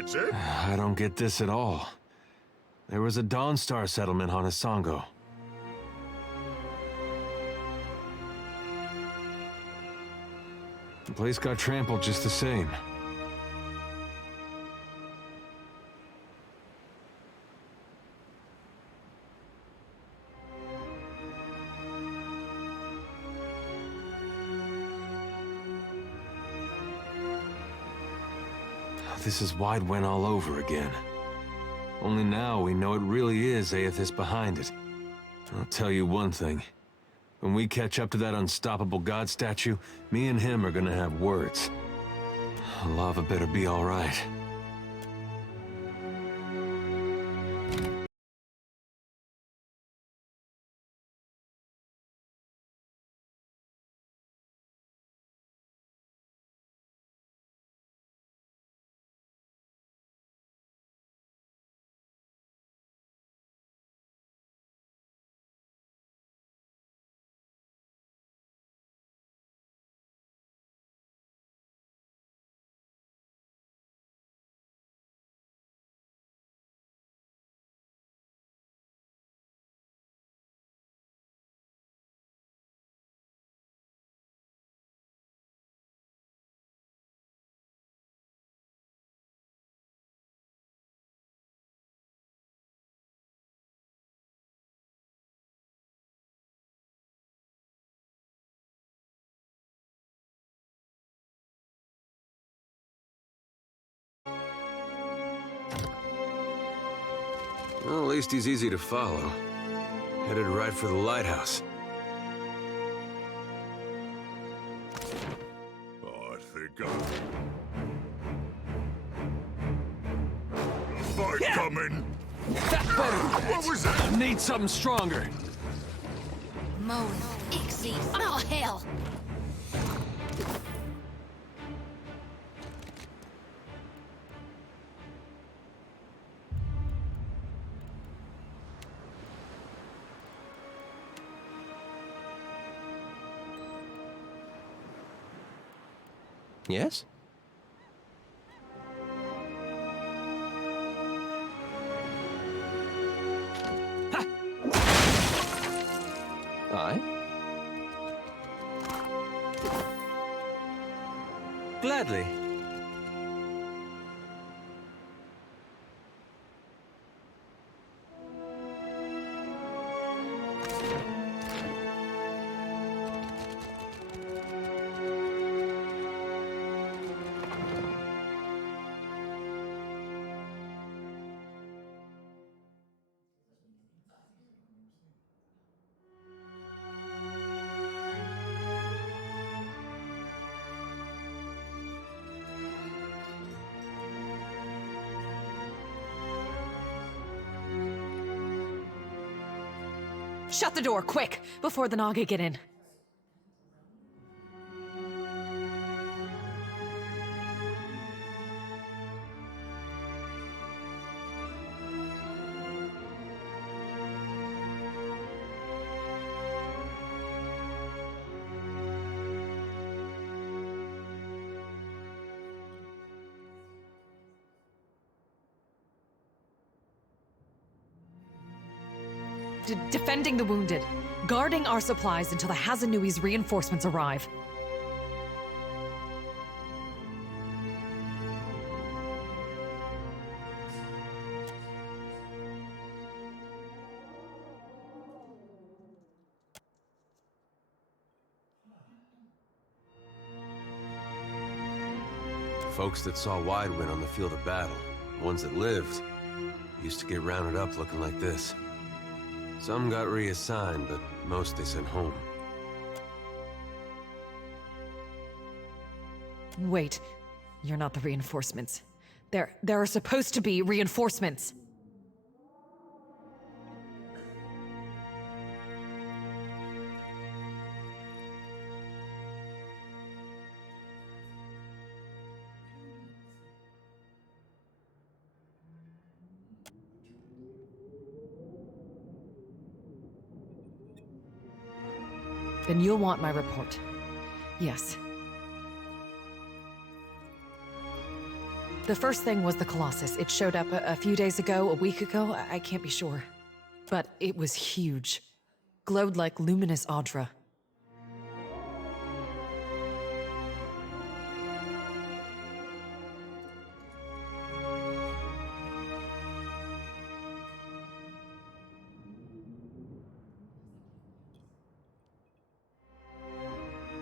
That's it? I don't get this at all. There was a Dawnstar settlement on Isango. The place got trampled just the same. This is Widewen all over again. Only now we know it really is Aethys behind it. I'll tell you one thing. When we catch up to that unstoppable god statue, me and him are gonna have words. Lava better be all right. Well, at least he's easy to follow. Headed right for the lighthouse. I think a fight coming! That's better! What was that? Need something stronger. Moan, Ixie, oh hell! Yes? Ha! Aye? Gladly. Shut the door, quick, before the Naga get in. Defending the wounded, guarding our supplies until the Hazanui's reinforcements arrive. Folks that saw Widewen on the field of battle, the ones that lived, used to get rounded up looking like this. Some got reassigned, but most they sent home. Wait, you're not the reinforcements. There are supposed to be reinforcements. Then you'll want my report. Yes. The first thing was the Colossus. It showed up a few days ago, a week ago, I can't be sure. But it was huge. Glowed like luminous Audra.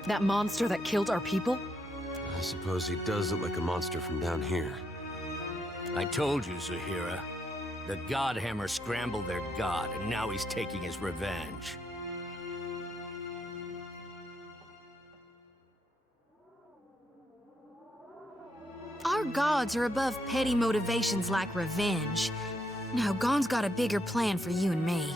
That monster that killed our people? I suppose he does look like a monster from down here. I told you, Zahira. The Godhammer scrambled their god, and now he's taking his revenge. Our gods are above petty motivations like revenge. No, Gon's got a bigger plan for you and me.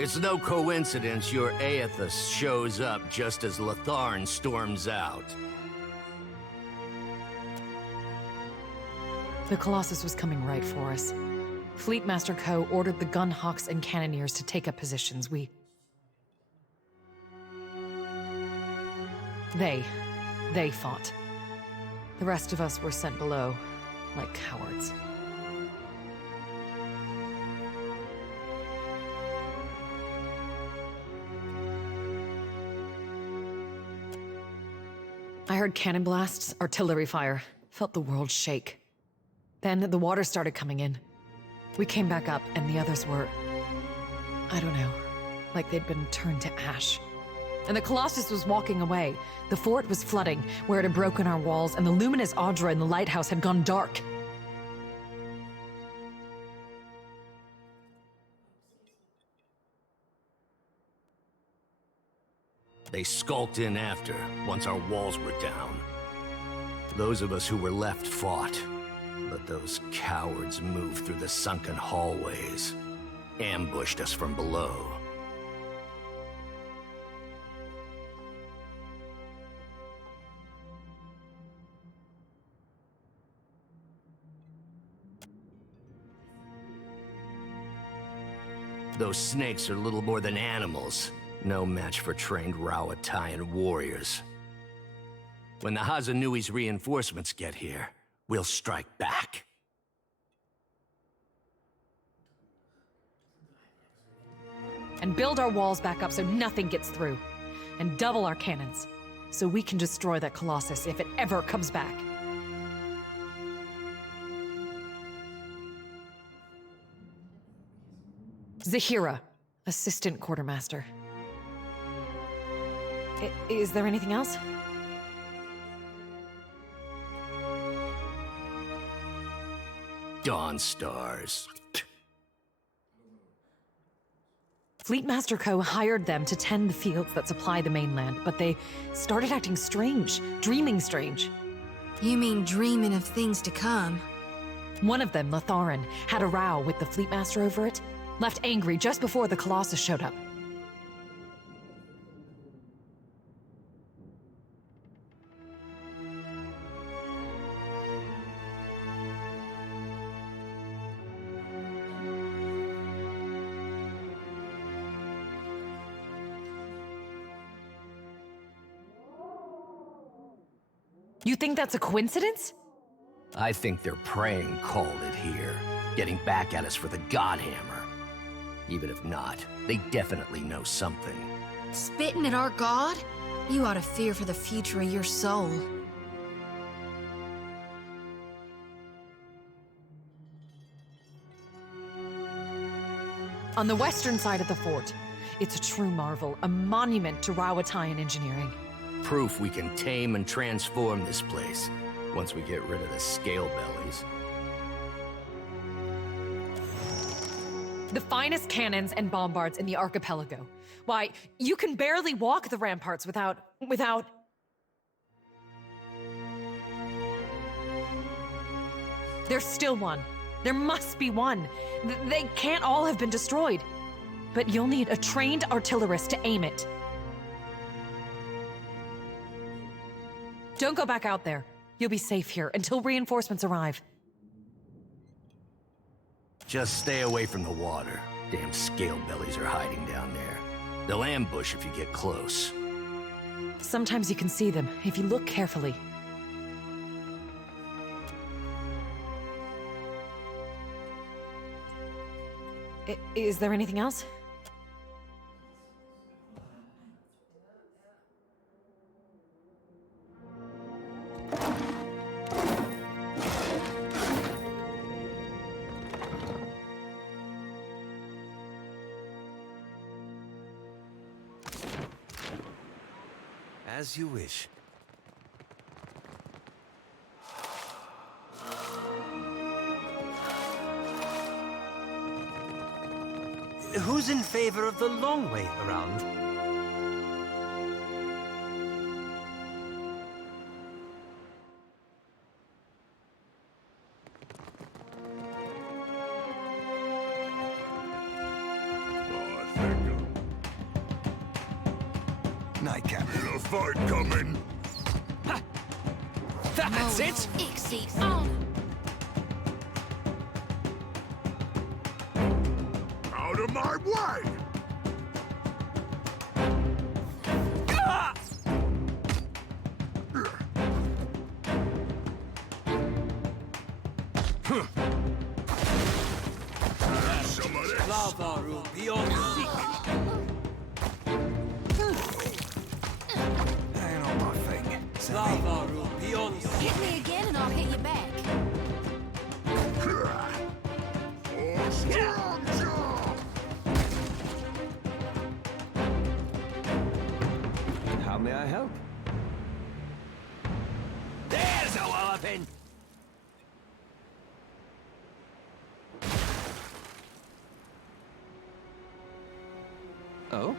It's no coincidence your Aethys shows up just as Latharn storms out. The Colossus was coming right for us. Fleetmaster Ko ordered the Gunhawks and Cannoneers to take up positions. They fought. The rest of us were sent below, like cowards. I heard cannon blasts, artillery fire, felt the world shake. Then the water started coming in. We came back up, and the others were... I don't know, like they'd been turned to ash. And the Colossus was walking away. The fort was flooding, where it had broken our walls, and the luminous Audra in the lighthouse had gone dark. They skulked in after, once our walls were down. Those of us who were left fought, but those cowards moved through the sunken hallways, ambushed us from below. Those snakes are little more than animals. No match for trained Rauatayan warriors. When the Hazanui's reinforcements get here, we'll strike back. And build our walls back up so nothing gets through. And double our cannons, so we can destroy that Colossus if it ever comes back. Zahira, Assistant Quartermaster. Is there anything else? Dawnstars. Fleetmaster Ko hired them to tend the fields that supply the mainland, but they started acting strange, dreaming strange. You mean dreaming of things to come? One of them, Latharan, had a row with the Fleetmaster over it, left angry just before the Colossus showed up. You think that's a coincidence? I think their praying called it here, getting back at us for the Godhammer. Even if not, they definitely know something. Spitting at our god? You ought to fear for the future of your soul. On the western side of the fort, it's a true marvel, a monument to Rauatayan engineering. Proof we can tame and transform this place, once we get rid of the scale bellies. The finest cannons and bombards in the archipelago. Why, you can barely walk the ramparts without... There's still one. There must be one. They can't all have been destroyed. But you'll need a trained artillerist to aim it. Don't go back out there. You'll be safe here until reinforcements arrive. Just stay away from the water. Damn scale bellies are hiding down there. They'll ambush if you get close. Sometimes you can see them, if you look carefully. Is there anything else? As you wish. Who's in favor of the long way around? I think Nightcap. a fight coming. That's it? Ixie on! Out of my way! Some of this. Lavaru beyond seek. Hang on my thing. Lavaru beyond seek. Hit me again and I'll hit you back. For strong jaw! How may I help? There's a walloping! Oh?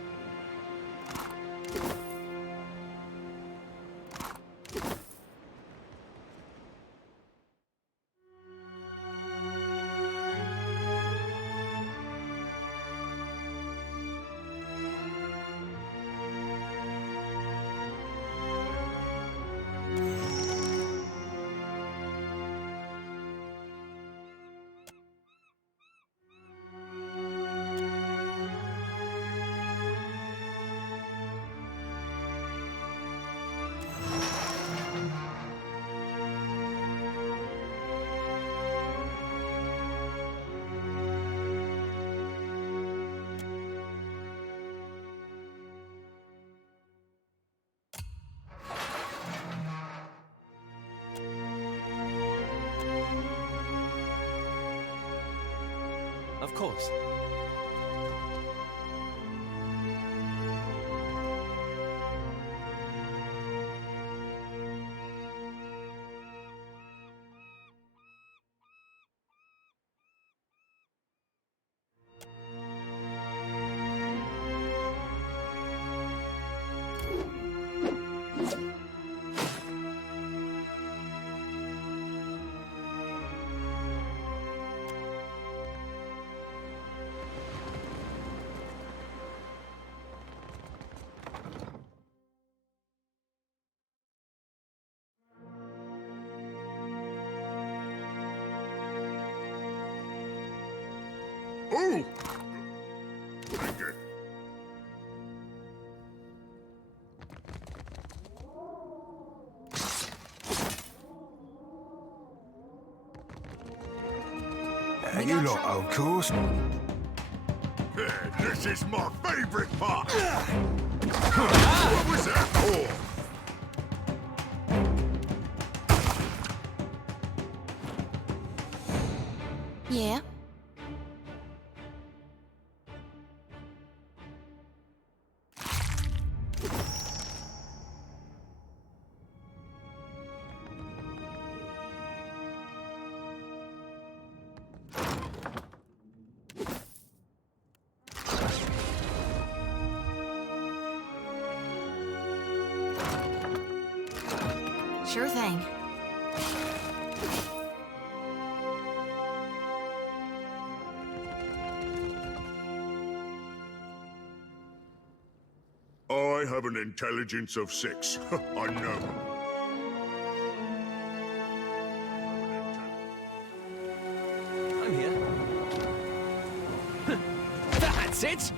Of course. Oh! Thank you. You lot, of course. This is my favorite part! What was that for? Yeah? Sure thing. I have an intelligence of 6. I know. I'm here. That's it?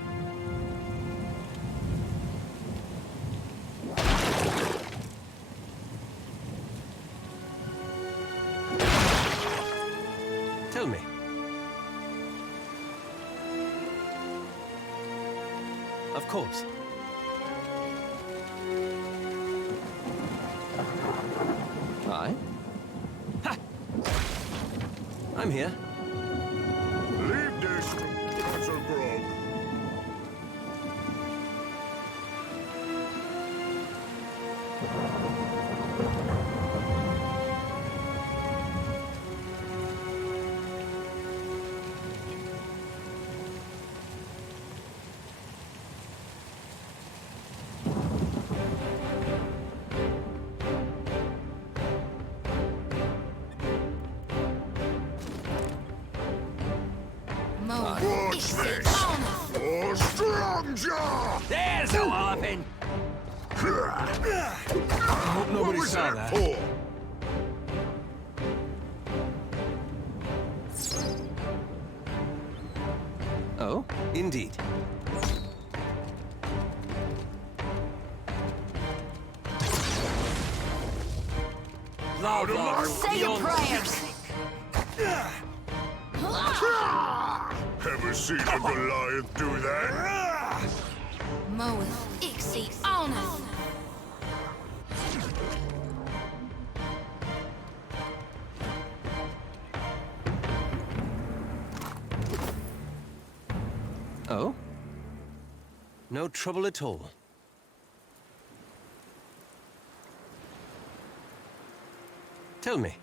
Tell me. Of course. Aye? I'm here. Leave this to Professor Grog. Mo, Watch it's this. on. For Strong Jaw! There's a walloping! Hope nobody What was saw that that. for? Oh, indeed. Out of my Say your prayers. Ever seen a Goliath do that? Moeth, Ixie, Oneth. Oh? No trouble at all. Tell me.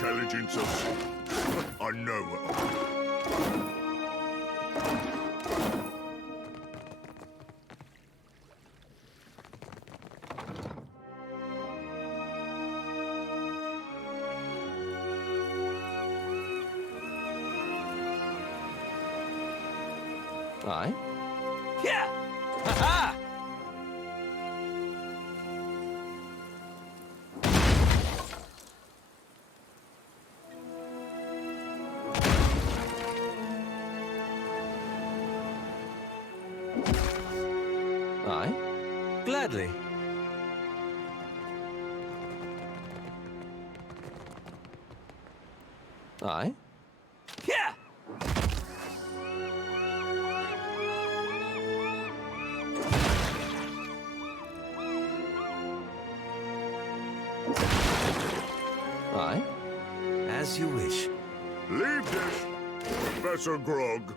Intelligence of... I know. Aye? Yeah! Ha-ha! Aye? Gladly. Aye? Yeah! Professor Grog.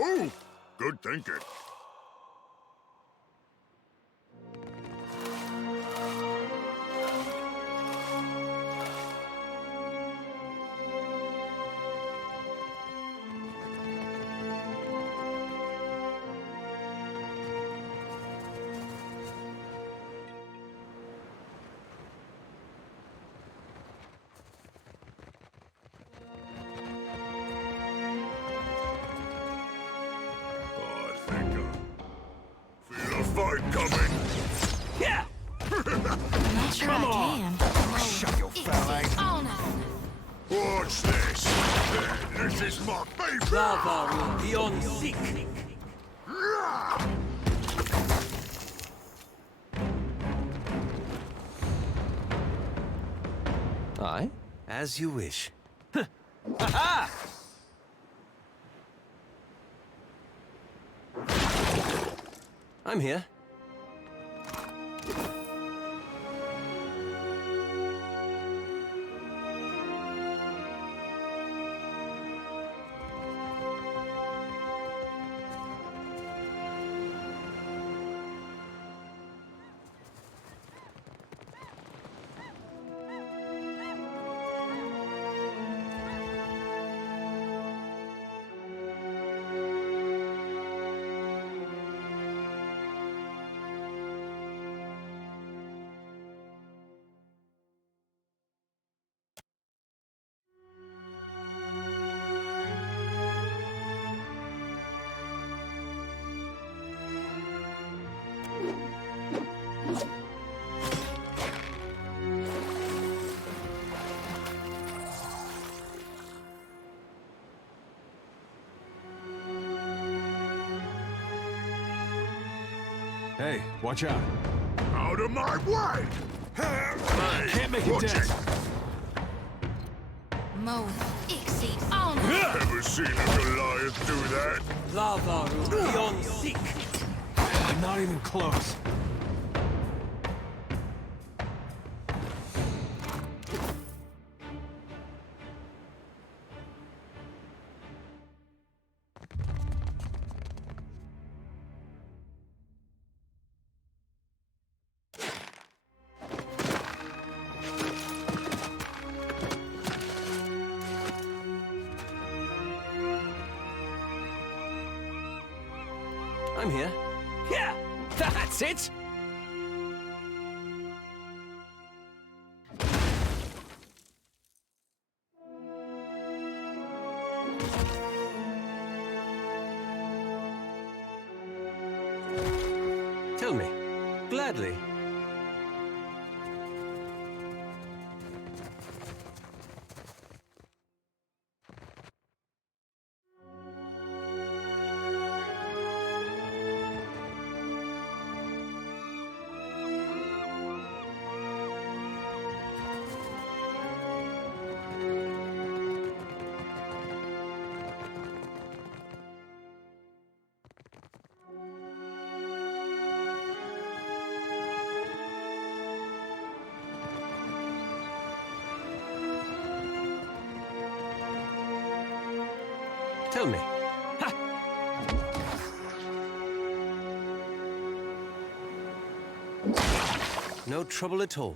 Oh, good thinking. Oh, feel a fight coming. Yeah! I'm not sure I can. Shut your fat ass. Oh no! Watch this. This is my favorite. Lava will be on sick. Aye? As you wish. I'm here. Hey, watch out. Out of my way. Hey, Can't make it watch dead. Mo, Ixie, oh no! Ever seen a Goliath do that? Lava will be on sick. Not even close. I'm here. Yeah! That's it! Tell me. Gladly. Tell me. Ha! No trouble at all.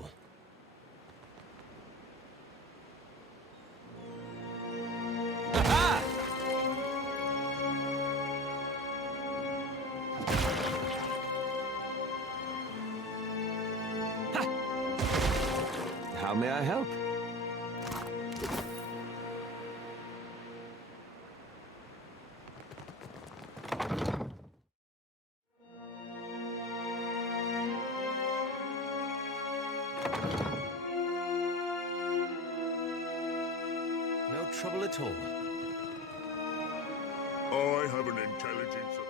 Ha-ha! Ha! How may I help? No trouble at all. I have an intelligence of...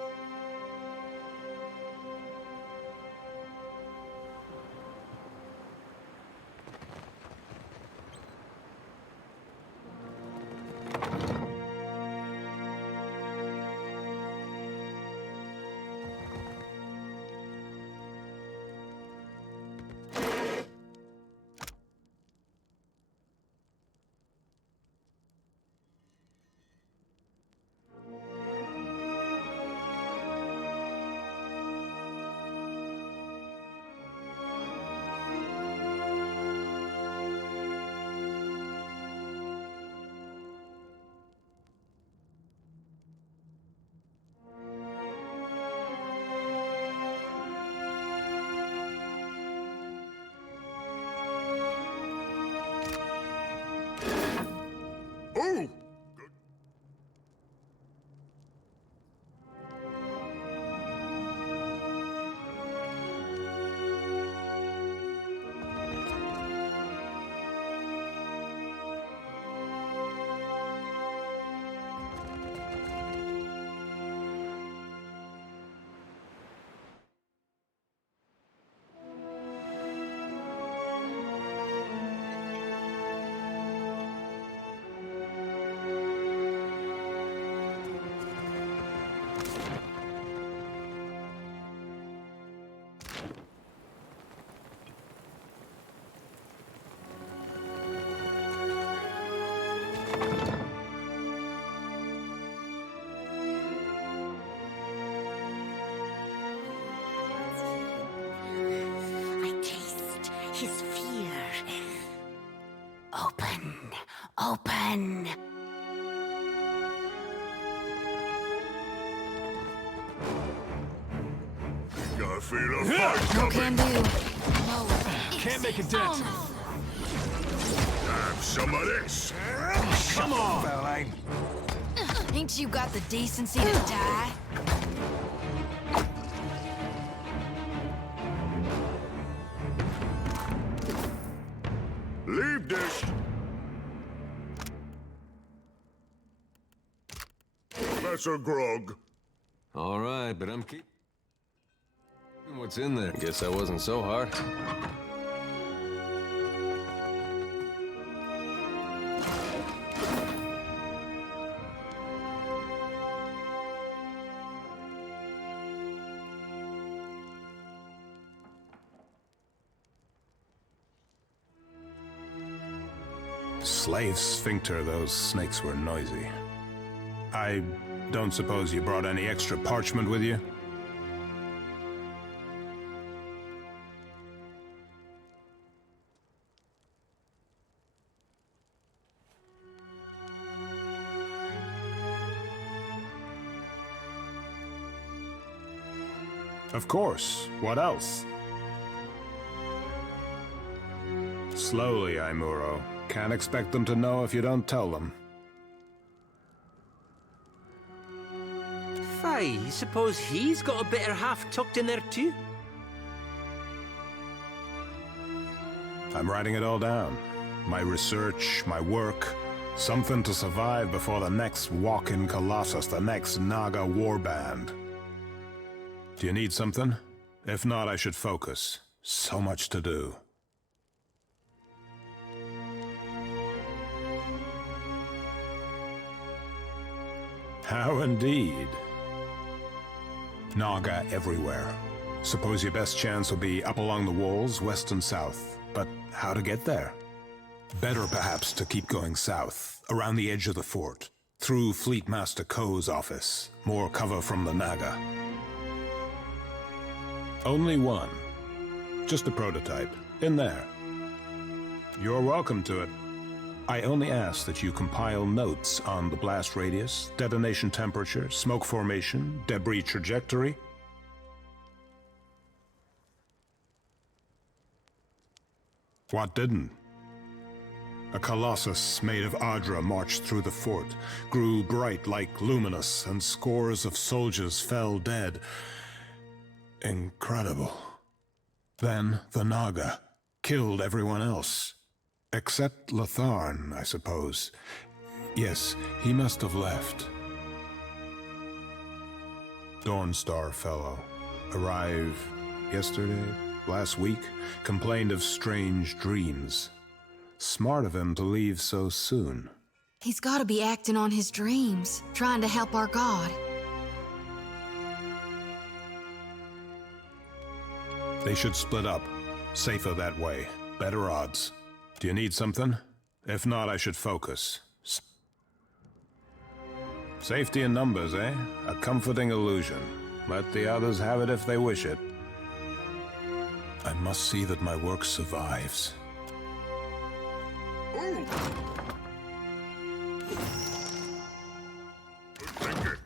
here. Open. Open. Gotta feel a fight No coming. can do. No. Can't make a dent. Have some of this. Come on! Ain't you got the decency to die? Leave this. That's a grog. All right, but I'm keeping what's in there. Guess that wasn't so hard. Slave sphincter, those snakes were noisy. I don't suppose you brought any extra parchment with you? Of course. What else? Slowly, Aimuro. Can't expect them to know if you don't tell them. Fie, suppose he's got a better half tucked in there too? I'm writing it all down. My research, my work. Something to survive before the next walk-in Colossus, the next Naga warband. Do you need something? If not, I should focus. So much to do. How indeed. Naga everywhere. Suppose your best chance will be up along the walls, west and south. But how to get there? Better perhaps to keep going south, around the edge of the fort, through Fleet Master Ko's office. More cover from the Naga. Only one. Just a prototype. In there. You're welcome to it. I only ask that you compile notes on the blast radius, detonation temperature, smoke formation, debris trajectory. What didn't? A colossus made of Adra marched through the fort, grew bright like luminous, and scores of soldiers fell dead. Incredible. Then the Naga killed everyone else. Except Latharn, I suppose. Yes, he must have left. Dawnstar fellow. Arrived yesterday, last week, complained of strange dreams. Smart of him to leave so soon. He's gotta be acting on his dreams, trying to help our god. They should split up. Safer that way. Better odds. Do you need something? If not, I should focus. Safety in numbers, eh? A comforting illusion. Let the others have it if they wish it. I must see that my work survives. Ooh. Good thinking.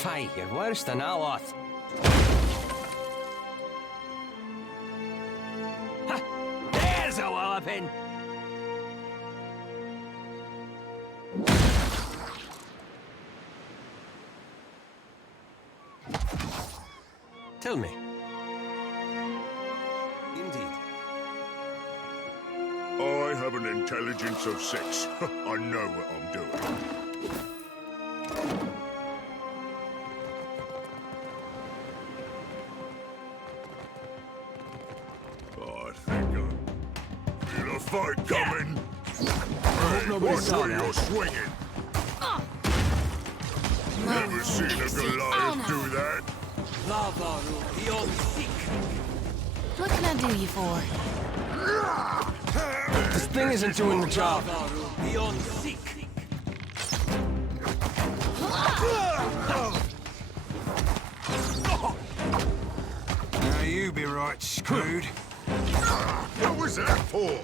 Fie, you're worse than a lot. Ha! There's a walloping! Tell me. Indeed. I have an intelligence of 6. I know what I'm doing. I think I feel a fight coming. Hey, nobody watch saw where that. you're swinging. Never seen a Goliath do that. Lavaru, beyond seek. What can I do you for? This thing isn't doing the job. Lavaru, beyond seek. Now you be right screwed. What was that for?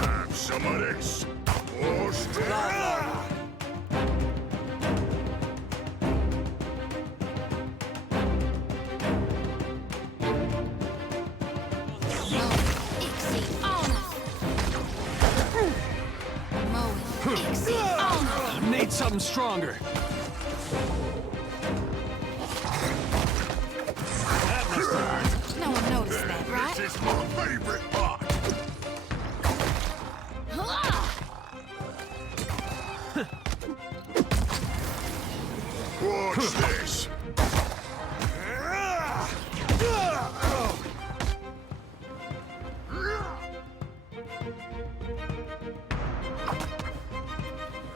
Have some of this. Need something stronger. No one noticed that, right? This is my favorite part. Watch this.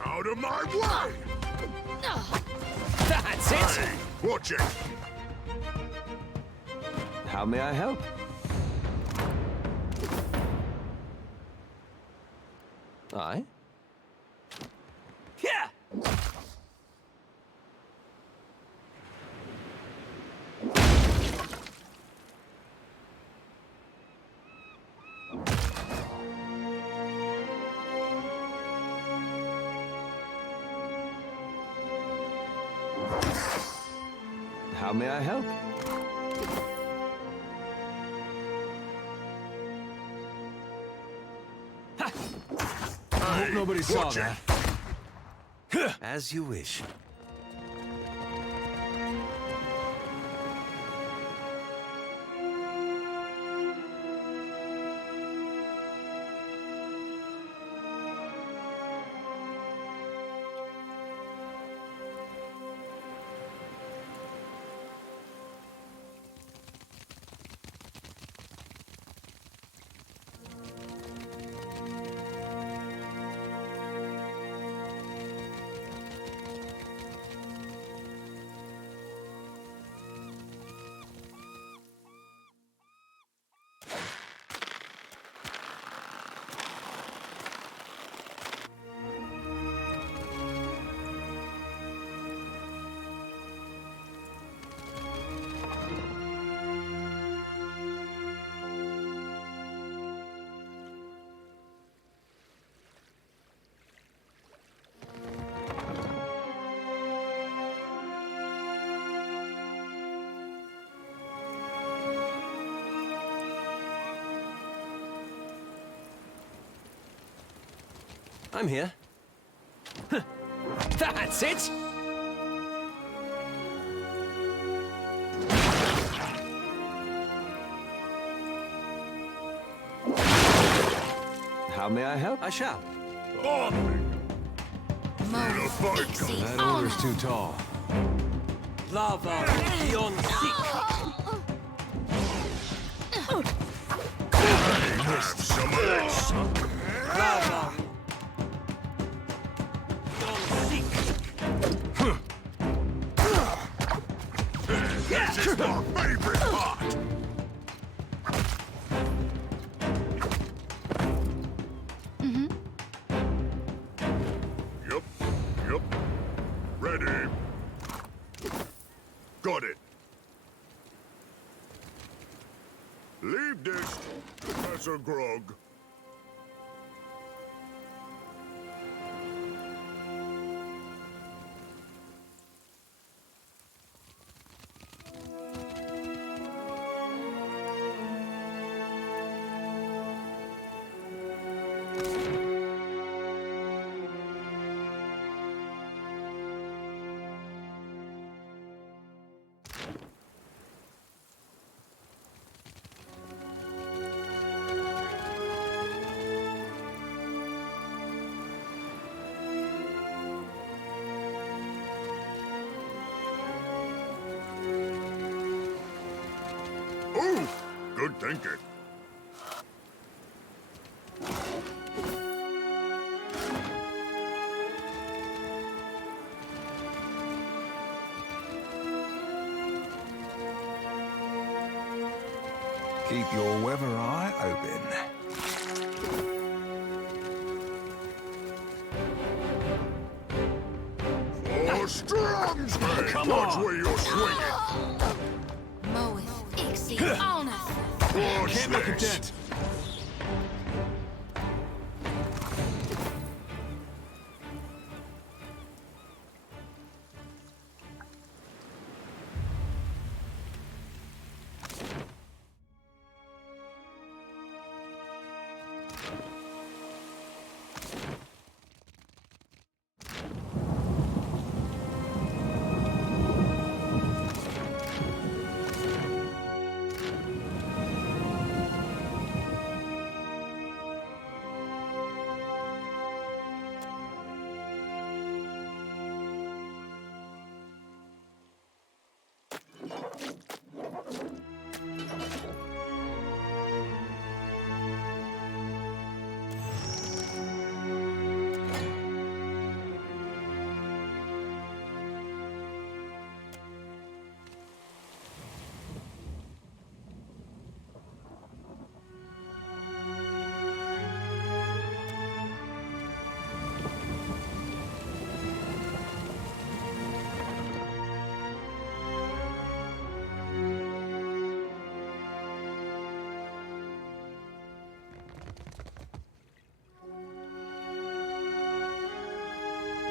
Out of my way! That's it! Hey, watch it! How may I help? Aye? Yeah! How may I help? I hope nobody saw watch it. that. As you wish. I'm here. That's it! How may I help? I shall. That order's too tall. Lava beyond seek. Have some of this. Lava beyond seek. This is my favorite part. Yep. Ready. Got it. Leave this, Professor Grog. thinking. Keep your weather eye open. For Strongsby! Come Watch where you're swinging! Moeth, Ixie, Alneth. What's Can't make a this? dent.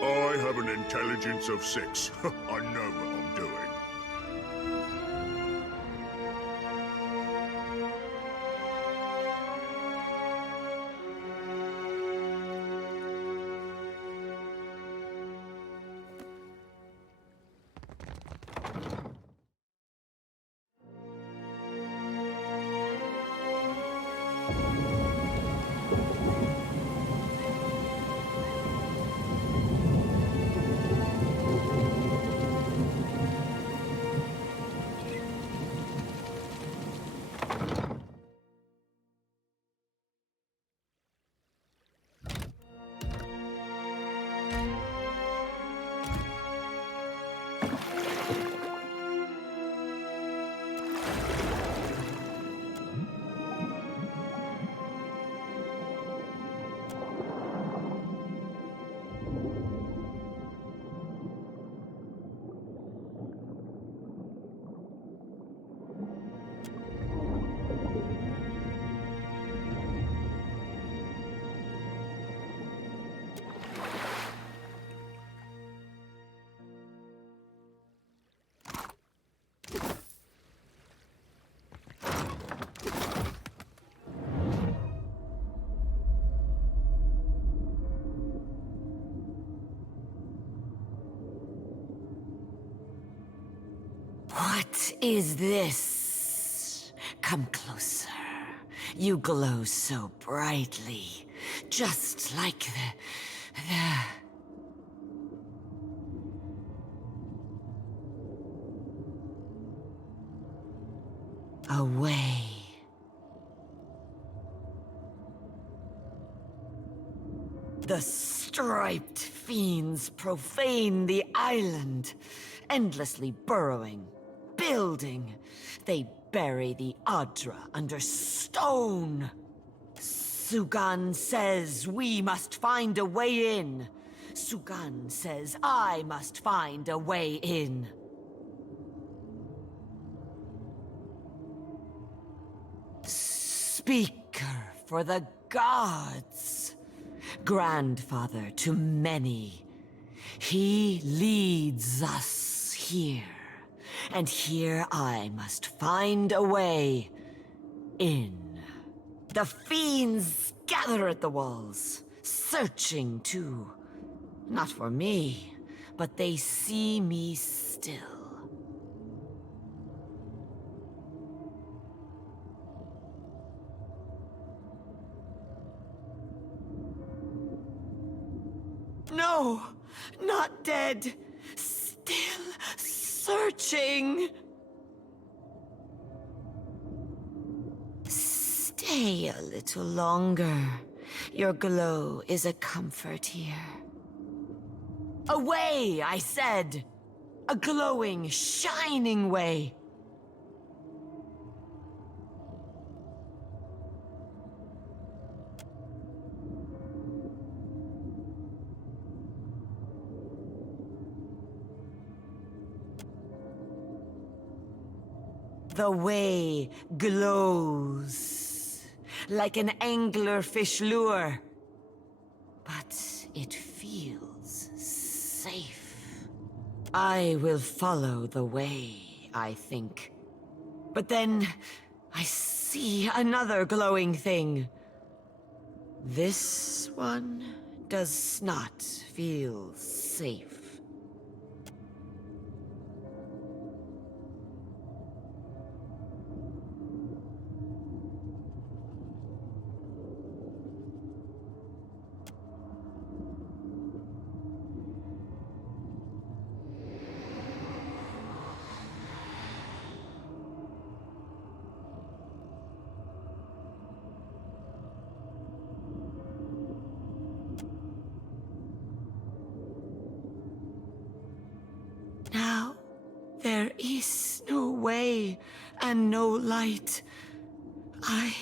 I have an intelligence of 6. I know what I'm doing. What is this? Come closer. You glow so brightly, just like the... Away. The striped fiends profane the island, endlessly burrowing, building. They bury the Adra under stone. Sugan says we must find a way in. Sugan says I must find a way in. Speaker for the gods. Grandfather to many. He leads us here. And here I must find a way in. The fiends gather at the walls, searching too. Not for me, but they see me still. No, not dead. Still searching. Stay a little longer. Your glow is a comfort here. Away, I said! A glowing, shining way. The way glows like an anglerfish lure, but it feels safe. I will follow the way, I think. But then I see another glowing thing. This one does not feel safe. Now, there is no way and no light. I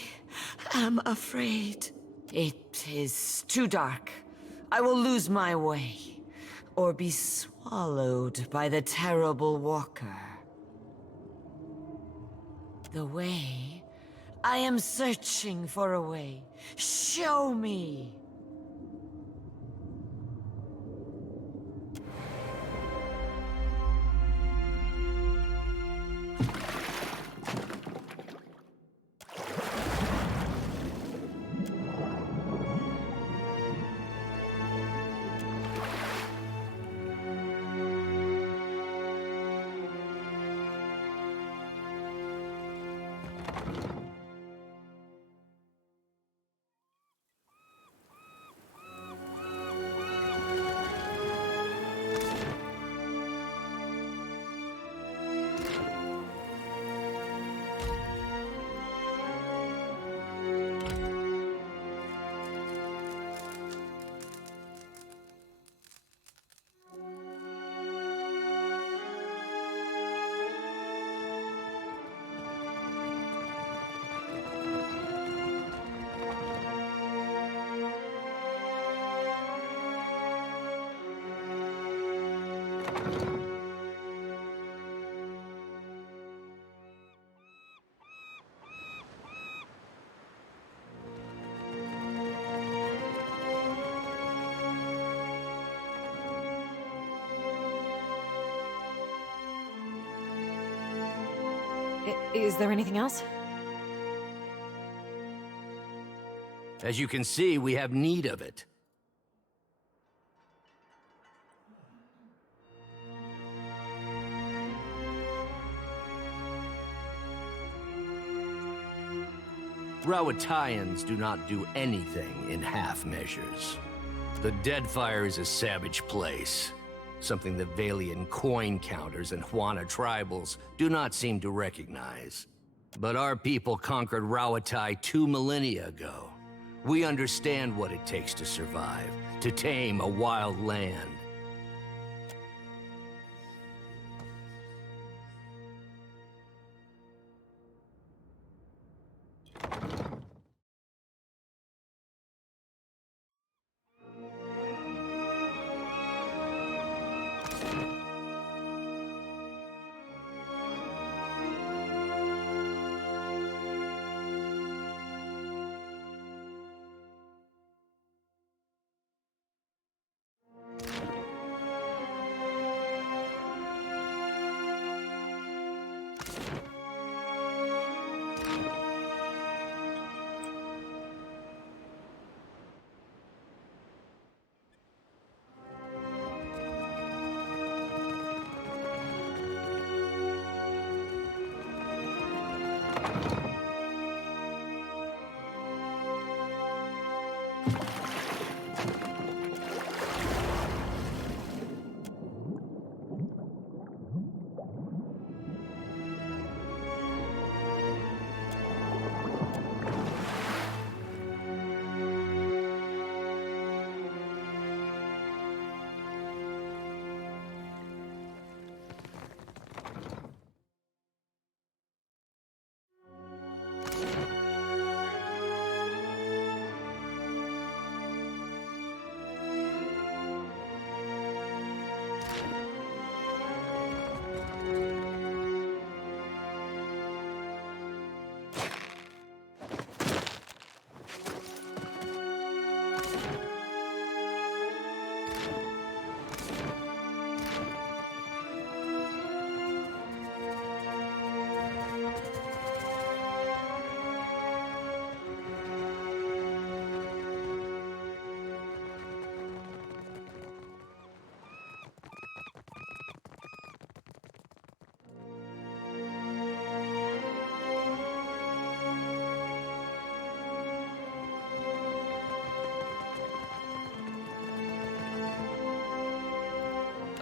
am afraid. It is too dark. I will lose my way, or be swallowed by the terrible walker. The way? I am searching for a way. Show me! Is there anything else? As you can see, we have need of it. Rowatayans do not do anything in half measures. The Deadfire is a savage place. Something the Valian coin counters and Huana tribals do not seem to recognize. But our people conquered Rawatai 2 millennia ago. We understand what it takes to survive, to tame a wild land.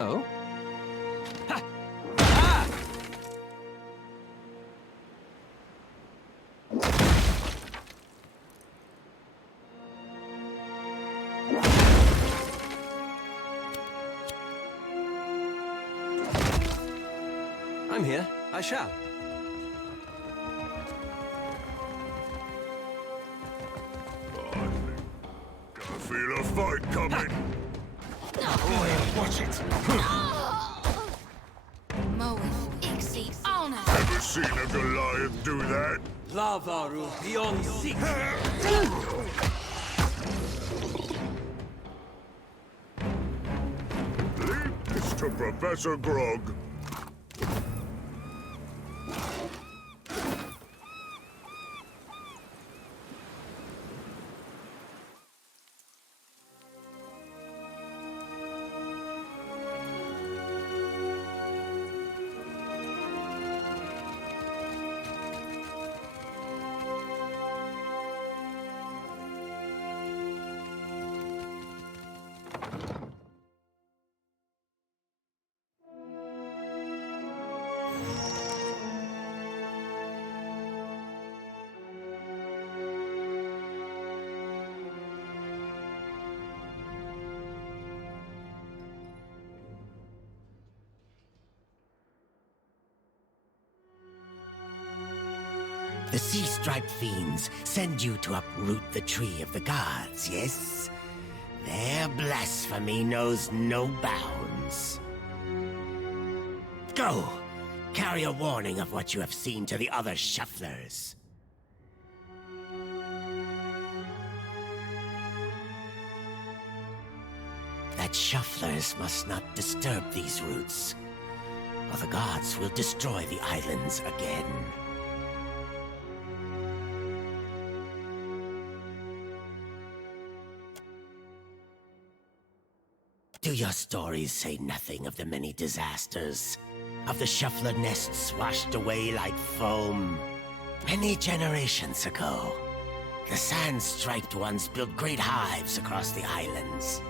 Oh? I'm here. I shall. I feel a fight coming. Watch it. Moeth, Ixie, honor. Ever seen a Goliath do that? Lavaru beyond seek. Leave this to Professor Grog. The sea-striped fiends send you to uproot the tree of the gods, yes? Their blasphemy knows no bounds. Go! Carry a warning of what you have seen to the other shufflers. That shufflers must not disturb these roots, or the gods will destroy the islands again. Do your stories say nothing of the many disasters? Of the shuffler nests washed away like foam? Many generations ago, the sand-striped ones built great hives across the islands,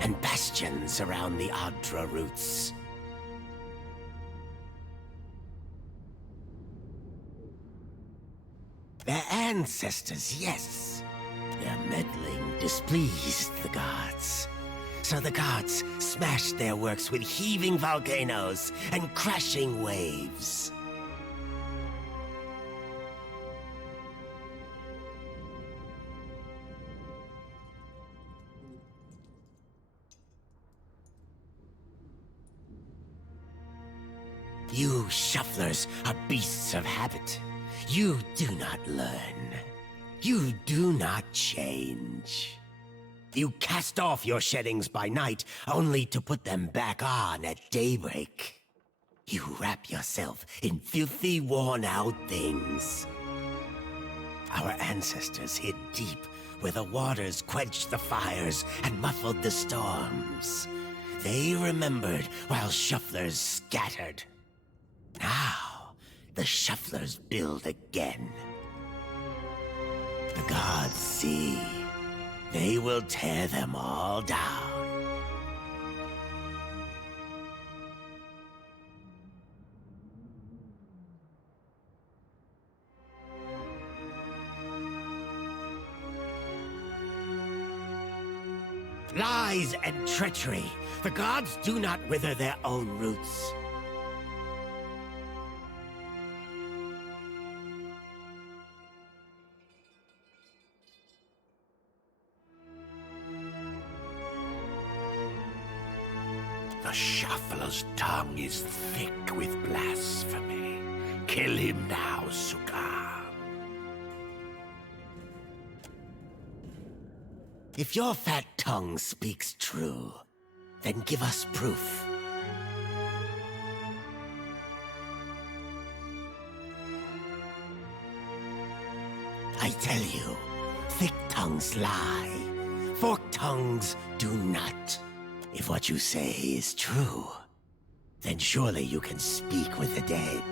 and bastions around the Adra roots. Their ancestors, yes. Their meddling displeased the gods. So the gods smashed their works with heaving volcanoes and crashing waves. You shufflers are beasts of habit. You do not learn. You do not change. You cast off your sheddings by night, only to put them back on at daybreak. You wrap yourself in filthy, worn-out things. Our ancestors hid deep where the waters quenched the fires and muffled the storms. They remembered while shufflers scattered. Now, the shufflers build again. The gods see. They will tear them all down. Lies and treachery. The gods do not wither their own roots. The shuffler's tongue is thick with blasphemy. Kill him now, Suka. If your fat tongue speaks true, then give us proof. I tell you, thick tongues lie. Forked tongues do not. If what you say is true, then surely you can speak with the dead.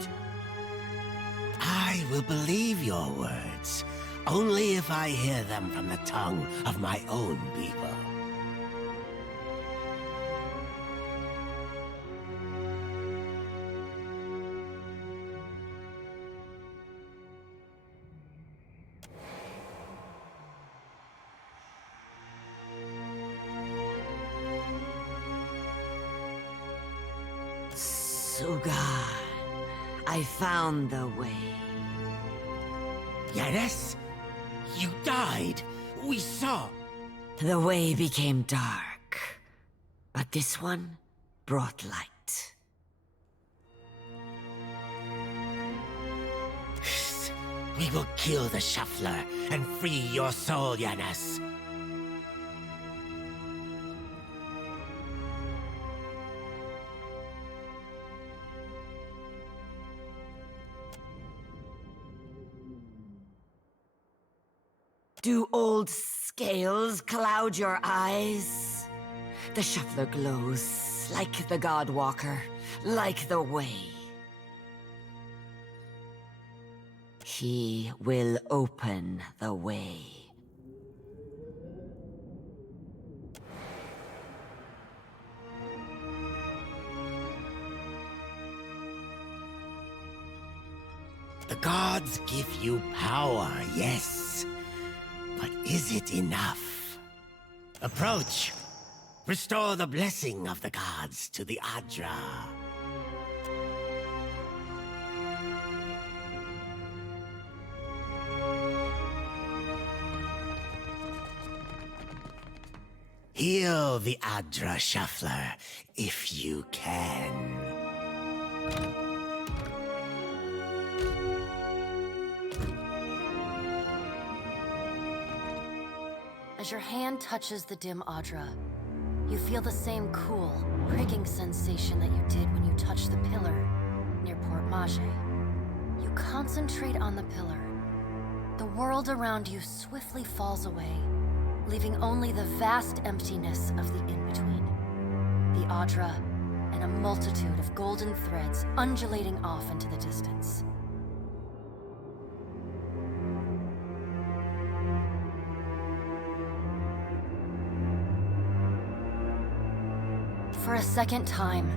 I will believe your words, only if I hear them from the tongue of my own people. Sugan, I found the way. Yanis? You died. We saw. The way became dark, but this one brought light. We will kill the Shuffler and free your soul, Yanis. Do old scales cloud your eyes? The Shuffler glows like the Godwalker, like the Way. He will open the way. The gods give you power, yes. But is it enough? Approach. Restore the blessing of the gods to the Adra. Heal the Adra, Shuffler, if you can. As your hand touches the dim Adra, you feel the same cool, pricking sensation that you did when you touched the pillar near Port Mage. You concentrate on the pillar. The world around you swiftly falls away, leaving only the vast emptiness of the in-between. The Adra and a multitude of golden threads undulating off into the distance. For a second time,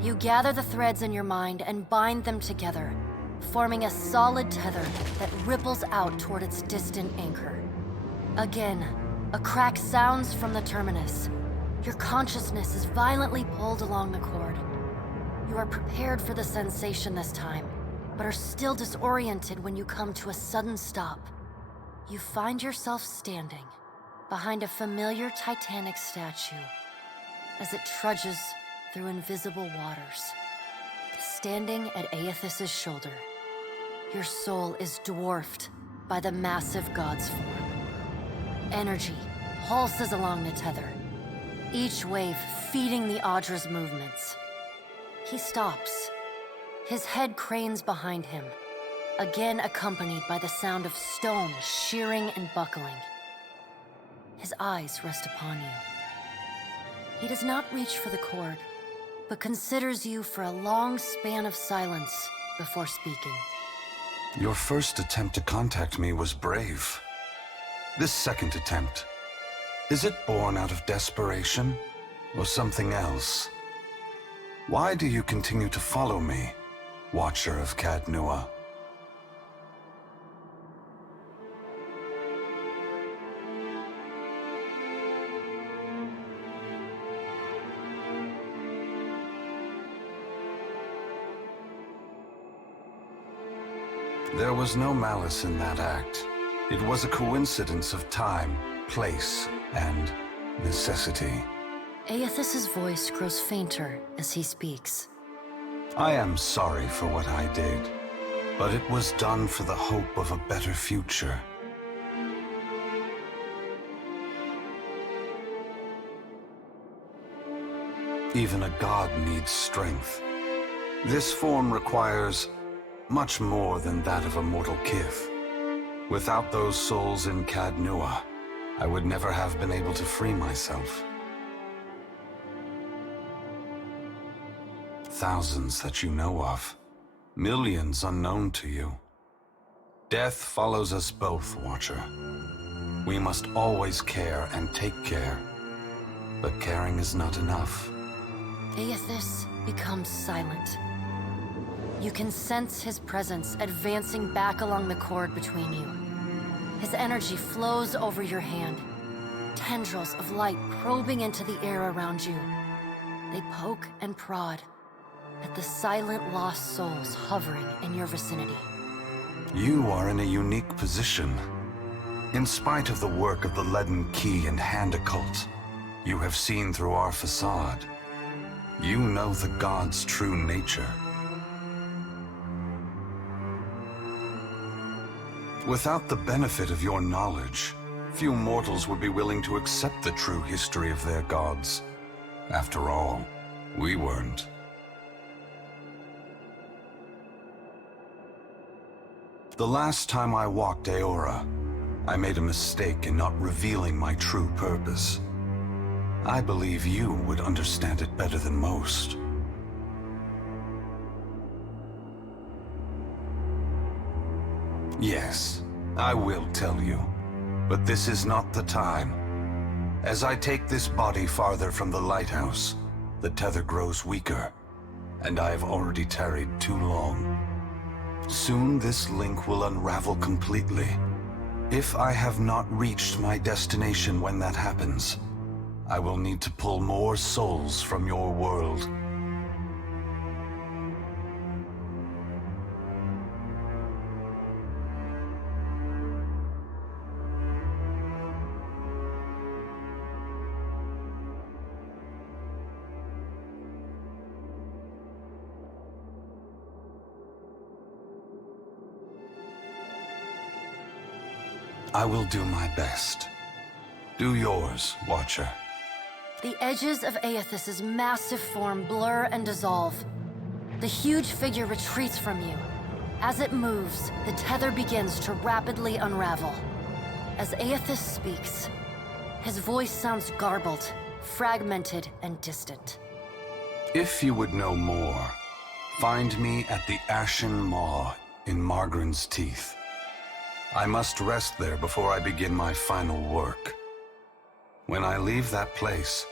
you gather the threads in your mind and bind them together, forming a solid tether that ripples out toward its distant anchor. Again, a crack sounds from the terminus. Your consciousness is violently pulled along the cord. You are prepared for the sensation this time, but are still disoriented when you come to a sudden stop. You find yourself standing behind a familiar Titanic statue as it trudges through invisible waters. Standing at Aethys' shoulder, your soul is dwarfed by the massive god's form. Energy pulses along the tether, each wave feeding the Adra's movements. He stops. His head cranes behind him, again accompanied by the sound of stone shearing and buckling. His eyes rest upon you. He does not reach for the cord, but considers you for a long span of silence before speaking. Your first attempt to contact me was brave. This second attempt, is it born out of desperation or something else? Why do you continue to follow me, Watcher of Caed Nua? There was no malice in that act. It was a coincidence of time, place, and necessity. Aethys' voice grows fainter as he speaks. I am sorry for what I did, but it was done for the hope of a better future. Even a god needs strength. This form requires much more than that of a mortal kith. Without those souls in Caed Nua, I would never have been able to free myself. Thousands that you know of, millions unknown to you. Death follows us both, Watcher. We must always care and take care, but caring is not enough. Aethys becomes silent. You can sense his presence advancing back along the cord between you. His energy flows over your hand, tendrils of light probing into the air around you. They poke and prod, at the silent lost souls hovering in your vicinity. You are in a unique position. In spite of the work of the Leaden Key and Hand Occult, you have seen through our facade. You know the God's true nature. Without the benefit of your knowledge, few mortals would be willing to accept the true history of their gods. After all, we weren't. The last time I walked Aora, I made a mistake in not revealing my true purpose. I believe you would understand it better than most. Yes, I will tell you, but this is not the time. As I take this body farther from the lighthouse, the tether grows weaker, and I have already tarried too long. Soon this link will unravel completely. If I have not reached my destination when that happens, I will need to pull more souls from your world. I will do my best. Do yours, Watcher. The edges of Aethys' massive form blur and dissolve. The huge figure retreats from you. As it moves, the tether begins to rapidly unravel. As Aethys speaks, his voice sounds garbled, fragmented, and distant. If you would know more, find me at the Ashen Maw in Margren's Teeth. I must rest there before I begin my final work. When I leave that place,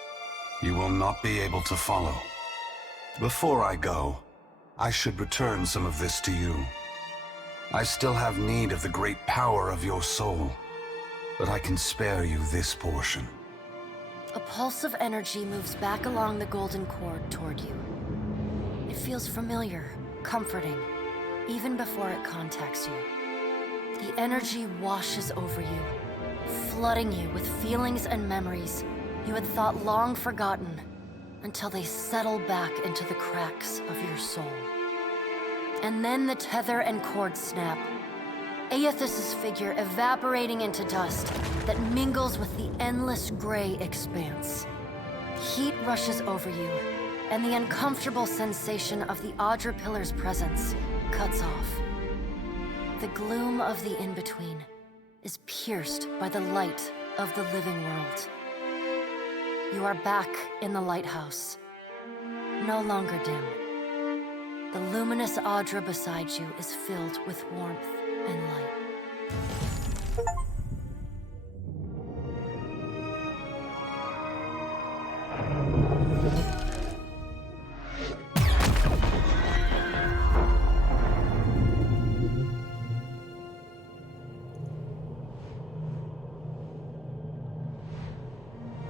you will not be able to follow. Before I go, I should return some of this to you. I still have need of the great power of your soul, but I can spare you this portion. A pulse of energy moves back along the golden cord toward you. It feels familiar, comforting, even before it contacts you. The energy washes over you, flooding you with feelings and memories you had thought long forgotten until they settle back into the cracks of your soul. And then the tether and cord snap, Aethys' figure evaporating into dust that mingles with the endless gray expanse. Heat rushes over you, and the uncomfortable sensation of the Audra Pillar's presence cuts off. The gloom of the in-between is pierced by the light of the living world. You are back in the lighthouse, no longer dim. The luminous Audra beside you is filled with warmth and light.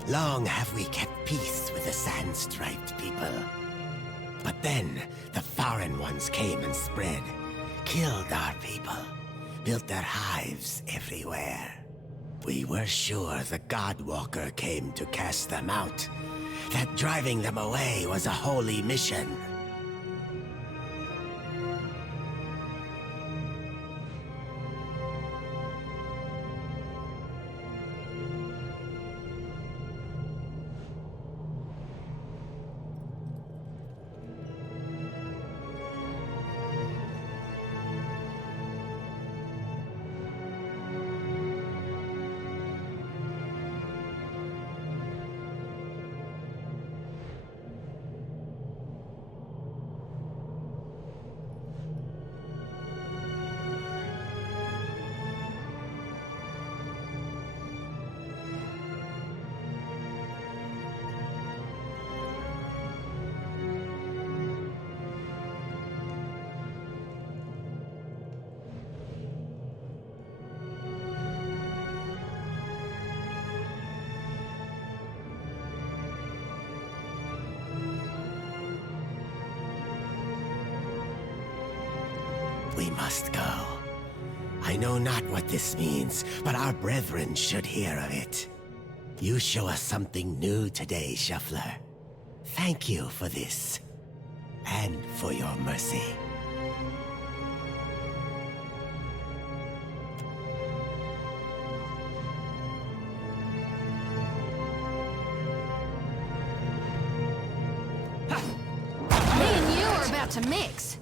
Long have we kept peace with the Sand-Striped people. But then, the foreign ones came and spread, killed our people, built their hives everywhere. We were sure the Godwalker came to cast them out, that driving them away was a holy mission. we must go. I know not what this means, but our brethren should hear of it. You show us something new today, Shuffler. Thank you for this, and for your mercy. Me and you are about to mix.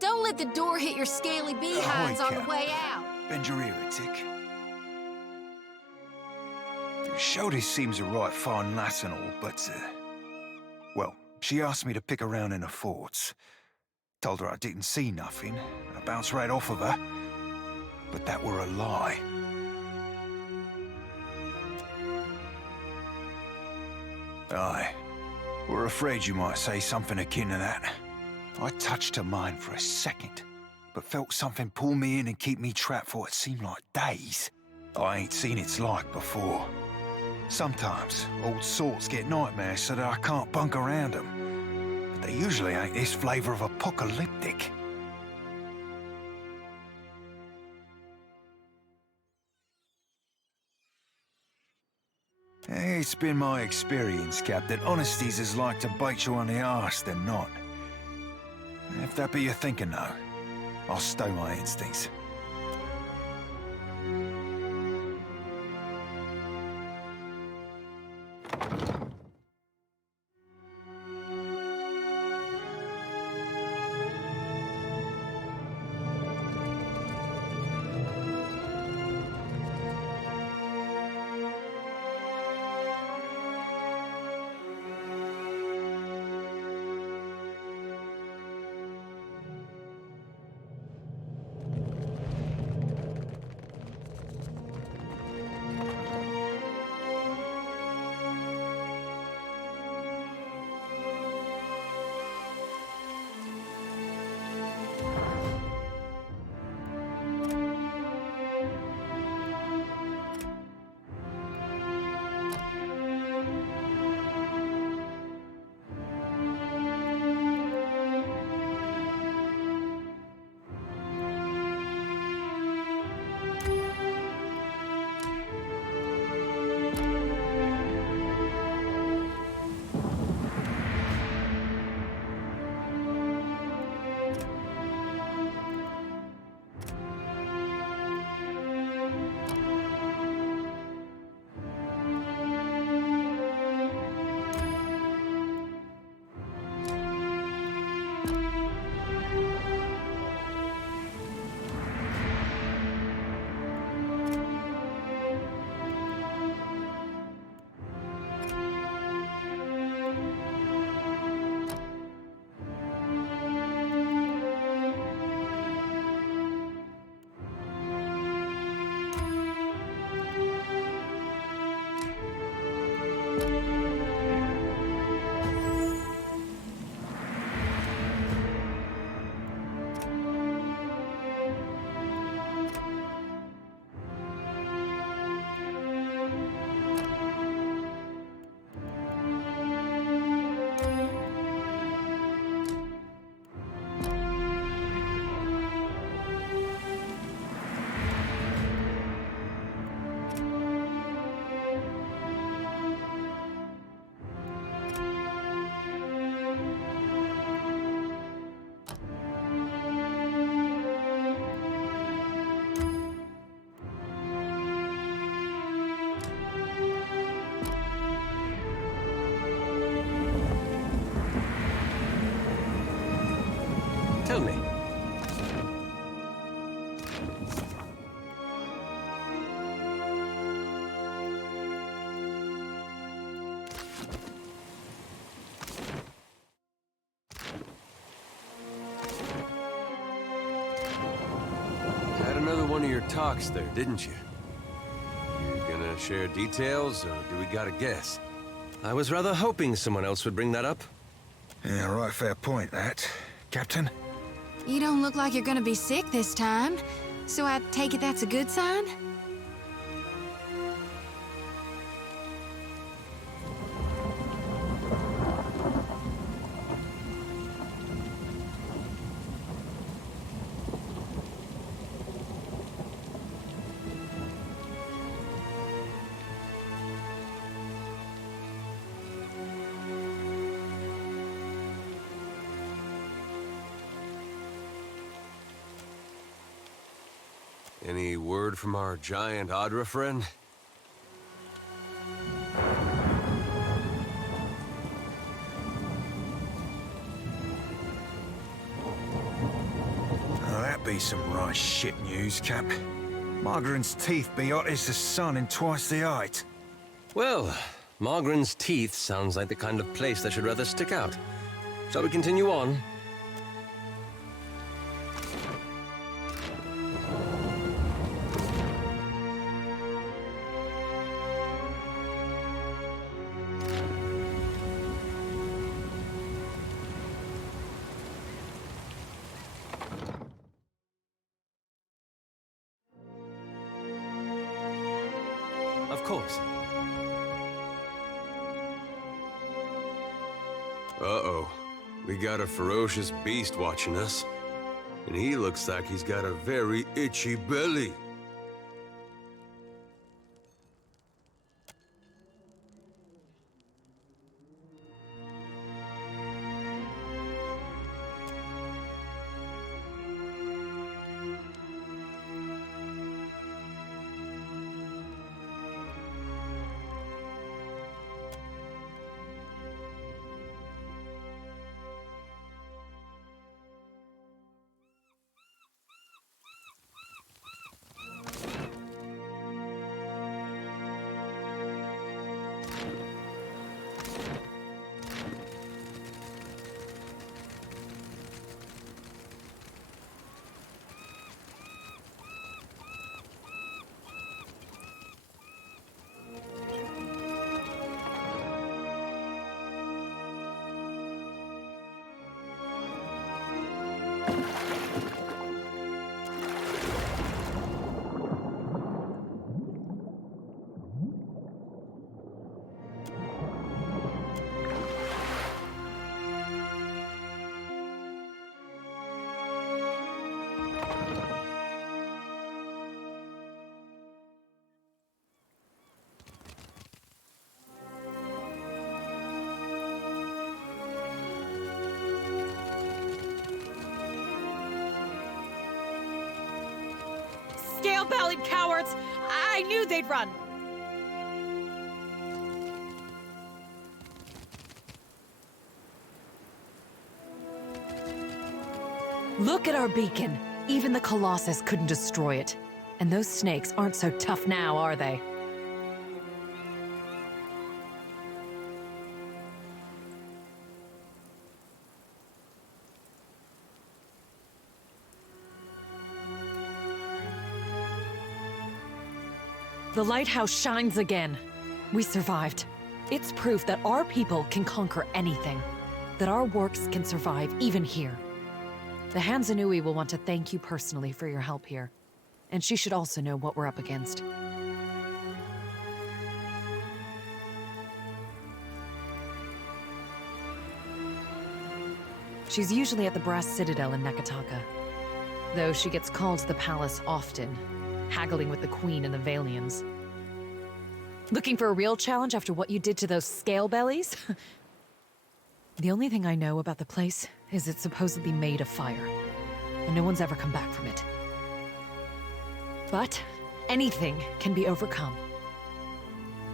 Don't let the door hit your scaly behinds on the way out. Bend your ear a tick. Shody seems a right fine lass and all, but, well, she asked me to pick around in the forts. Told her I didn't see nothing. I bounced right off of her. But that were a lie. Aye. We're afraid you might say something akin to that. I touched her mind for a second, but felt something pull me in and keep me trapped for what seemed like days. I ain't seen its like before. Sometimes, old salts get nightmares so that I can't bunk around them. But they usually ain't this flavor of apocalyptic. It's been my experience, Cap, that honesty's as like to bite you on the arse than not. If that be your thinking, though, I'll stow my instincts. Tell me. Had another one of your talks there, didn't you? You gonna share details, or do we gotta guess? I was rather hoping someone else would bring that up. Yeah, right, fair point, that. Captain? You don't look like you're gonna be sick this time, so I take it that's a good sign? Any word from our giant Adra friend? Oh, that be some right shit news, Cap. Margaren's teeth be hot as the sun and twice the height. Well, Margaren's teeth sounds like the kind of place that should rather stick out. Shall we continue on? Of course. Uh-oh. We got a ferocious beast watching us. And he looks like he's got a very itchy belly. Scale-bellied cowards! I knew they'd run! Look at our beacon. Even the Colossus couldn't destroy it. And those snakes aren't so tough now, are they? The lighthouse shines again. We survived. It's proof that our people can conquer anything. That our works can survive even here. The Hansanui will want to thank you personally for your help here. And she should also know what we're up against. She's usually at the Brass Citadel in Neketaka. Though she gets called to the palace often, haggling with the Queen and the Valians. Looking for a real challenge after what you did to those scale bellies? The only thing I know about the place is it's supposedly made of fire, and no one's ever come back from it. But anything can be overcome.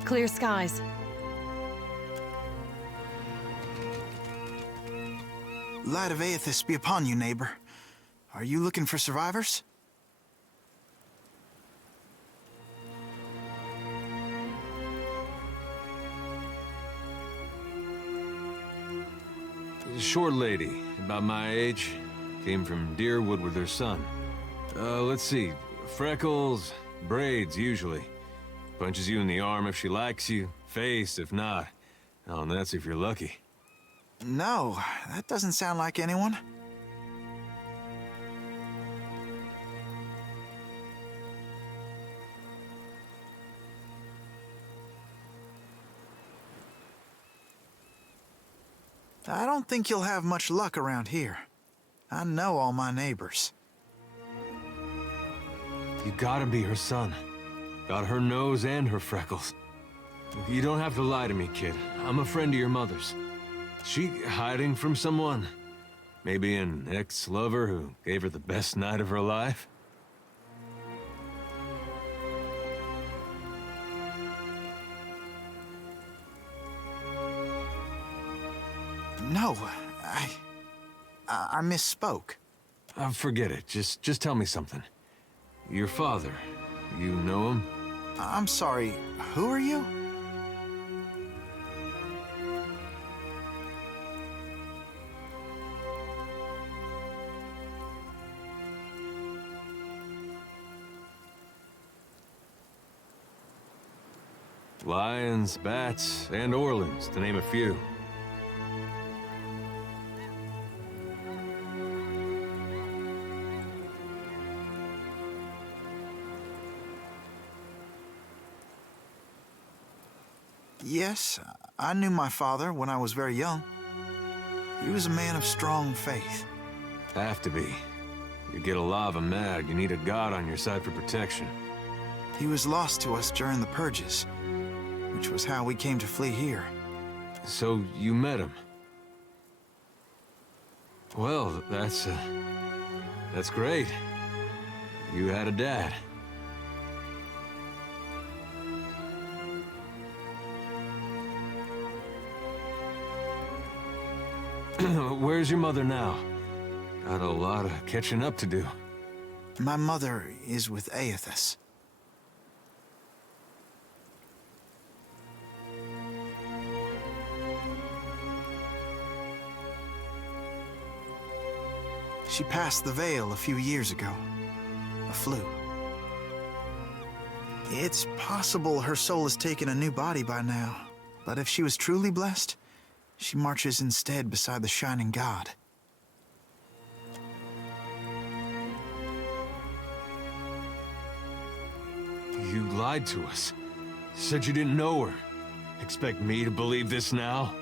Clear skies. Light of Aethys be upon you, neighbor. Are you looking for survivors? A short lady, about my age, came from Deerwood with her son. Let's see. Freckles, braids, usually. Punches you in the arm if she likes you, face if not. Oh, and that's if you're lucky. No, that doesn't sound like anyone. I don't think you'll have much luck around here. I know all my neighbors. You gotta be her son. Got her nose and her freckles. You don't have to lie to me, kid. I'm a friend of your mother's. She hiding from someone? Maybe an ex-lover who gave her the best night of her life? No, I misspoke. Forget it. Just tell me something. Your father, you know him? I'm sorry, who are you? Lions, bats, and Orlins, to name a few. Yes, I knew my father when I was very young. He was a man of strong faith. Have to be. You get a lava mad, you need a god on your side for protection. He was lost to us during the purges, which was how we came to flee here. So you met him? Well, that's great. You had a dad. Where's your mother now? Got a lot of catching up to do. My mother is with Aethys. She passed the veil a few years ago. A flu. It's possible her soul has taken a new body by now, but if she was truly blessed, she marches instead beside the Shining God. You lied to us. Said you didn't know her. Expect me to believe this now?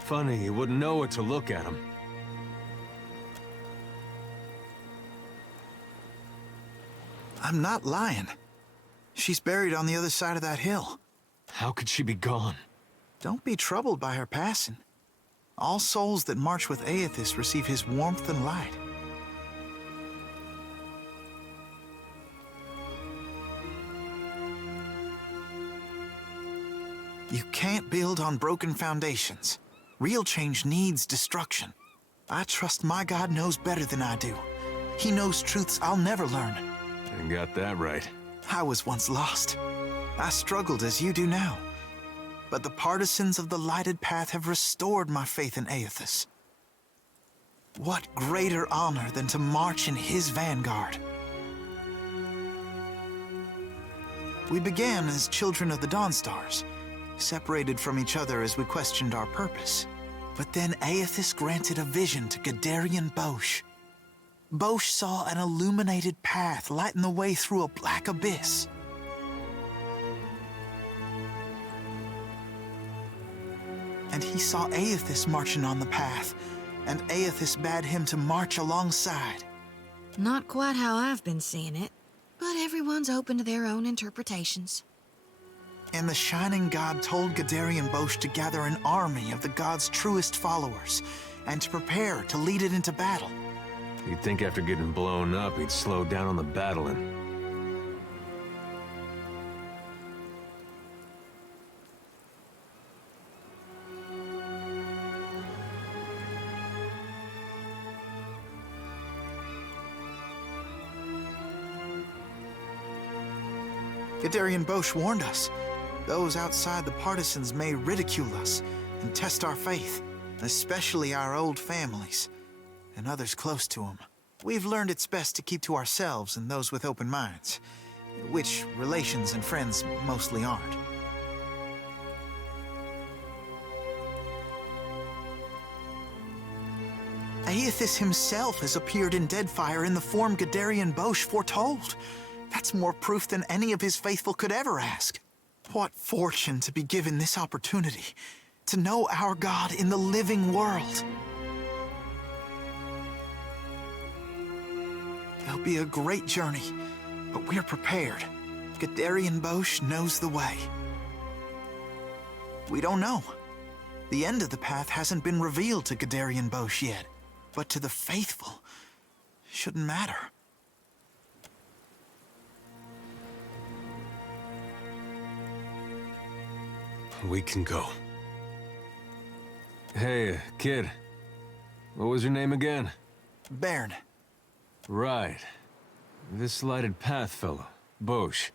Funny, you wouldn't know it to look at him. I'm not lying. She's buried on the other side of that hill. How could she be gone? Don't be troubled by her passing. All souls that march with Aethys receive his warmth and light. You can't build on broken foundations. Real change needs destruction. I trust my God knows better than I do. He knows truths I'll never learn. And got that right. I was once lost. I struggled as you do now. But the partisans of the lighted path have restored my faith in Aethys. What greater honor than to march in his vanguard? We began as children of the Dawnstars, separated from each other as we questioned our purpose. But then Aethys granted a vision to Gadarian Bosch. Bosch saw an illuminated path lighten the way through a black abyss. And he saw Aethys marching on the path, and Aethys bade him to march alongside. Not quite how I've been seeing it, but everyone's open to their own interpretations. And the Shining God told Gadarian Bosch to gather an army of the God's truest followers, and to prepare to lead it into battle. You'd think after getting blown up, he'd slow down on the battling. Gadarian Bosch warned us. Those outside the partisans may ridicule us and test our faith, especially our old families and others close to them. We've learned it's best to keep to ourselves and those with open minds, which relations and friends mostly aren't. Aethys himself has appeared in Deadfire in the form Gadarian Bosch foretold. That's more proof than any of his faithful could ever ask. What fortune to be given this opportunity, to know our God in the living world. It'll be a great journey, but we're prepared. Gadarian Bosch knows the way. We don't know. The end of the path hasn't been revealed to Gadarian Bosch yet, but to the faithful, shouldn't matter. We can go. Hey, kid. What was your name again? Bairn. Right. This lighted path fellow, Bosch.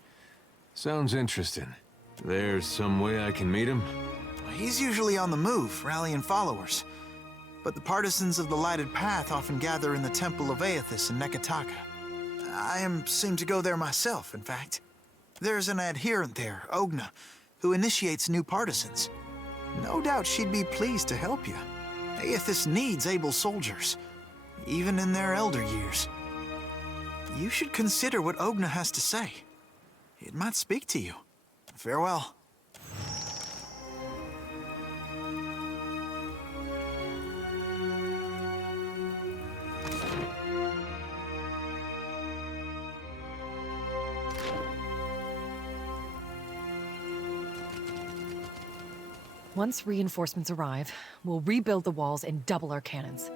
Sounds interesting. There's some way I can meet him? He's usually on the move, rallying followers. But the partisans of the lighted path often gather in the Temple of Aethys in Neketaka. I seem to go there myself, in fact. There's an adherent there, Ogna, who initiates new partisans. No doubt she'd be pleased to help you. Aethys needs able soldiers, even in their elder years. You should consider what Ogna has to say. It might speak to you. Farewell. Once reinforcements arrive, we'll rebuild the walls and double our cannons.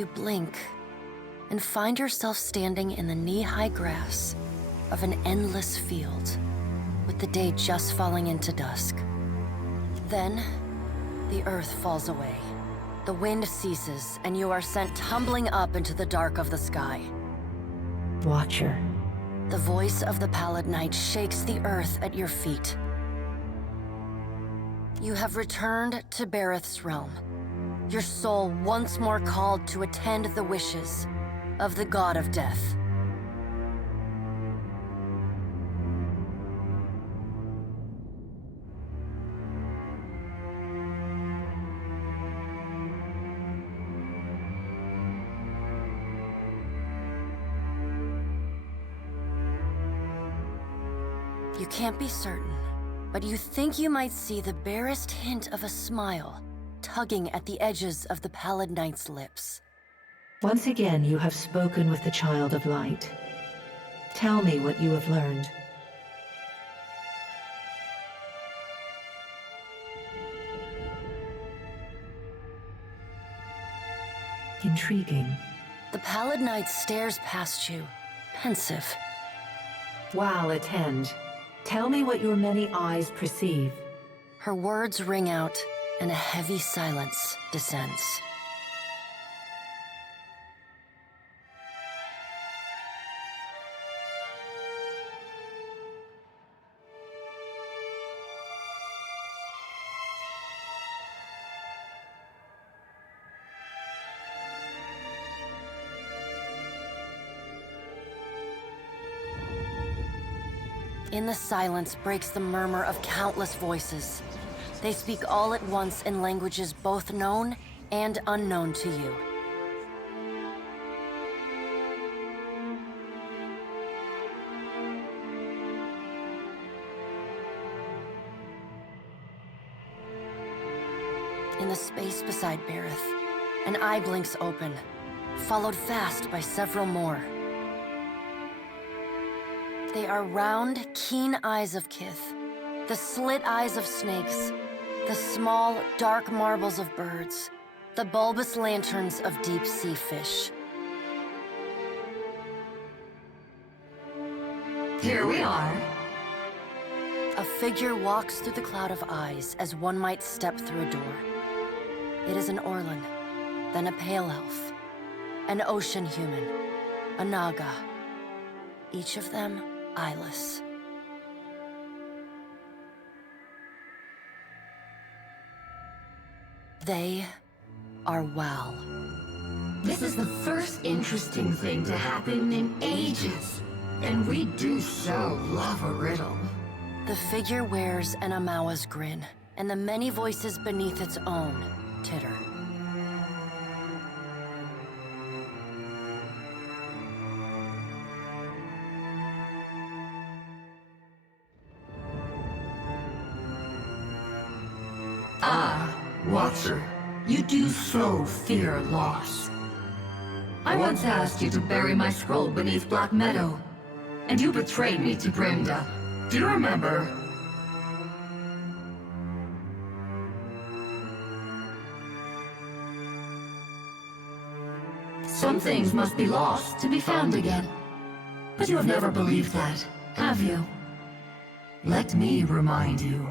You blink and find yourself standing in the knee-high grass of an endless field, with the day just falling into dusk. Then, the earth falls away. The wind ceases, and you are sent tumbling up into the dark of the sky. Watcher. The voice of the Pallid Knight shakes the earth at your feet. You have returned to Bareth's realm, your soul once more called to attend the wishes of the God of Death. You can't be certain, but you think you might see the barest hint of a smile tugging at the edges of the Pallid Knight's lips. Once again, you have spoken with the Child of Light. Tell me what you have learned. Intriguing. The Pallid Knight stares past you, pensive. Wal attend. Tell me what your many eyes perceive. Her words ring out, and a heavy silence descends. In the silence breaks the murmur of countless voices. They speak all at once in languages both known and unknown to you. In the space beside Bareth, an eye blinks open, followed fast by several more. They are round, keen eyes of Kith, the slit eyes of snakes, the small, dark marbles of birds, the bulbous lanterns of deep-sea fish. Here we are. A figure walks through the cloud of eyes as one might step through a door. It is an Orlan, then a pale elf, an ocean human, a Naga, each of them eyeless. They are Wal. This is the first interesting thing to happen in ages, and we do so love a riddle. The figure wears an Amawa's grin, and the many voices beneath its own titter. Ah, Watcher, you do so fear loss. I once asked you to bury my scroll beneath Black Meadow, and you betrayed me to Brenda. Do you remember? Some things must be lost to be found again. But you have never believed that, have you? Let me remind you.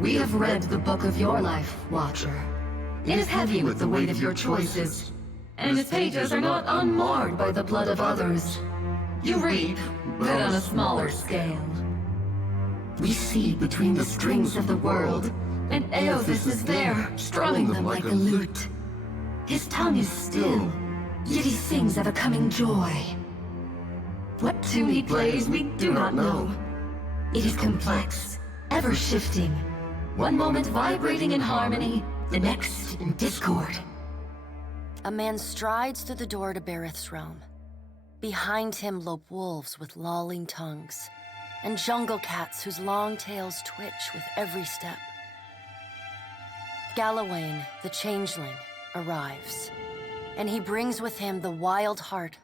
We have read the book of your life, Watcher. It is heavy with the weight of your choices, and its pages are not unmarred by the blood of others. You read, but on a smaller scale. We see between the strings of the world, and Eothas is there, strumming them like a lute. His tongue is still, yet he sings of a coming joy. What tune he plays, we do not know. It is complex, ever-shifting. One moment vibrating in harmony, the next in discord. A man strides through the door to Bareth's realm. Behind him lope wolves with lolling tongues. and jungle cats whose long tails twitch with every step. Galawain, the changeling, arrives, and he brings with him the wild heart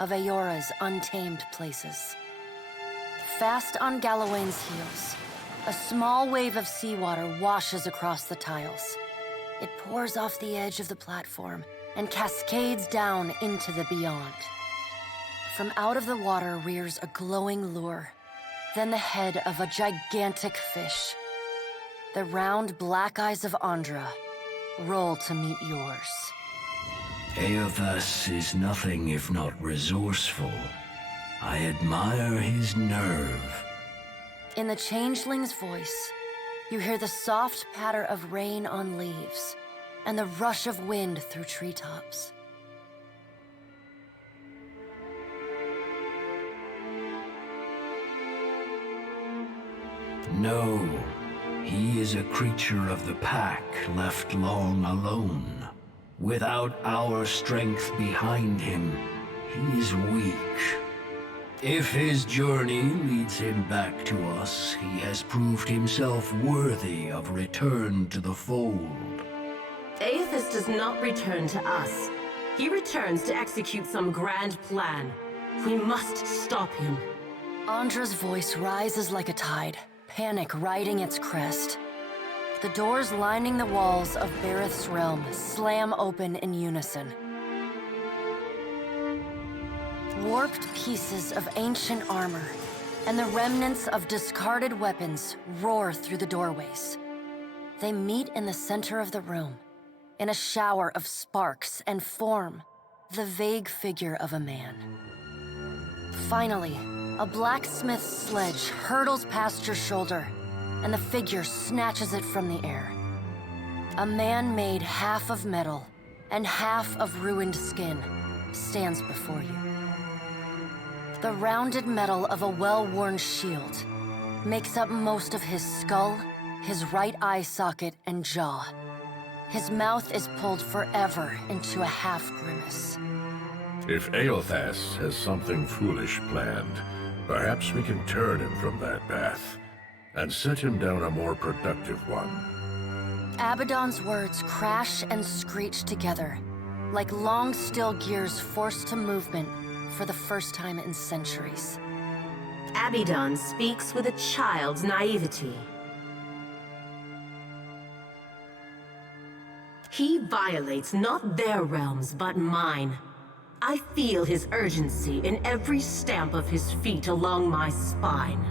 of Eora's untamed places. Fast on Galawain's heels, a small wave of seawater washes across the tiles. It pours off the edge of the platform and cascades down into the beyond. From out of the water rears a glowing lure, then the head of a gigantic fish. The round black eyes of Andra roll to meet yours. Eothas is nothing if not resourceful. I admire his nerve. In the changeling's voice, you hear the soft patter of rain on leaves and the rush of wind through treetops. No, he is a creature of the pack left long alone. Without our strength behind him, he is weak. If his journey leads him back to us, he has proved himself worthy of return to the fold. Eothas does not return to us. He returns to execute some grand plan. We must stop him. Andra's voice rises like a tide, panic riding its crest. The doors lining the walls of Bareth's realm slam open in unison. Warped pieces of ancient armor and the remnants of discarded weapons roar through the doorways. They meet in the center of the room, in a shower of sparks, and form the vague figure of a man. Finally, a blacksmith's sledge hurtles past your shoulder, and the figure snatches it from the air. A man made half of metal and half of ruined skin stands before you. The rounded metal of a well-worn shield makes up most of his skull, his right eye socket, and jaw. His mouth is pulled forever into a half-grimace. If Eothas has something foolish planned, perhaps we can turn him from that path and set him down a more productive one. Abaddon's words crash and screech together, like long steel gears forced to movement for the first time in centuries. Abaddon speaks with a child's naivety. He violates not their realms, but mine. I feel his urgency in every stamp of his feet along my spine.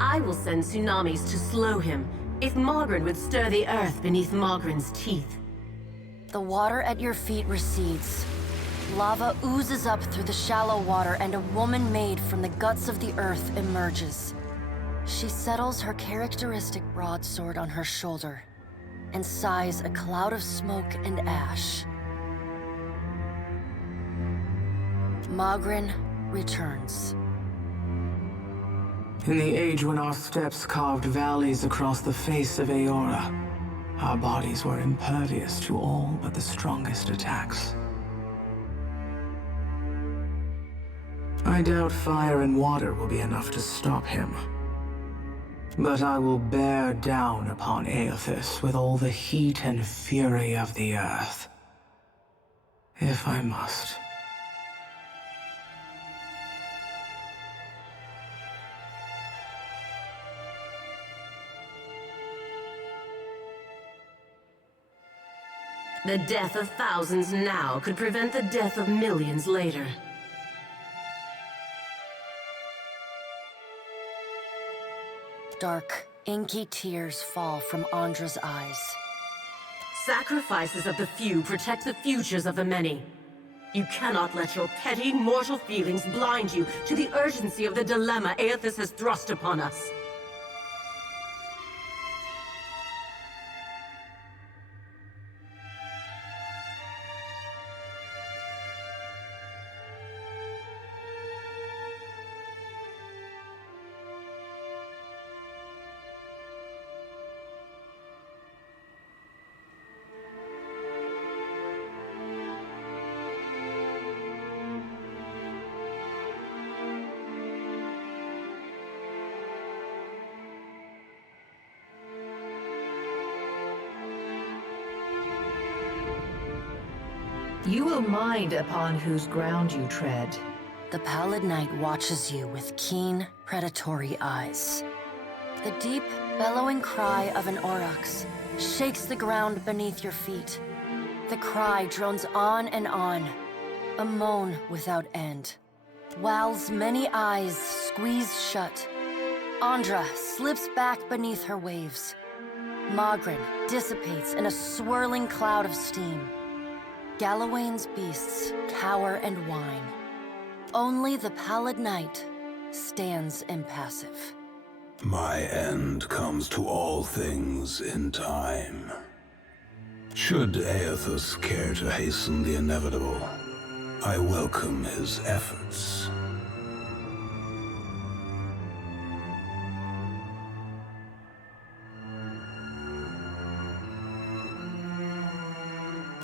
I will send tsunamis to slow him, if Mogren would stir the earth beneath Mogren's teeth. The water at your feet recedes. Lava oozes up through the shallow water, and a woman made from the guts of the earth emerges. She settles her characteristic broadsword on her shoulder and sighs a cloud of smoke and ash. Mogren returns. In the age when our steps carved valleys across the face of Eora, our bodies were impervious to all but the strongest attacks. I doubt fire and water will be enough to stop him. But I will bear down upon Eothas with all the heat and fury of the earth. If I must. The death of thousands now could prevent the death of millions later. Dark, inky tears fall from Andra's eyes. Sacrifices of the few protect the futures of the many. You cannot let your petty, mortal feelings blind you to the urgency of the dilemma Eothas has thrust upon us. You will mind upon whose ground you tread. The Pallid Knight watches you with keen, predatory eyes. The deep, bellowing cry of an aurochs shakes the ground beneath your feet. The cry drones on and on, a moan without end. Wal's many eyes squeeze shut. Andra slips back beneath her waves. Mogren dissipates in a swirling cloud of steam. Galawain's beasts cower and whine. Only the Pallid Knight stands impassive. My end comes to all things in time. Should Aethys care to hasten the inevitable, I welcome his efforts.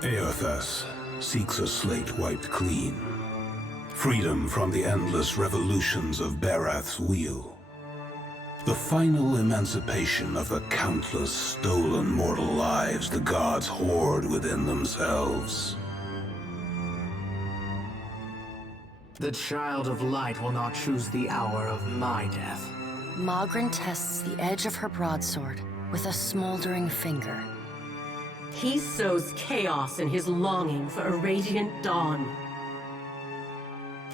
Aethys seeks a slate wiped clean. Freedom from the endless revolutions of Barath's wheel. The final emancipation of the countless stolen mortal lives the gods hoard within themselves. The Child of Light will not choose the hour of my death. Mogren tests the edge of her broadsword with a smoldering finger. He sows chaos in his longing for a radiant dawn.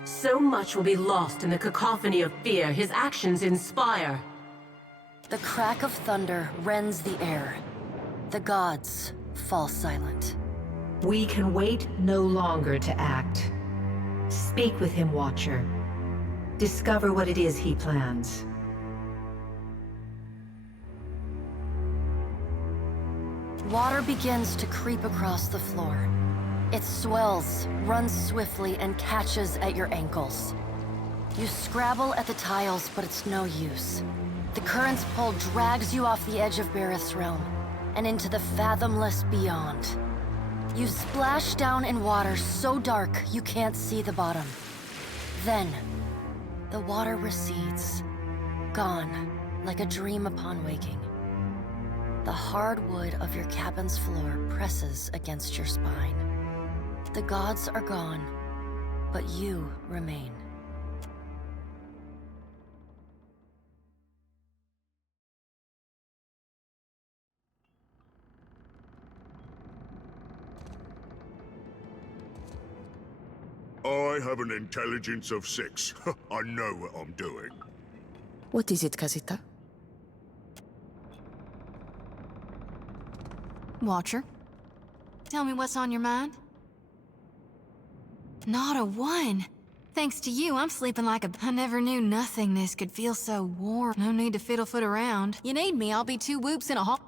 So much will be lost in the cacophony of fear his actions inspire. The crack of thunder rends the air. The gods fall silent. We can wait no longer to act. Speak with him, Watcher. Discover what it is he plans. Water begins to creep across the floor. It swells, runs swiftly, and catches at your ankles. You scrabble at the tiles, but it's no use. The current's pull drags you off the edge of Bareth's realm, and into the fathomless beyond. You splash down in water so dark you can't see the bottom. Then, the water recedes, gone like a dream upon waking. The hard wood of your cabin's floor presses against your spine. The gods are gone, but you remain. I have an intelligence of 6. I know what I'm doing. What is it, Khazita? Watcher, tell me what's on your mind? Not a one. Thanks to you, I'm sleeping like a... I never knew nothingness could feel so warm. No need to fiddle-foot around. You need me, I'll be 2 whoops in a hall.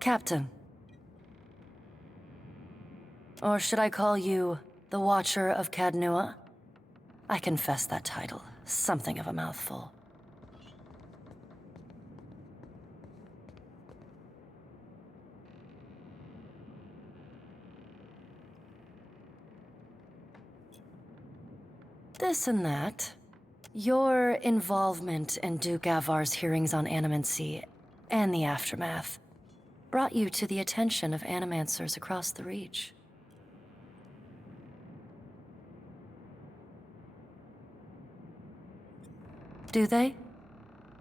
Captain. Or should I call you the Watcher of Cadnua? I confess that title, something of a mouthful. This and that. Your involvement in Duke Avar's hearings on Animancy and the aftermath brought you to the attention of animancers across the Reach. Do they?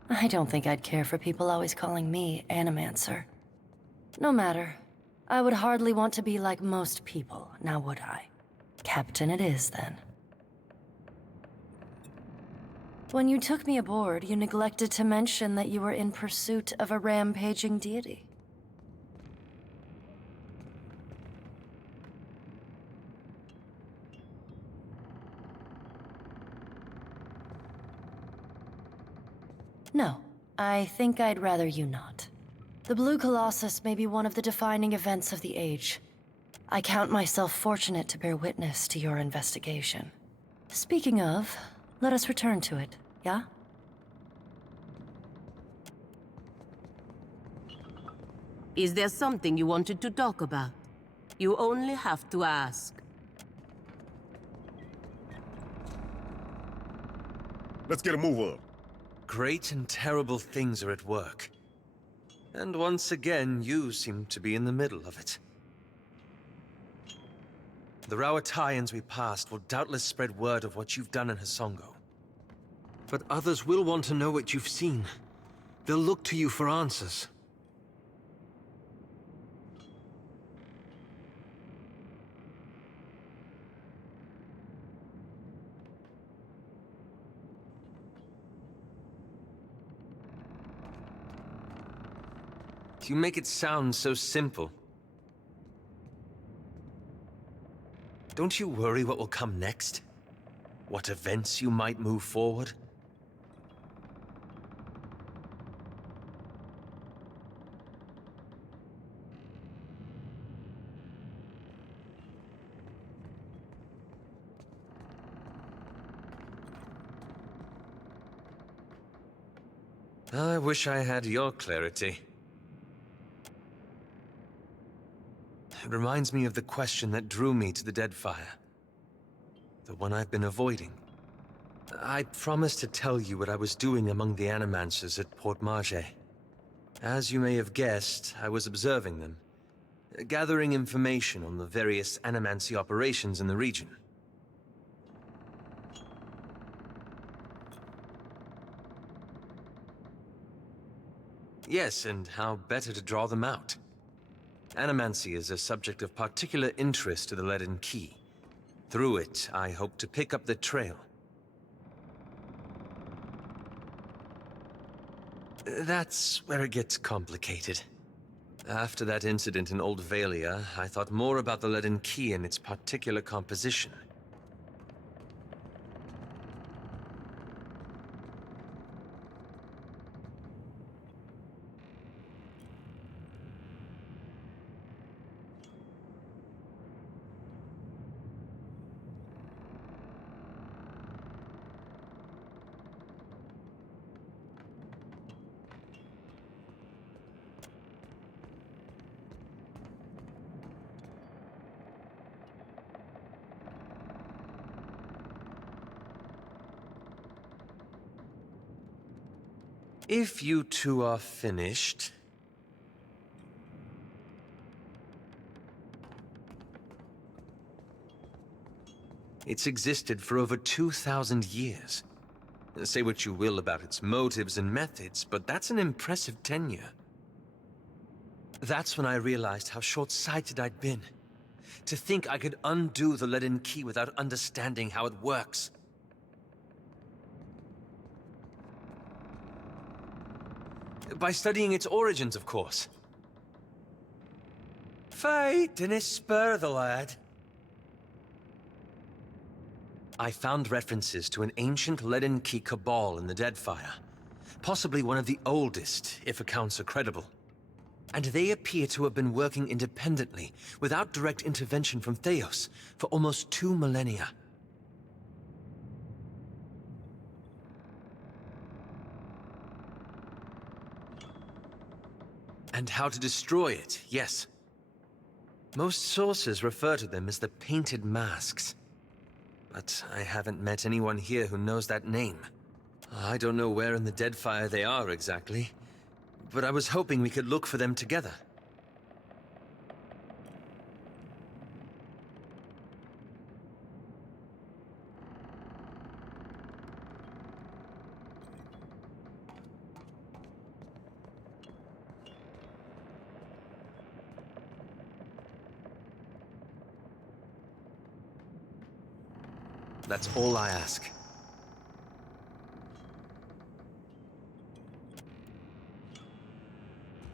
I don't think I'd care for people always calling me Animancer. No matter. I would hardly want to be like most people, now would I? Captain it is, then. When you took me aboard, you neglected to mention that you were in pursuit of a rampaging deity. No, I think I'd rather you not. The Blue Colossus may be one of the defining events of the age. I count myself fortunate to bear witness to your investigation. Speaking of, let us return to it, yeah? Is there something you wanted to talk about? You only have to ask. Let's get a move on. Great and terrible things are at work. And once again, you seem to be in the middle of it. The Rauataians we passed will doubtless spread word of what you've done in Hasongo. But others will want to know what you've seen. They'll look to you for answers. You make it sound so simple. Don't you worry what will come next? What events you might move forward? I wish I had your clarity. It reminds me of the question that drew me to the Deadfire. The one I've been avoiding. I promised to tell you what I was doing among the Animancers at Port Marge. As you may have guessed, I was observing them, gathering information on the various Animancy operations in the region. Yes, and how better to draw them out. Animancy is a subject of particular interest to the Leaden Key. Through it, I hope to pick up the trail. That's where it gets complicated. After that incident in Old Valia, I thought more about the Leaden Key and its particular composition. If you two are finished... It's existed for over 2,000 years. Say what you will about its motives and methods, but that's an impressive tenure. That's when I realized how short-sighted I'd been. To think I could undo the Leaden Key without understanding how it works. By studying its origins, of course. Fate didn't spur the lad. I found references to an ancient Leaden Key cabal in the Deadfire. Possibly one of the oldest, if accounts are credible. And they appear to have been working independently, without direct intervention from Theos, for almost 2 millennia. And how to destroy it, yes. Most sources refer to them as the Painted Masks. But I haven't met anyone here who knows that name. I don't know where in the Deadfire they are exactly, but I was hoping we could look for them together. That's all I ask.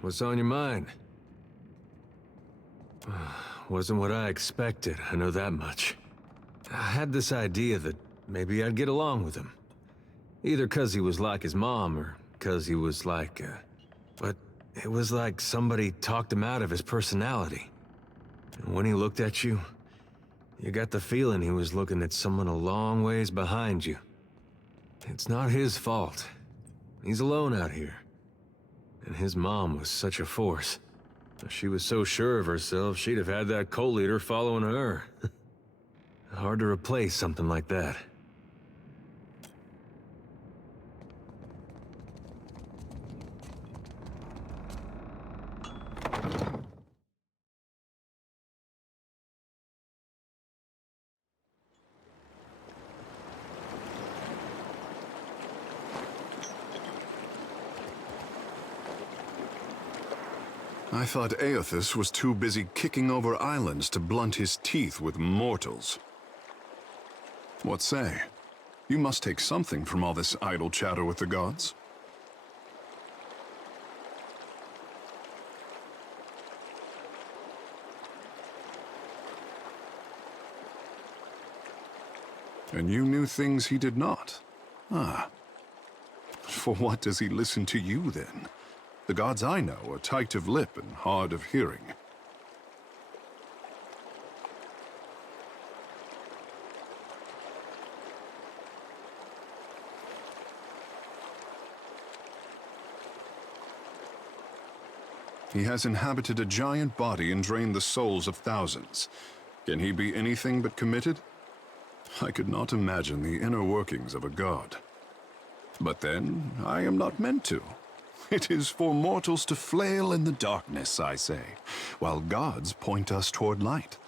What's on your mind? Wasn't what I expected, I know that much. I had this idea that maybe I'd get along with him. Either 'cause he was like his mom, or because he was like, but it was like somebody talked him out of his personality. And when he looked at you, you got the feeling he was looking at someone a long ways behind you. It's not his fault. He's alone out here. And his mom was such a force. If she was so sure of herself, she'd have had that cult leader following her. Hard to replace something like that. I thought Aethys was too busy kicking over islands to blunt his teeth with mortals. What say? You must take something from all this idle chatter with the gods. And you knew things he did not? Ah. For what does he listen to you, then? The gods I know are tight of lip and hard of hearing. He has inhabited a giant body and drained the souls of thousands. Can he be anything but committed? I could not imagine the inner workings of a god. But then, I am not meant to. It is for mortals to flail in the darkness, I say, while gods point us toward light.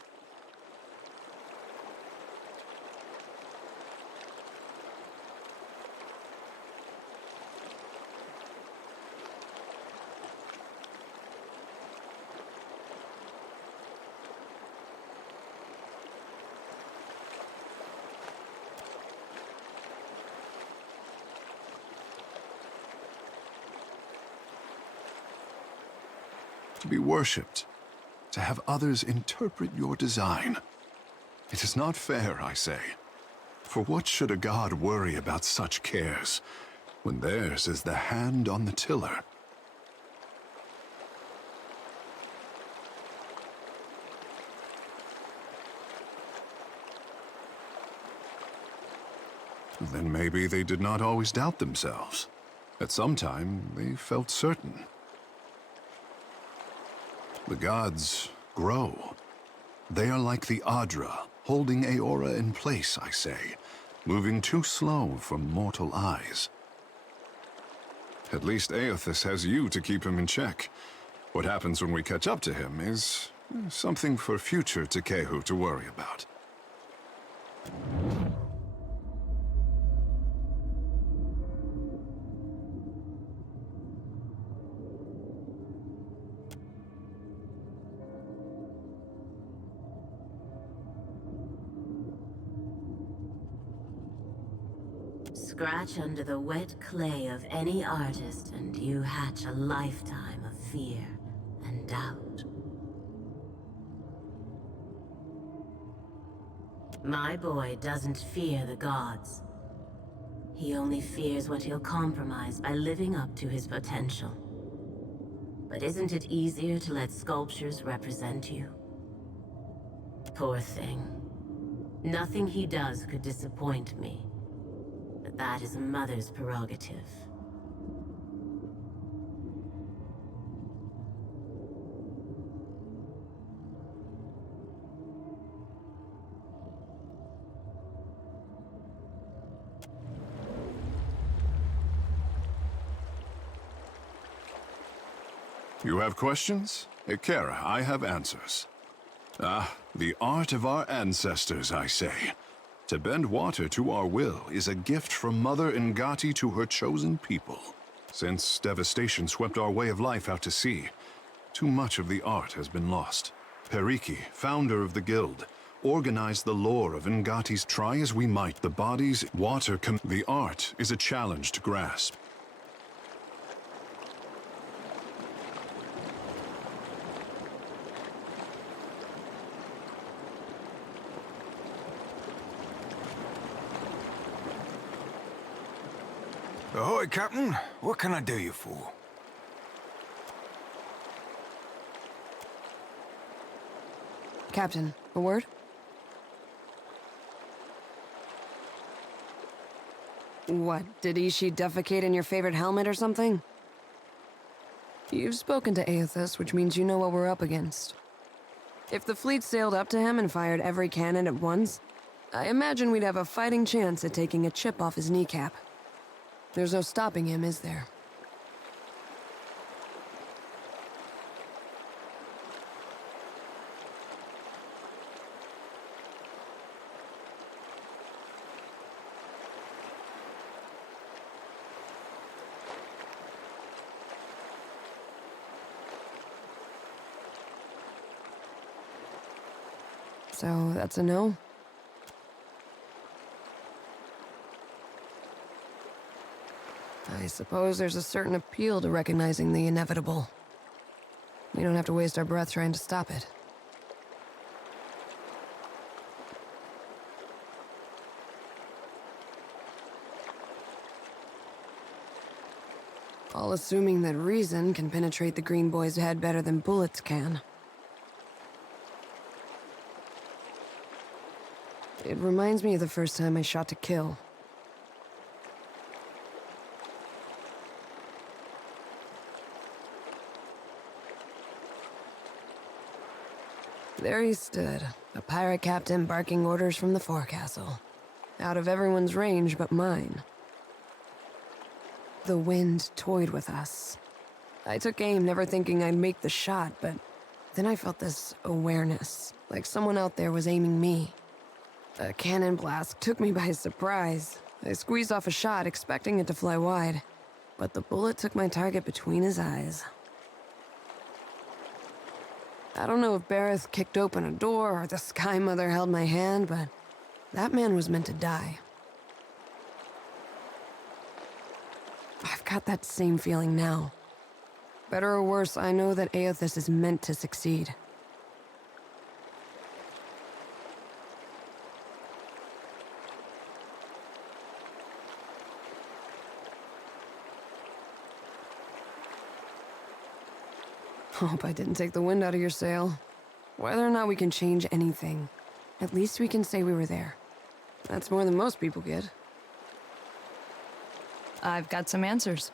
To be worshipped, to have others interpret your design. It is not fair, I say. For what should a god worry about such cares, when theirs is the hand on the tiller? Then maybe they did not always doubt themselves. At some time, they felt certain. The gods grow. They are like the Adra, holding Aora in place, I say, moving too slow for mortal eyes. At least Aethys has you to keep him in check. What happens when we catch up to him is something for future Tekehu to worry about. Scratch under the wet clay of any artist and you hatch a lifetime of fear and doubt. My boy doesn't fear the gods. He only fears what he'll compromise by living up to his potential. But isn't it easier to let sculptures represent you? Poor thing. Nothing he does could disappoint me. But that is a mother's prerogative. You have questions? Ekera, I have answers. Ah, the art of our ancestors, I say. To bend water to our will is a gift from Mother Ngati to her chosen people. Since devastation swept our way of life out to sea, too much of the art has been lost. Periki, founder of the guild, organized the lore of Ngati's. Try as we might, the body's water the art is a challenge to grasp. Ahoy, Captain. What can I do you for? Captain, a word? What, did Ishi defecate in your favorite helmet or something? You've spoken to Aethys, which means you know what we're up against. If the fleet sailed up to him and fired every cannon at once, I imagine we'd have a fighting chance at taking a chip off his kneecap. There's no stopping him, is there? So, that's a no? I suppose there's a certain appeal to recognizing the inevitable. We don't have to waste our breath trying to stop it. All assuming that reason can penetrate the Green Boy's head better than bullets can. It reminds me of the first time I shot to kill. There he stood, a pirate captain barking orders from the forecastle. Out of everyone's range but mine. The wind toyed with us. I took aim, never thinking I'd make the shot, but then I felt this awareness, like someone out there was aiming me. A cannon blast took me by surprise. I squeezed off a shot, expecting it to fly wide, but the bullet took my target between his eyes. I don't know if Bareth kicked open a door or the Sky Mother held my hand, but that man was meant to die. I've got that same feeling now. Better or worse, I know that Aethys is meant to succeed. Hope I didn't take the wind out of your sail. Whether or not we can change anything, at least we can say we were there. That's more than most people get. I've got some answers.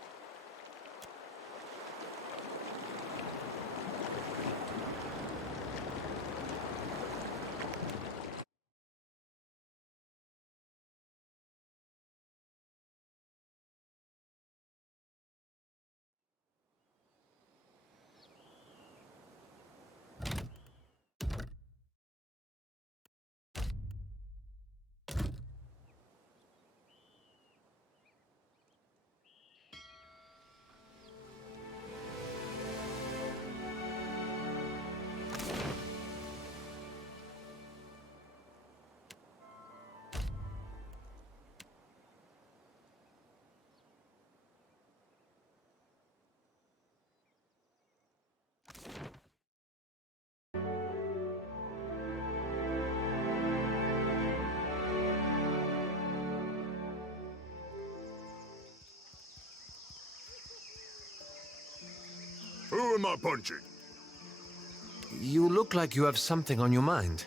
Who am I punching? You look like you have something on your mind.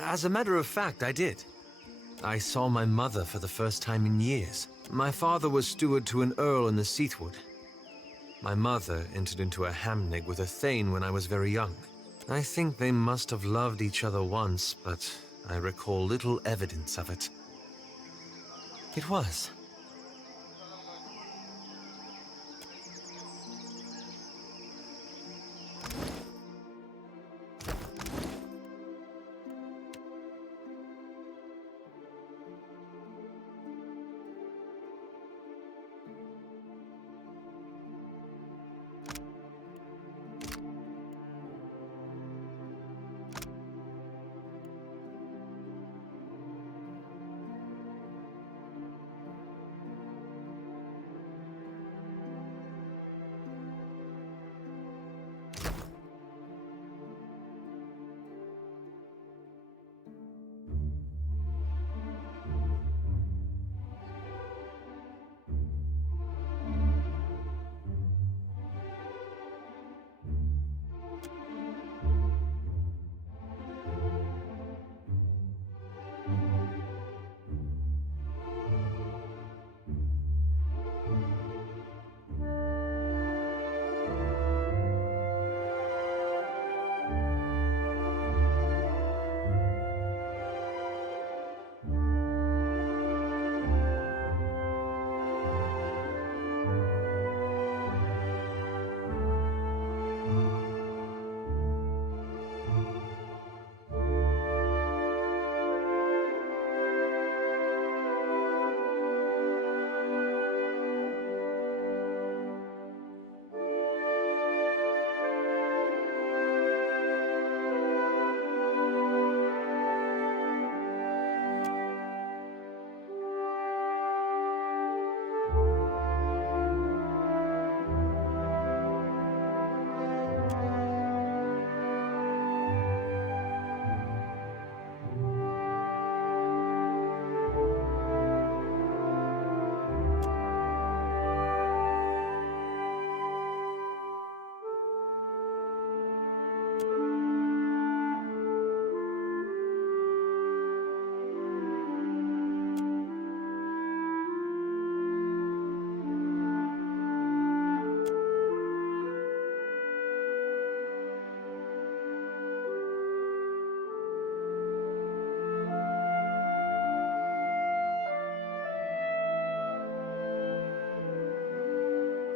As a matter of fact, I did. I saw my mother for the first time in years. My father was steward to an earl in the Seathwood. My mother entered into a hamnig with a thane when I was very young. I think they must have loved each other once, but I recall little evidence of it. It was.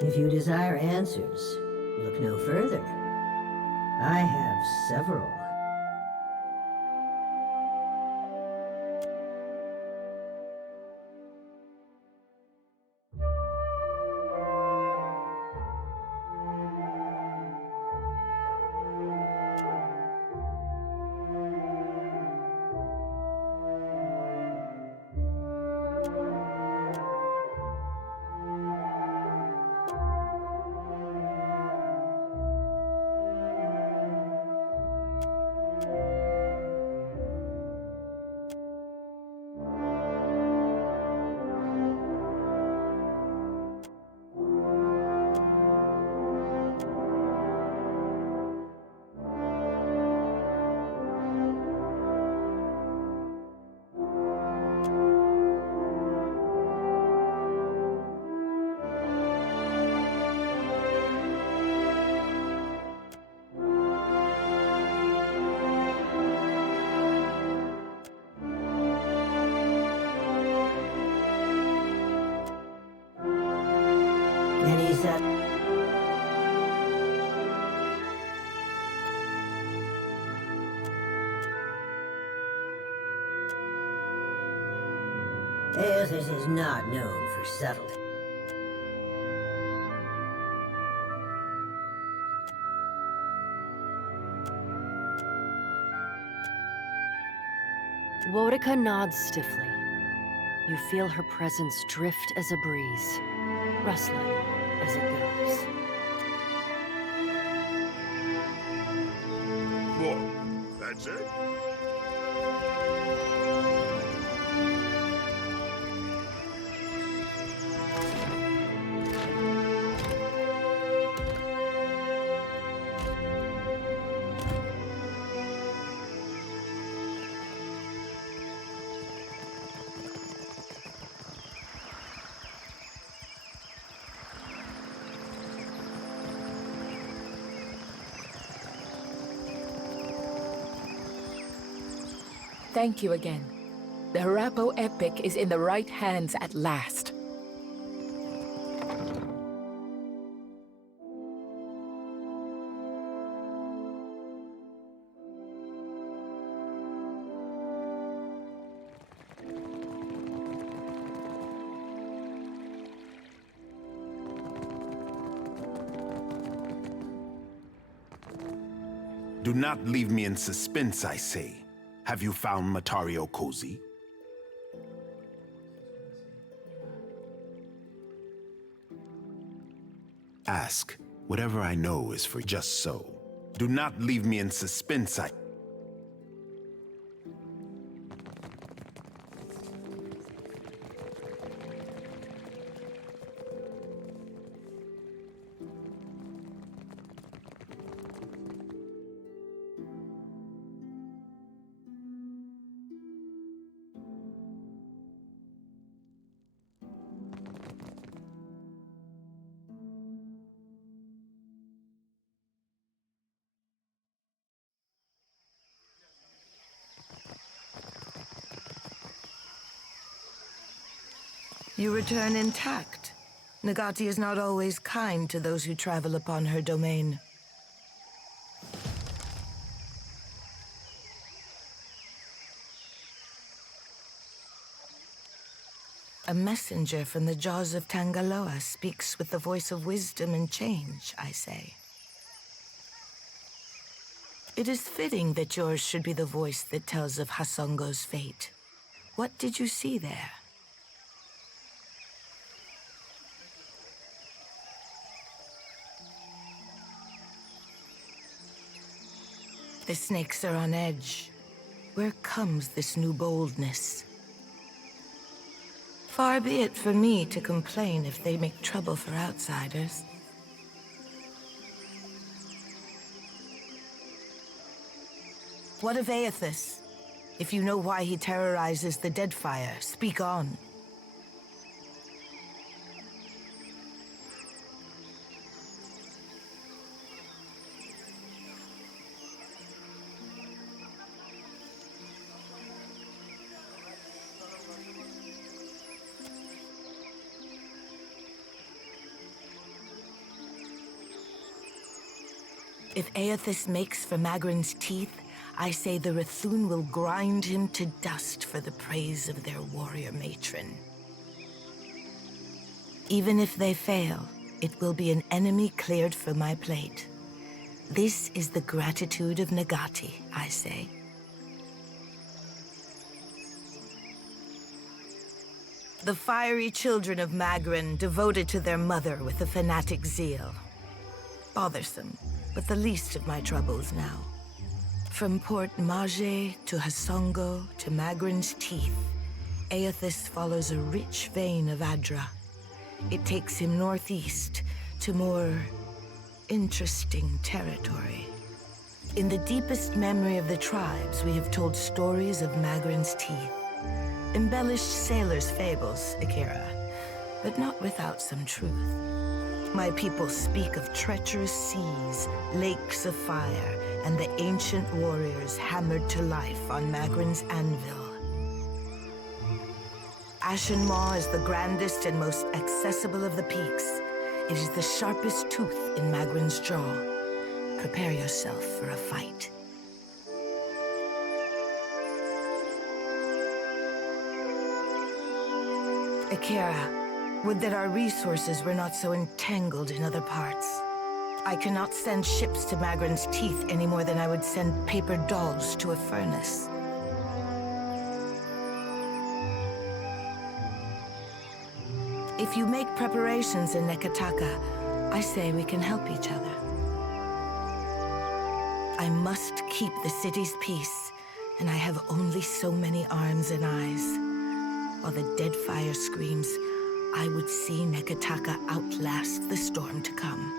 If you desire answers, look no further. I have several. And he said, Aethys is not known for subtlety. Woedica nods stiffly. You feel her presence drift as a breeze, rustling as it goes. What? That's it? Thank you again. The Harappo epic is in the right hands at last. Do not leave me in suspense, I say. Have you found Matario Cozy? Ask. Whatever I know is for just so. Do not leave me in suspense, I... You return intact. Nagati is not always kind to those who travel upon her domain. A messenger from the jaws of Tangaloa speaks with the voice of wisdom and change, I say. It is fitting that yours should be the voice that tells of Hasongo's fate. What did you see there? The snakes are on edge. Where comes this new boldness? Far be it for me to complain if they make trouble for outsiders. What of Aethys? If you know why he terrorizes the Deadfire, speak on. If Aethys makes for Magrin's teeth, I say the Rathun will grind him to dust for the praise of their warrior matron. Even if they fail, it will be an enemy cleared from my plate. This is the gratitude of Nagati, I say. The fiery children of Magrin devoted to their mother with a fanatic zeal. Bothersome, but the least of my troubles now. From Port Mage to Hasongo to Magrin's teeth, Aethys follows a rich vein of Adra. It takes him northeast to more interesting territory. In the deepest memory of the tribes, we have told stories of Magrin's teeth. Embellished sailors' fables, Akira, but not without some truth. My people speak of treacherous seas, lakes of fire, and the ancient warriors hammered to life on Magrin's anvil. Ashen Maw is the grandest and most accessible of the peaks. It is the sharpest tooth in Magrin's jaw. Prepare yourself for a fight. Akira, would that our resources were not so entangled in other parts. I cannot send ships to Magrin's teeth any more than I would send paper dolls to a furnace. If you make preparations in Neketaka, I say we can help each other. I must keep the city's peace, and I have only so many arms and eyes. While the Deadfire screams, I would see Neketaka outlast the storm to come.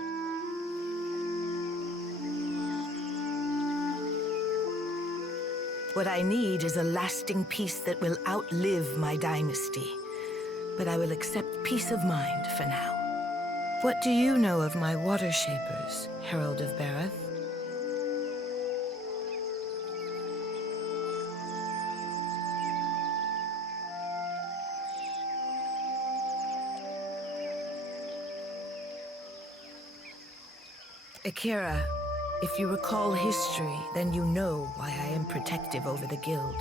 What I need is a lasting peace that will outlive my dynasty. But I will accept peace of mind for now. What do you know of my water shapers, Herald of Bareth? Akira, if you recall history, then you know why I am protective over the Guild.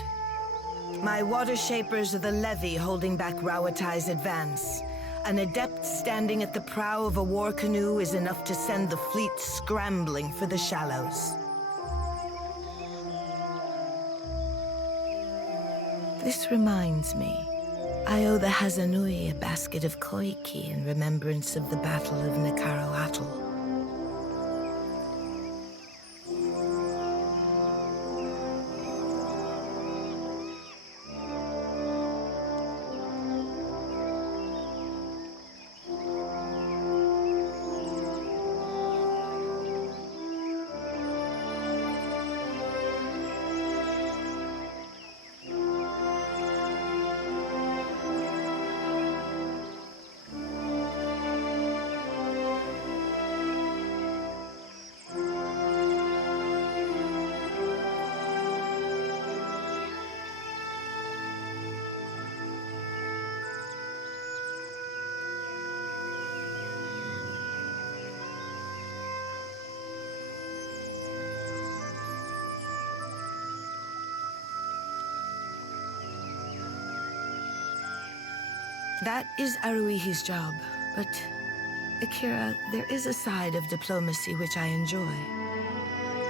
My water shapers are the levy holding back Rauatai's advance. An adept standing at the prow of a war canoe is enough to send the fleet scrambling for the shallows. This reminds me, I owe the Hazanui a basket of koiki in remembrance of the Battle of Nekaro Atoll. That is Aruihi's job, but Akira, there is a side of diplomacy which I enjoy.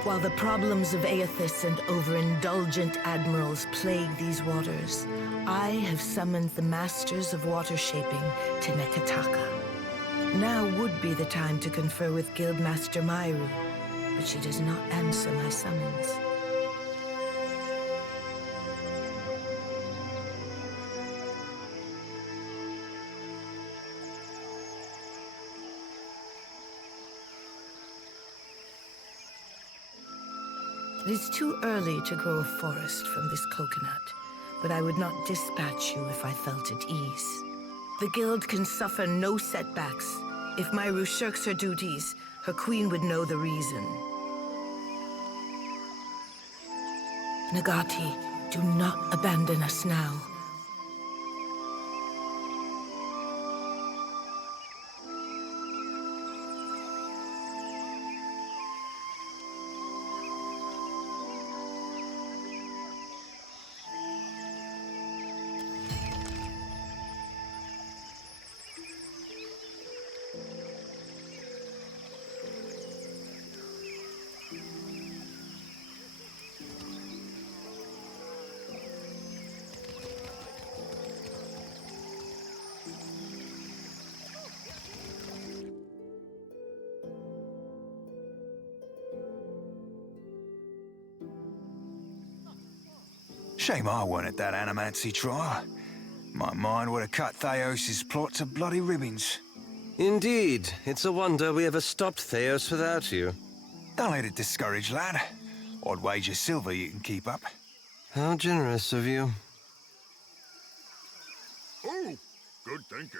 While the problems of Aethys and overindulgent admirals plague these waters, I have summoned the masters of water shaping to Neketaka. Now would be the time to confer with Guildmaster Mairu, but she does not answer my summons. It is too early to grow a forest from this coconut, but I would not dispatch you if I felt at ease. The Guild can suffer no setbacks. If Mairu shirks her duties, her queen would know the reason. Nagati, do not abandon us now. Shame I weren't at that animancy trial. My mind would have cut Theos' plot to bloody ribbons. Indeed. It's a wonder we ever stopped Theos without you. Don't let it discourage, lad. I'd wager silver you can keep up. How generous of you. Oh, good thinking.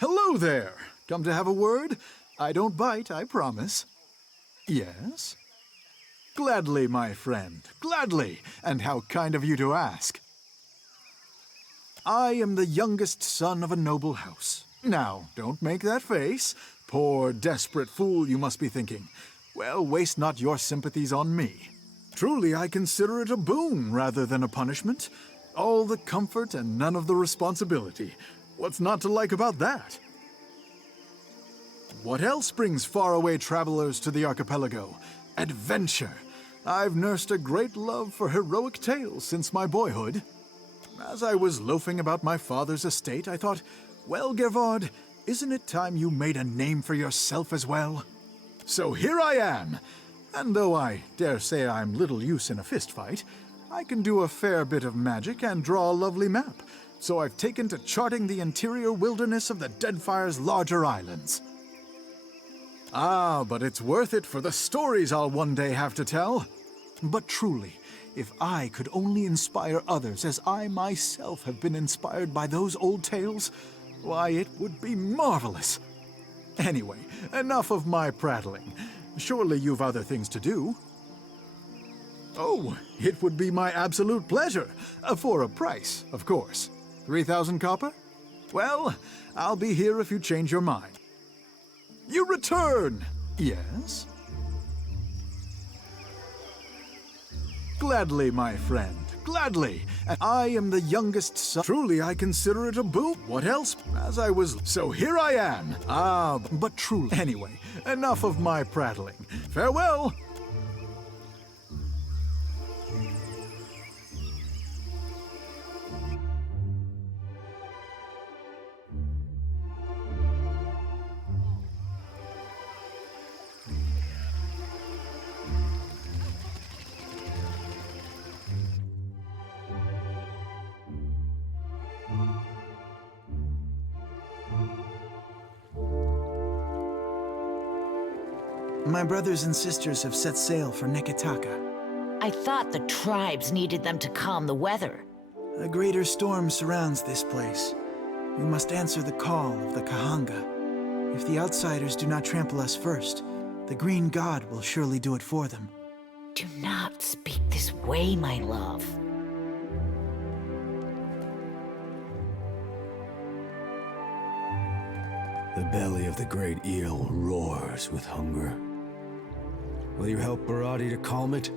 Hello there! Come to have a word? I don't bite, I promise. Yes? Gladly, my friend, gladly, and how kind of you to ask. I am the youngest son of a noble house. Now, don't make that face. Poor, desperate fool, you must be thinking. Well, waste not your sympathies on me. Truly, I consider it a boon rather than a punishment. All the comfort and none of the responsibility. What's not to like about that? What else brings faraway travelers to the archipelago? Adventure. I've nursed a great love for heroic tales since my boyhood. As I was loafing about my father's estate, I thought, well, Gervard, isn't it time you made a name for yourself as well? So here I am. And though I dare say I'm little use in a fistfight, I can do a fair bit of magic and draw a lovely map. So I've taken to charting the interior wilderness of the Deadfire's larger islands. Ah, but it's worth it for the stories I'll one day have to tell. But truly, if I could only inspire others as I myself have been inspired by those old tales, why, it would be marvelous. Anyway, enough of my prattling. Surely you've other things to do. Oh, it would be my absolute pleasure. For a price, of course. 3,000 copper? Well, I'll be here if you change your mind. You return! Yes? Gladly, my friend, gladly. And I am the youngest son. Truly, I consider it a boon. What else? As I was... So here I am. Ah, but truly... Anyway, enough of my prattling. Farewell! My brothers and sisters have set sail for Neketaka. I thought the tribes needed them to calm the weather. A greater storm surrounds this place. We must answer the call of the Kahanga. If the outsiders do not trample us first, the Green God will surely do it for them. Do not speak this way, my love. The belly of the great eel roars with hunger. Will you help Barati to calm it?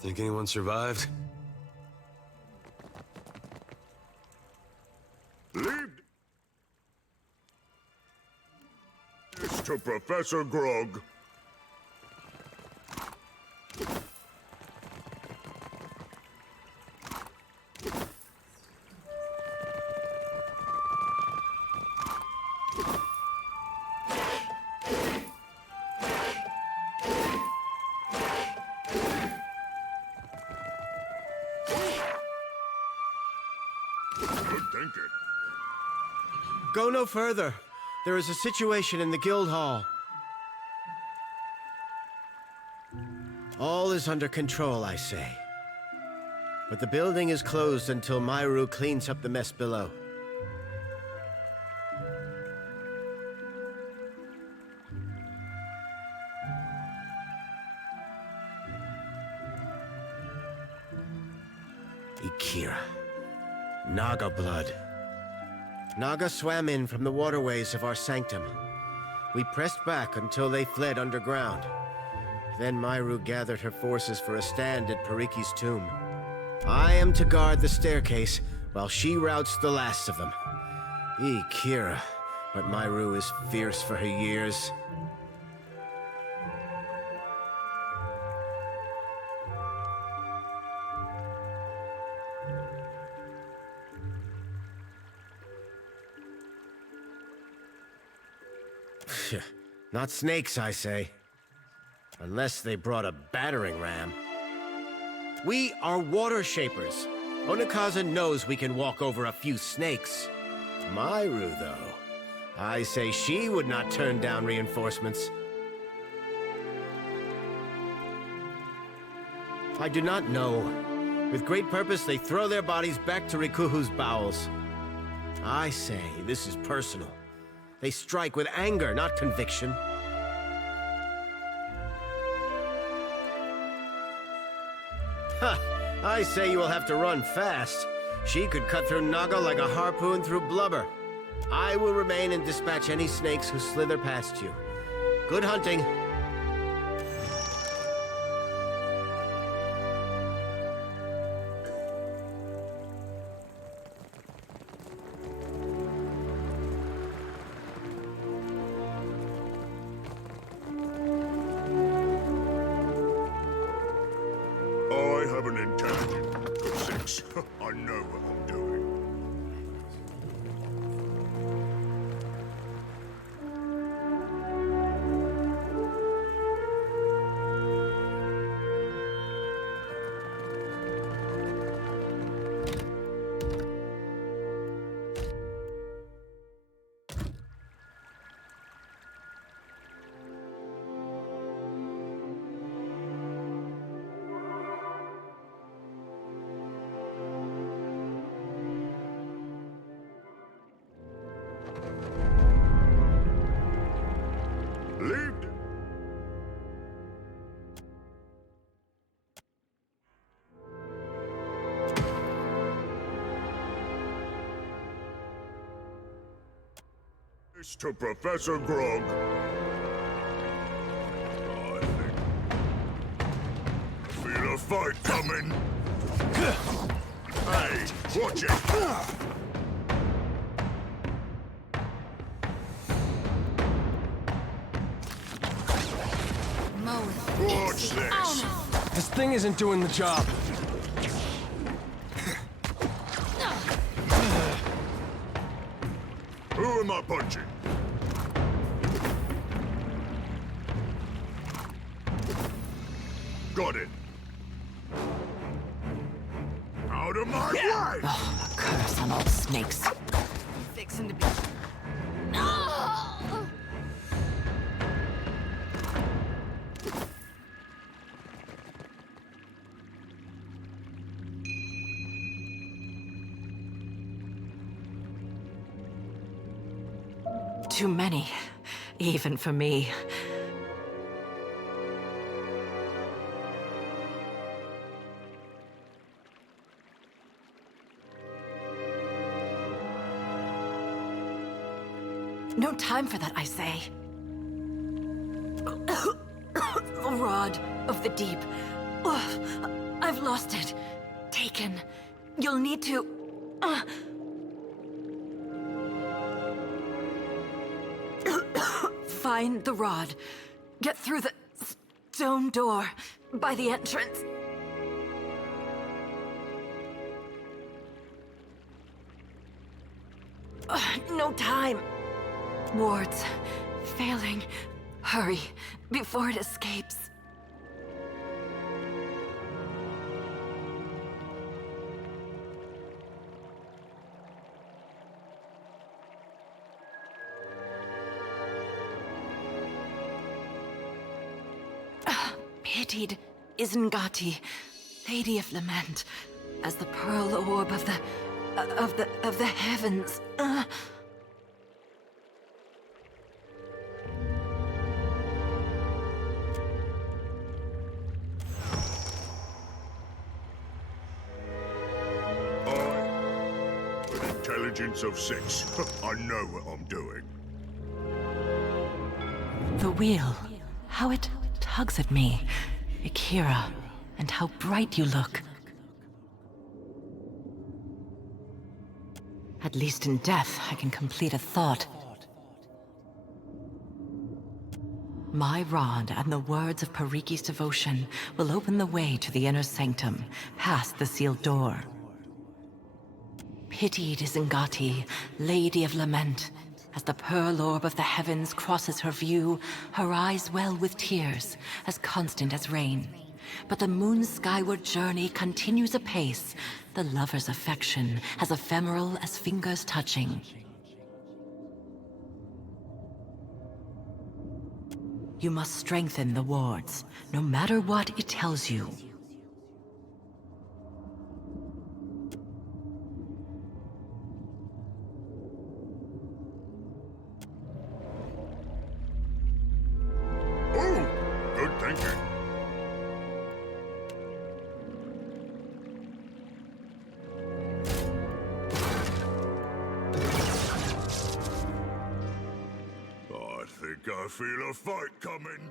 Think anyone survived? Lead this to Professor Grog. Go no further. There is a situation in the guild hall. All is under control, I say. But the building is closed until Myru cleans up the mess below. Ikira. Naga blood. Naga swam in from the waterways of our sanctum. We pressed back until they fled underground. Then Myru gathered her forces for a stand at Pariki's tomb. I am to guard the staircase, while she routs the last of them. Kira, but Myru is fierce for her years. Not snakes, I say. Unless they brought a battering ram. We are water shapers. Onikaza knows we can walk over a few snakes. Myru, though, I say she would not turn down reinforcements. I do not know. With great purpose, they throw their bodies back to Rikuhu's bowels. I say this is personal. They strike with anger, not conviction. Ha! I say you will have to run fast. She could cut through Naga like a harpoon through blubber. I will remain and dispatch any snakes who slither past you. Good hunting. I have an intelligent good six. I know what I'm doing. It's to Professor Grog. I feel a fight coming. Hey, watch it. Watch this. This thing isn't doing the job. Who am I punching? Got it. Out of my way! Oh, a curse on all snakes. Fixing to be. Too many, even for me. No time for that, I say. The rod of the deep. Ugh, I've lost it. Taken. You'll need to... Find the rod. Get through the stone door by the entrance. No time. Wards. Failing. Hurry, before it escapes. Pitied Isengati, Lady of Lament, as the pearl orb of the heavens. With intelligence of 6, I know what I'm doing. The wheel, how it tugs at me. Akira, and how bright you look. At least in death, I can complete a thought. My rod and the words of Pariki's devotion will open the way to the inner sanctum, past the sealed door. Pitied Isengati, Lady of Lament. As the pearl orb of the heavens crosses her view, her eyes well with tears, as constant as rain. But the moon's skyward journey continues apace, the lover's affection as ephemeral as fingers touching. You must strengthen the wards, no matter what it tells you. Good thinking. I think I feel a fight coming.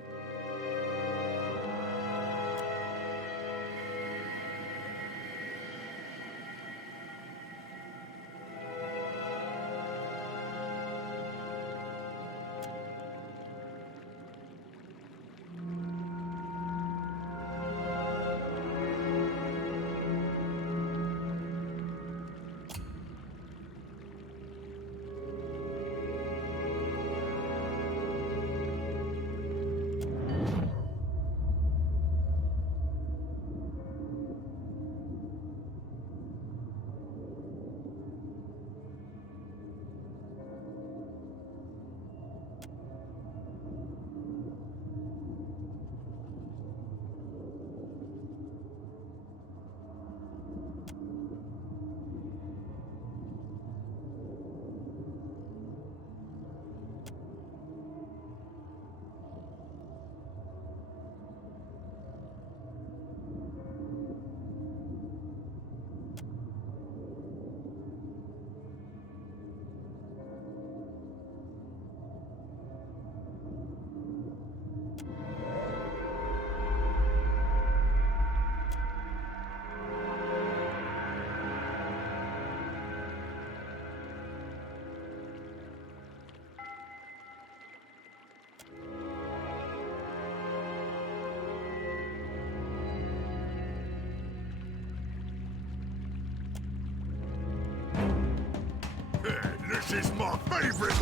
This is my favorite.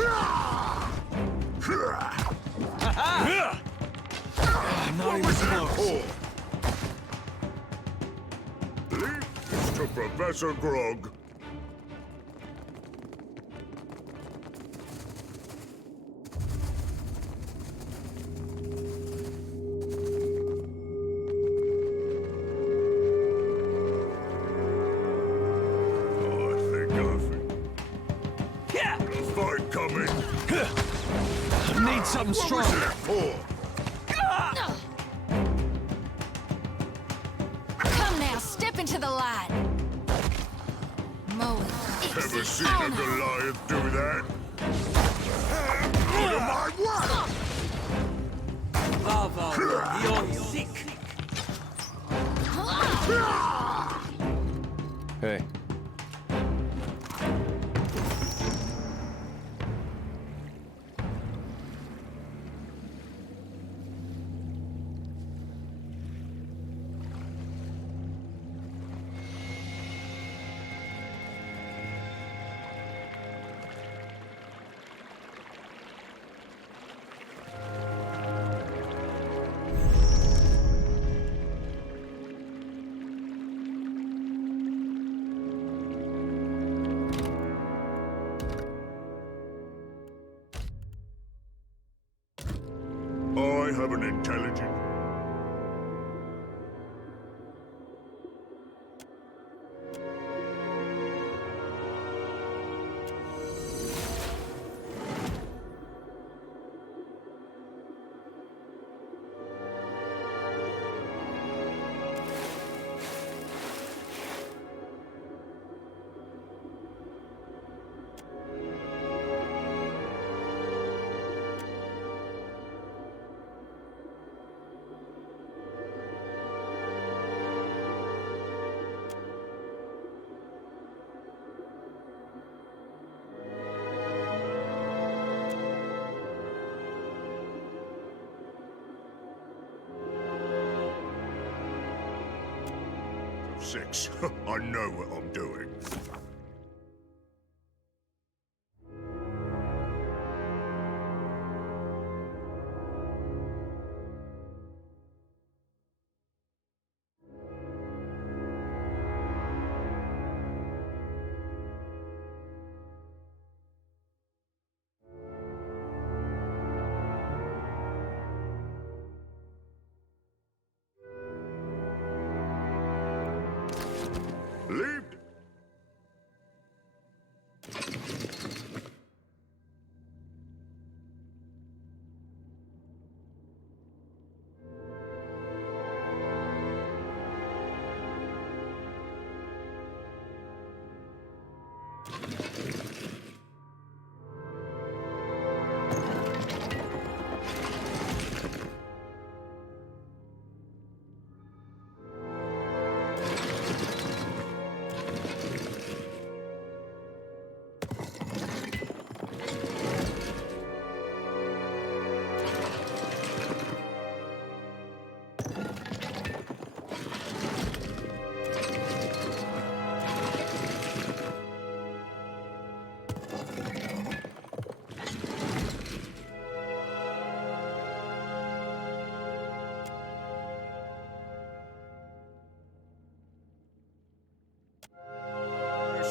What was that for? Leave this to Professor Grog. Something strong. Come now, step into the light. Moe, Ever seen a Goliath do that? Out of my way! You're sick. Hey. I have an intelligent. 6. I know what I'm doing. Leave.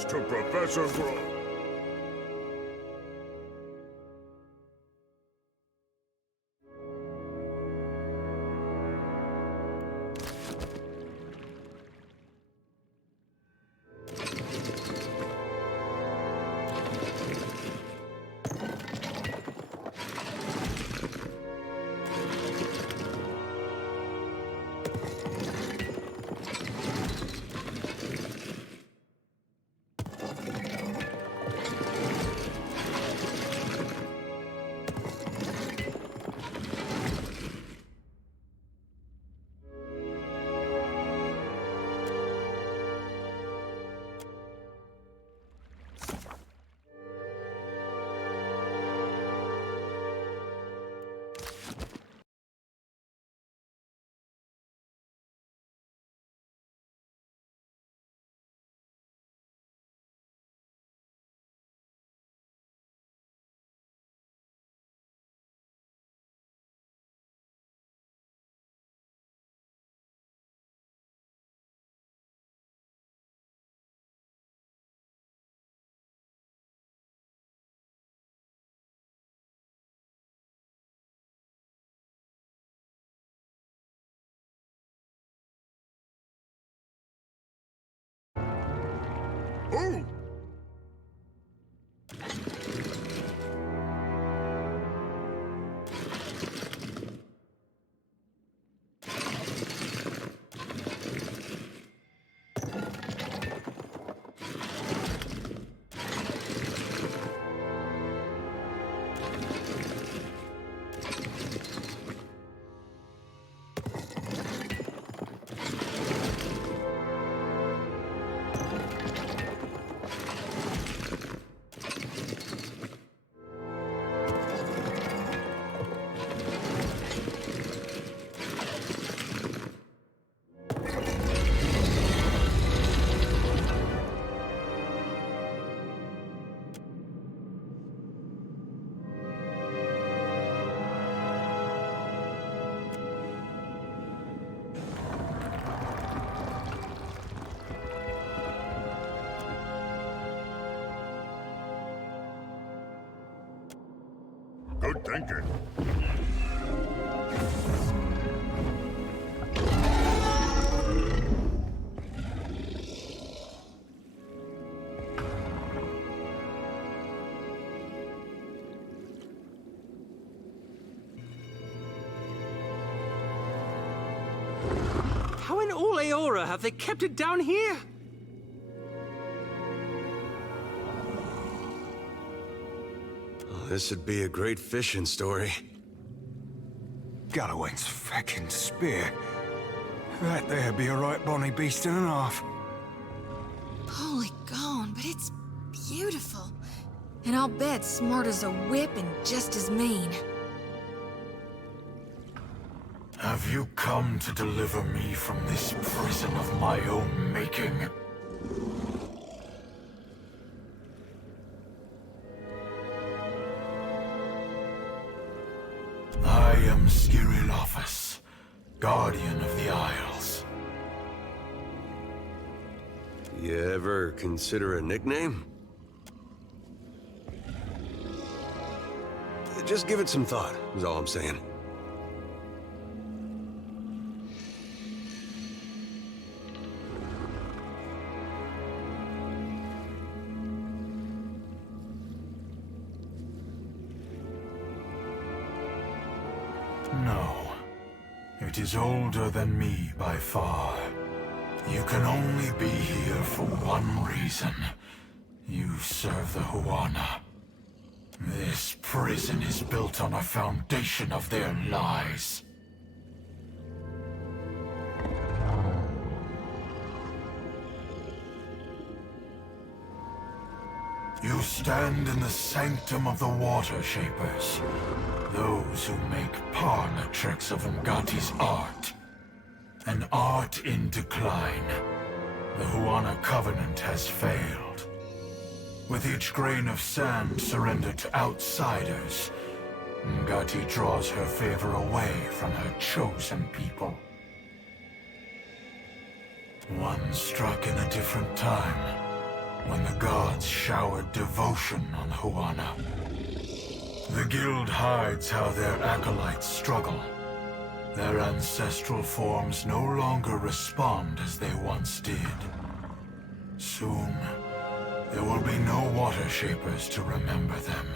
To Professor Grove. Ooh! Good thinking. How in all Aora have they kept it down here? This would be a great fishing story. Galloway's feckin' spear. That there be a right bonny beast and a half. Holy gone, but it's beautiful. And I'll bet smart as a whip and just as mean. Have you come to deliver me from this prison of my own making? I am Skirilophus, Guardian of the Isles. You ever consider a nickname? Just give it some thought, is all I'm saying. No. It is older than me by far. You can only be here for one reason. You serve the Huana. This prison is built on a foundation of their lies. You stand in the sanctum of the Water Shapers, those who make parlor tricks of Ngati's art. An art in decline. The Huana Covenant has failed. With each grain of sand surrendered to outsiders, Ngati draws her favor away from her chosen people. One struck in a different time, when the gods showered devotion on Huana. The guild hides how their acolytes struggle. Their ancestral forms no longer respond as they once did. Soon, there will be no Water Shapers to remember them.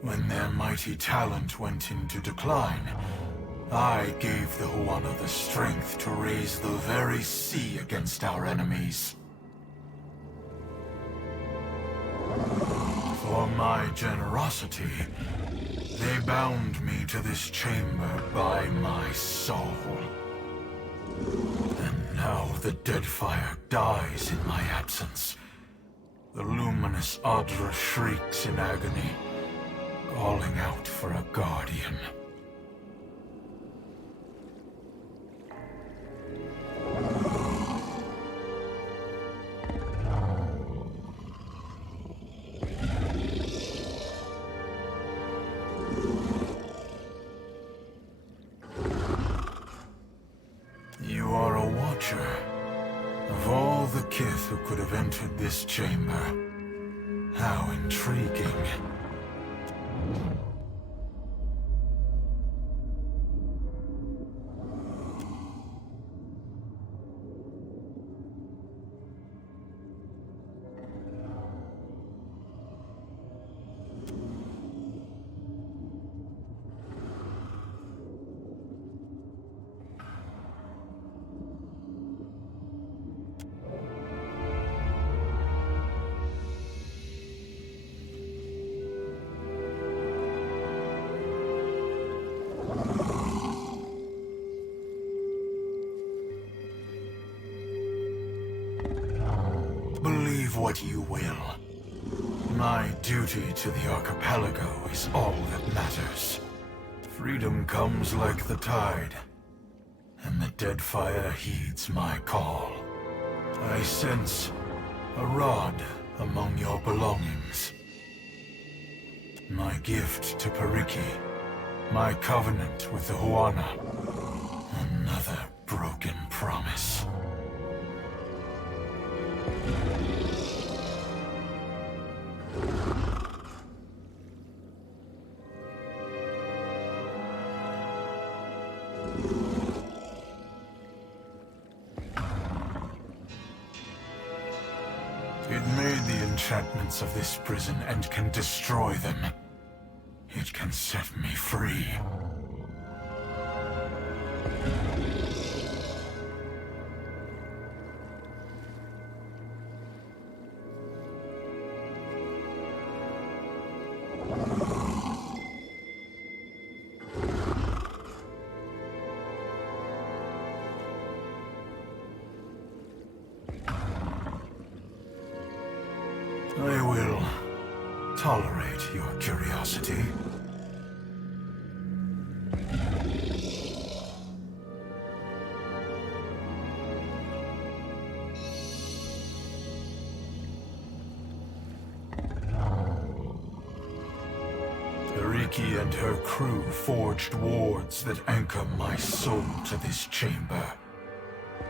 When their mighty talent went into decline, I gave the Huana the strength to raise the very sea against our enemies. For my generosity, they bound me to this chamber by my soul. And now the Deadfire dies in my absence. The luminous Adra shrieks in agony, calling out for a guardian. You are a watcher. Of all the kith who could have entered this chamber, how intriguing. Believe what you will. My duty to the archipelago is all that matters. Freedom comes like the tide, and the Deadfire heeds my call. I sense a rod among your belongings. My gift to Periki, my covenant with the Huana. Another broken promise. It made the enchantments of this prison and can destroy them. It can set me free. I will tolerate your curiosity. and her crew forged wards that anchor my soul to this chamber.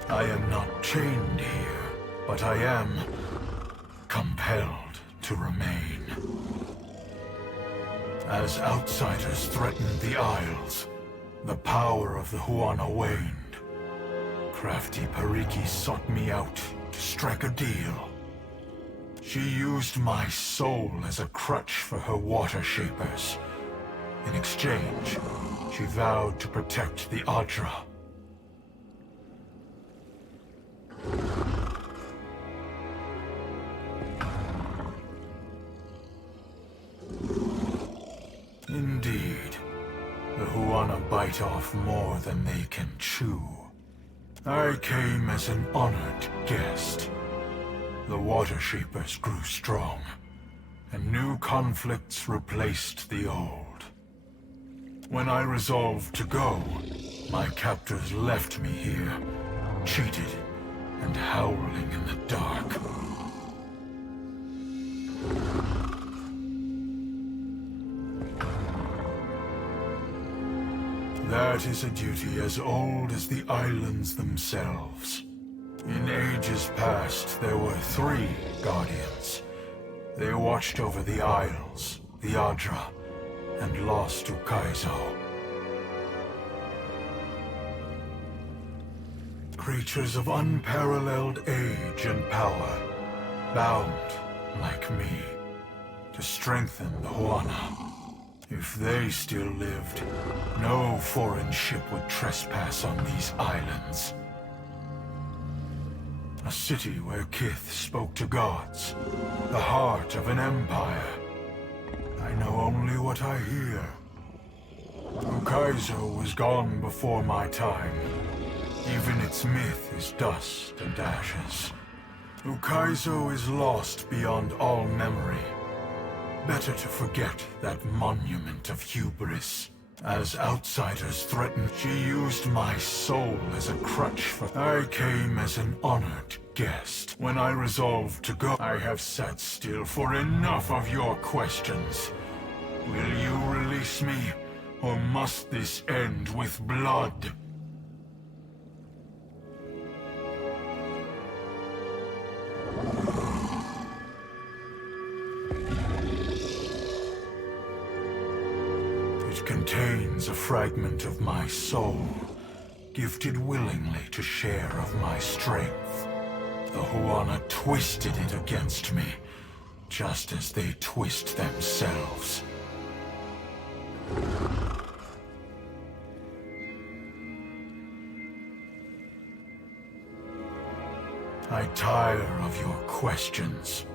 I am not chained here, but I am compelled to remain. As outsiders threatened the Isles, the power of the Huana waned. Crafty Pariki sought me out to strike a deal. She used my soul as a crutch for her water shapers. In exchange, she vowed to protect the Adra. Indeed, the Huana bite off more than they can chew. I came as an honored guest. The water shapers grew strong, and new conflicts replaced the old. When I resolved to go, my captors left me here, cheated and howling in the dark. That is a duty as old as the islands themselves. In ages past, there were 3 Guardians. They watched over the Isles, the Adra, and lost Ukaizo. Creatures of unparalleled age and power, bound, like me, to strengthen the Huana. If they still lived, no foreign ship would trespass on these islands. A city where Kith spoke to gods, the heart of an empire. I know only what I hear. Ukaizo was gone before my time. Even its myth is dust and ashes. Ukaizo is lost beyond all memory. Better to forget that monument of hubris. As outsiders threatened, she used my soul as a crutch for... I came as an honored guest. When I resolved to go, I have sat still for enough of your questions. Will you release me, or must this end with blood? It contains a fragment of my soul, gifted willingly to share of my strength. The Huana twisted it against me, just as they twist themselves. I tire of your questions.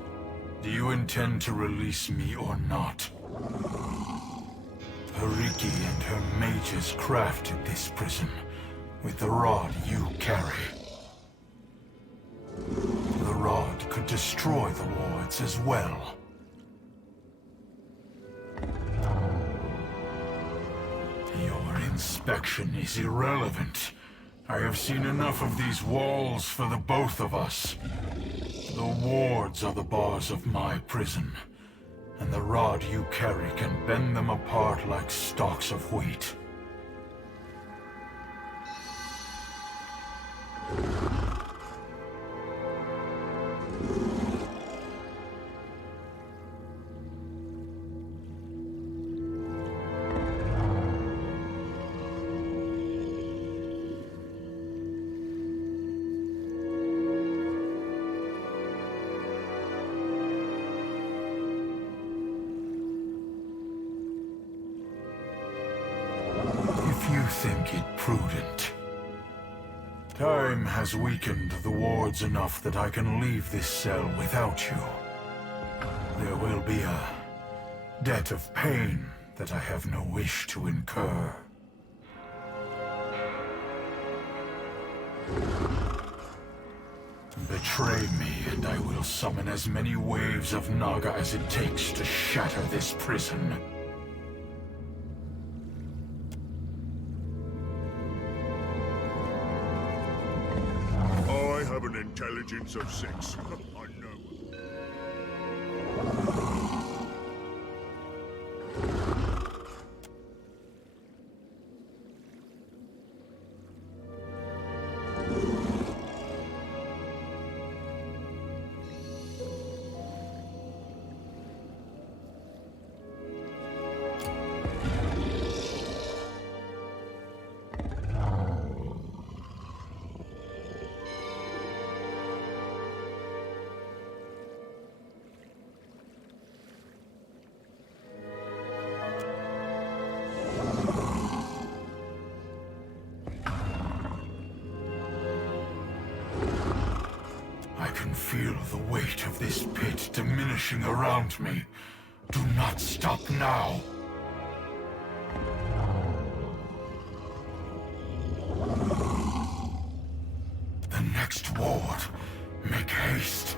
Do you intend to release me or not? Pariki and her mages crafted this prison with the rod you carry. The rod could destroy the wards as well. Your inspection is irrelevant. I have seen enough of these walls for the both of us. The wards are the bars of my prison, and the rod you carry can bend them apart like stalks of wheat. Think it prudent. Time has weakened the wards enough that I can leave this cell without you. There will be a debt of pain that I have no wish to incur. Betray me, and I will summon as many waves of Naga as it takes to shatter this prison. Intelligence of 6. I know. feel the weight of this pit diminishing around me. Do not stop now. The next ward. Make haste.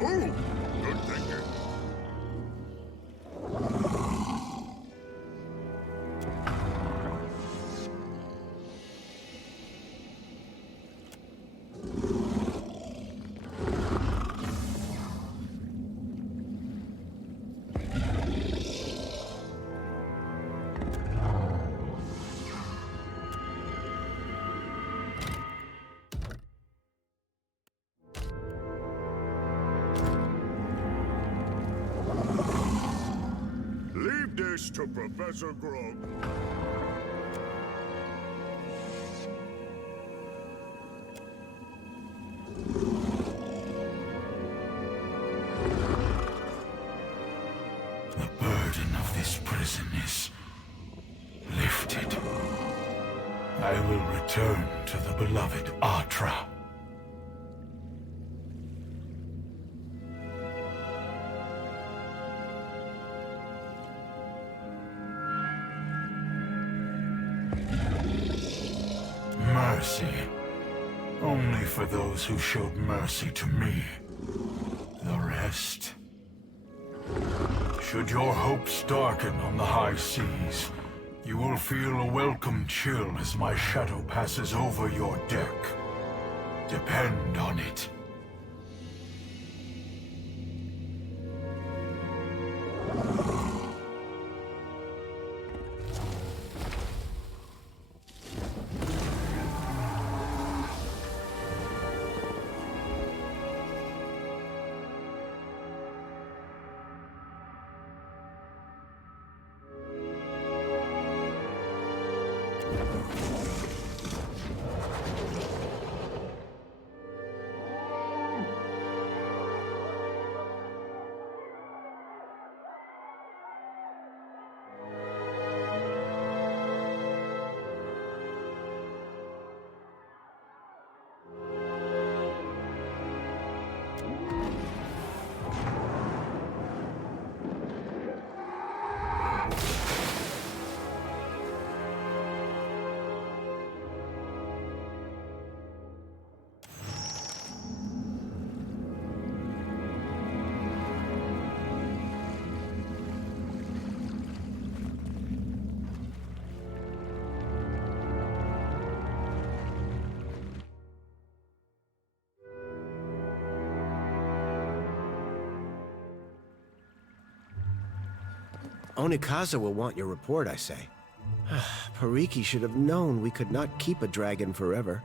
Oh, good thinking. Leave this to Professor Grog. The burden of this prison is lifted. I will return to the beloved Atra. Mercy. Only for those who showed mercy to me. The rest. Should your hopes darken on the high seas, you will feel a welcome chill as my shadow passes over your deck. Depend on it. Onikaza will want your report, I say. Pariki should have known we could not keep a dragon forever.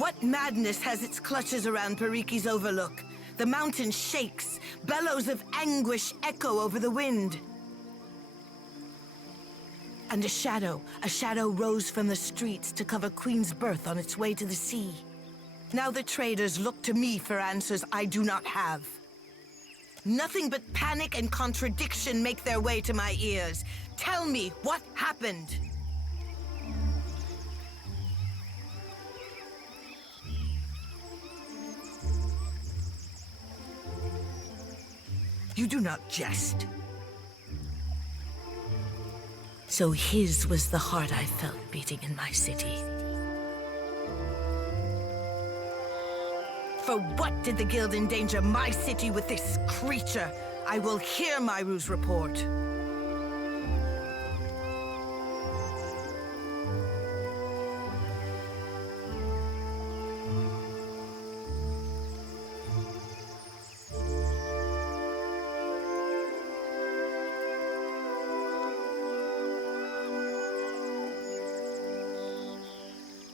What madness has its clutches around Pariki's overlook? The mountain shakes, bellows of anguish echo over the wind. And a shadow rose from the streets to cover Queen's Birth on its way to the sea. Now the traders look to me for answers I do not have. Nothing but panic and contradiction make their way to my ears. Tell me what happened. You do not jest. So his was the heart I felt beating in my city. For what did the Guild endanger my city with this creature? I will hear Myru's report.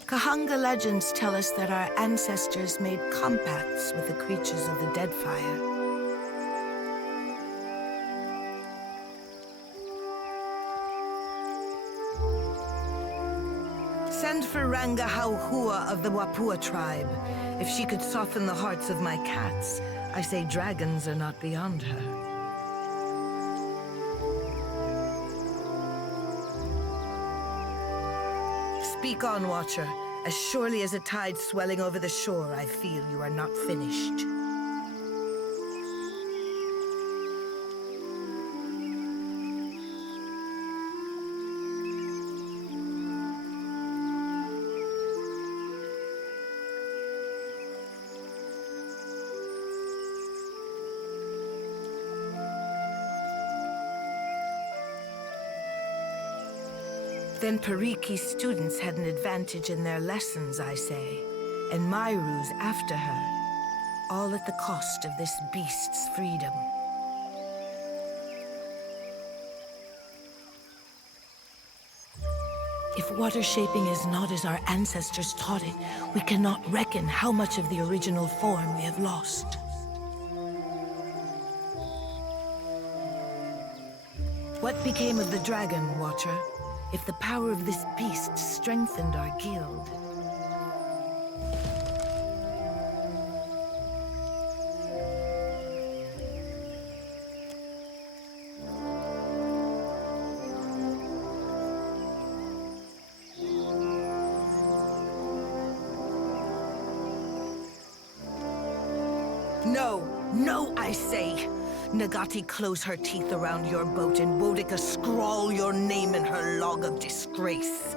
Kahanga legends tell us that our ancestors made compacts with the creatures of the Deadfire. Send for Ranga Hauhua of the Wapua tribe. If she could soften the hearts of my cats, I say dragons are not beyond her. Speak on, Watcher. As surely as a tide swelling over the shore, I feel you are not finished. Then Pariki's students had an advantage in their lessons, I say, and Myru's after her, all at the cost of this beast's freedom. If water shaping is not as our ancestors taught it, we cannot reckon how much of the original form we have lost. What became of the dragon, Watcher? If the power of this beast strengthened our guild. No, I say! Nagati close her teeth around your boat and Boudica scrawl your name in her log of disgrace.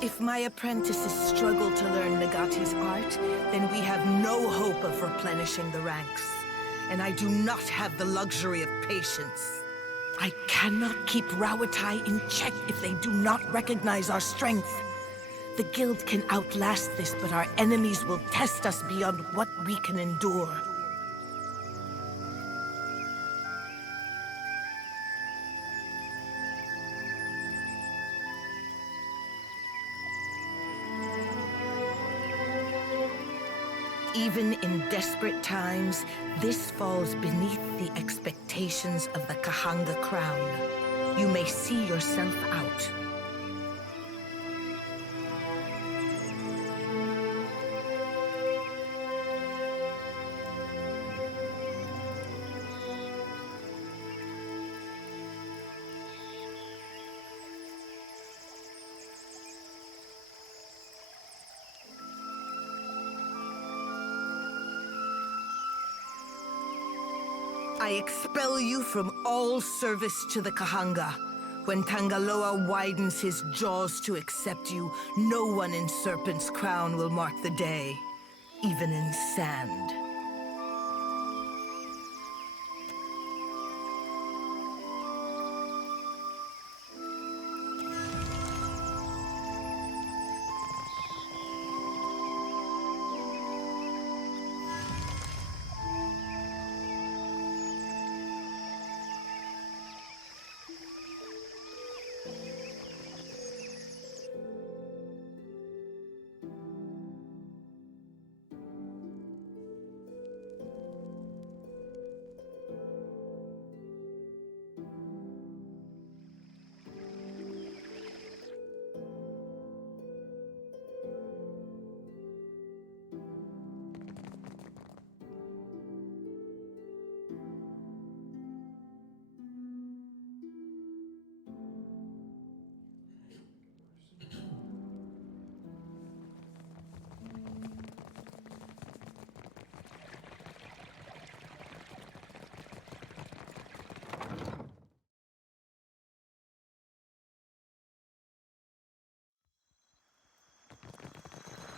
If my apprentices struggle to learn Nagati's art, then we have no hope of replenishing the ranks. And I do not have the luxury of patience. I cannot keep Rawatai in check if they do not recognize our strength. The Guild can outlast this, but our enemies will test us beyond what we can endure. Even in desperate times, this falls beneath the expectations of the Kahanga crown. You may see yourself out. I expel you from all service to the Kahanga. When Tangaloa widens his jaws to accept you, no one in Serpent's Crown will mark the day, even in sand.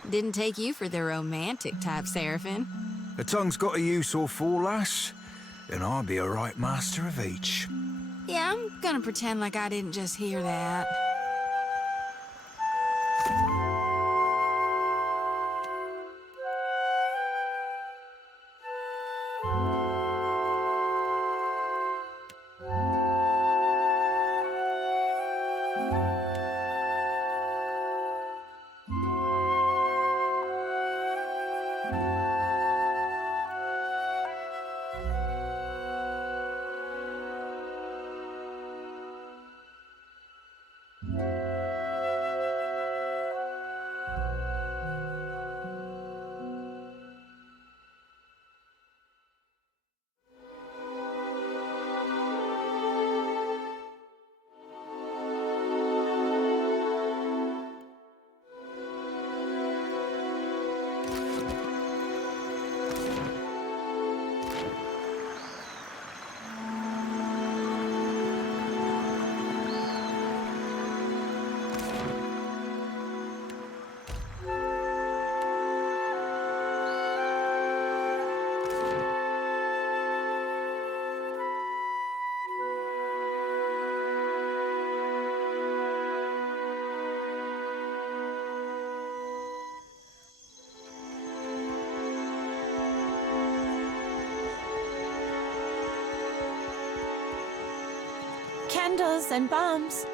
Didn't take you for the romantic type, Seraphim. The tongue's got a use or four, lass, and I'll be a right master of each. Yeah, I'm gonna pretend like I didn't just hear that. Candles and bombs.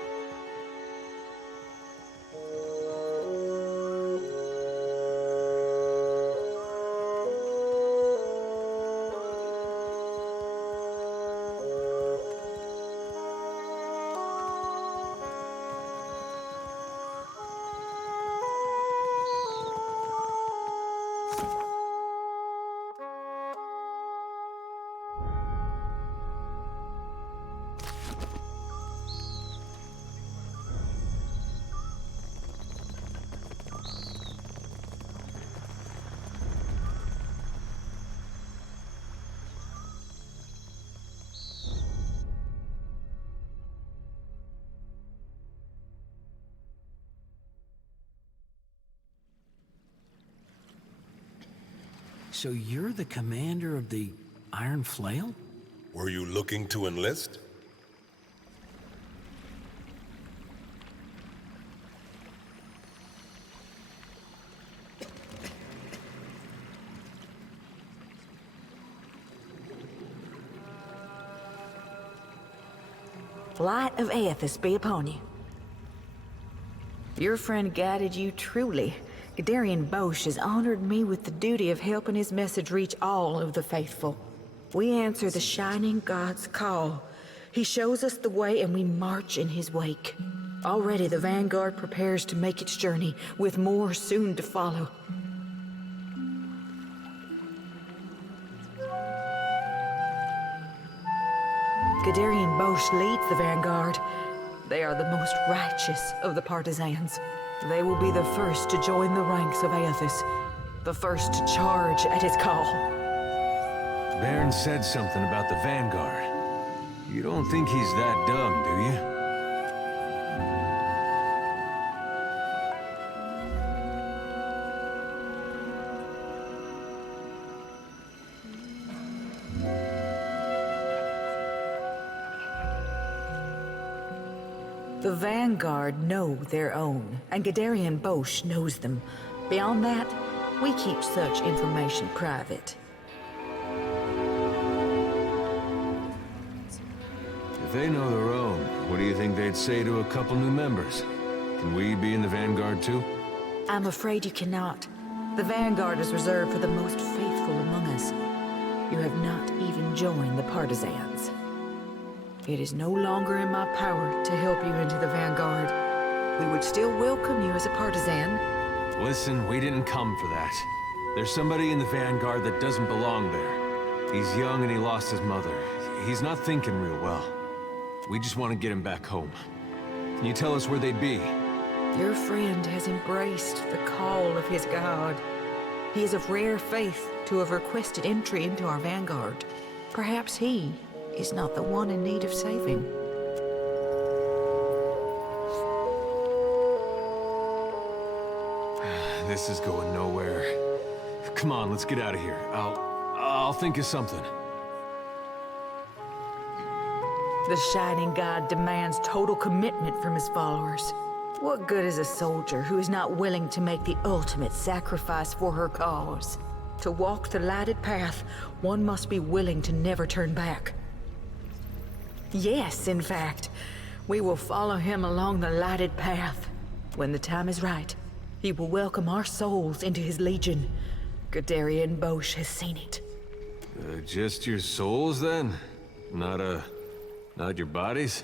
So you're the commander of the Iron Flail? Were you looking to enlist? Light of Aethys be upon you. Your friend guided you truly. Gadarian Bosch has honored me with the duty of helping his message reach all of the faithful. We answer the Shining God's call. He shows us the way and we march in his wake. Already the Vanguard prepares to make its journey, with more soon to follow. Gadarian Bosch leads the Vanguard. They are the most righteous of the partisans. They will be the first to join the ranks of Aethys, the first to charge at his call. Baron said something about the Vanguard. You don't think he's that dumb, do you? The Vanguard know their own, and Gadarian Bosch knows them. Beyond that, we keep such information private. If they know their own, what do you think they'd say to a couple new members? Can we be in the Vanguard too? I'm afraid you cannot. The Vanguard is reserved for the most faithful among us. You have not even joined the partisans. It is no longer in my power to help you into the Vanguard. We would still welcome you as a partisan. Listen, we didn't come for that. There's somebody in the Vanguard that doesn't belong there. He's young and he lost his mother. He's not thinking real well. We just want to get him back home. Can you tell us where they'd be? Your friend has embraced the call of his God. He is of rare faith to have requested entry into our Vanguard. Perhaps he is not the one in need of saving. This is going nowhere. Come on, let's get out of here. I'll think of something. The Shining God demands total commitment from his followers. What good is a soldier who is not willing to make the ultimate sacrifice for her cause? To walk the lighted path, one must be willing to never turn back. Yes, in fact, we will follow him along the lighted path. When the time is right, he will welcome our souls into his legion. Guderian Bosch has seen it. Just your souls, then? Not your bodies?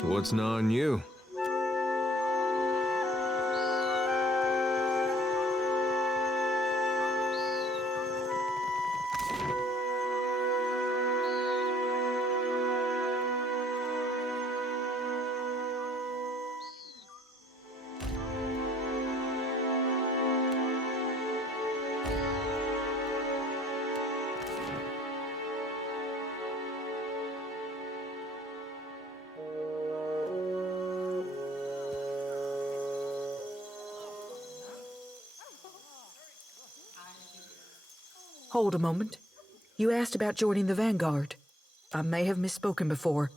What's gnawing you? Hold a moment. You asked about joining the Vanguard. I may have misspoken before.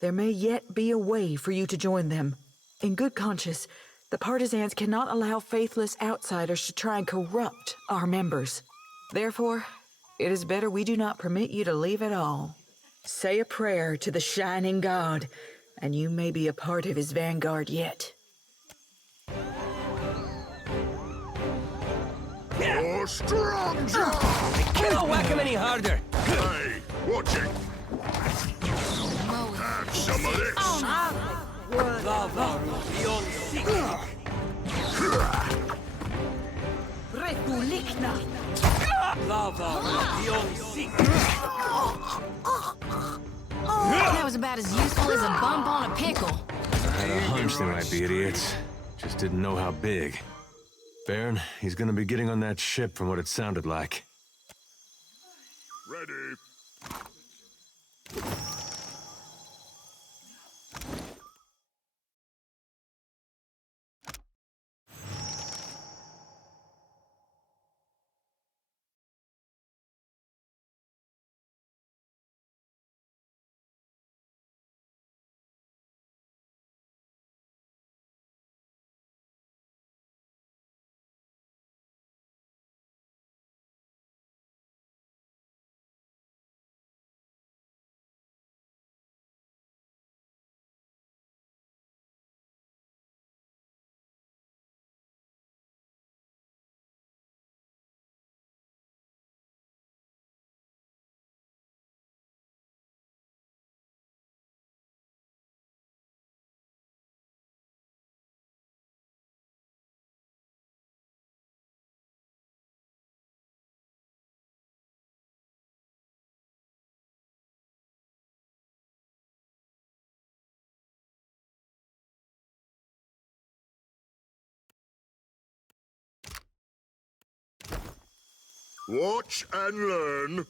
There may yet be a way for you to join them. In good conscience, the partisans cannot allow faithless outsiders to try and corrupt our members. Therefore, it is better we do not permit you to leave at all. Say a prayer to the Shining God, and you may be a part of his Vanguard yet. Oh, strong jaw! I cannot whack him any harder! Hey, watch it! Have some of this! That was about as useful as a bump on a pickle. I had a hunch they might be idiots. Just didn't know how big. Baron, he's gonna be getting on that ship from what it sounded like. Ready. Watch and learn.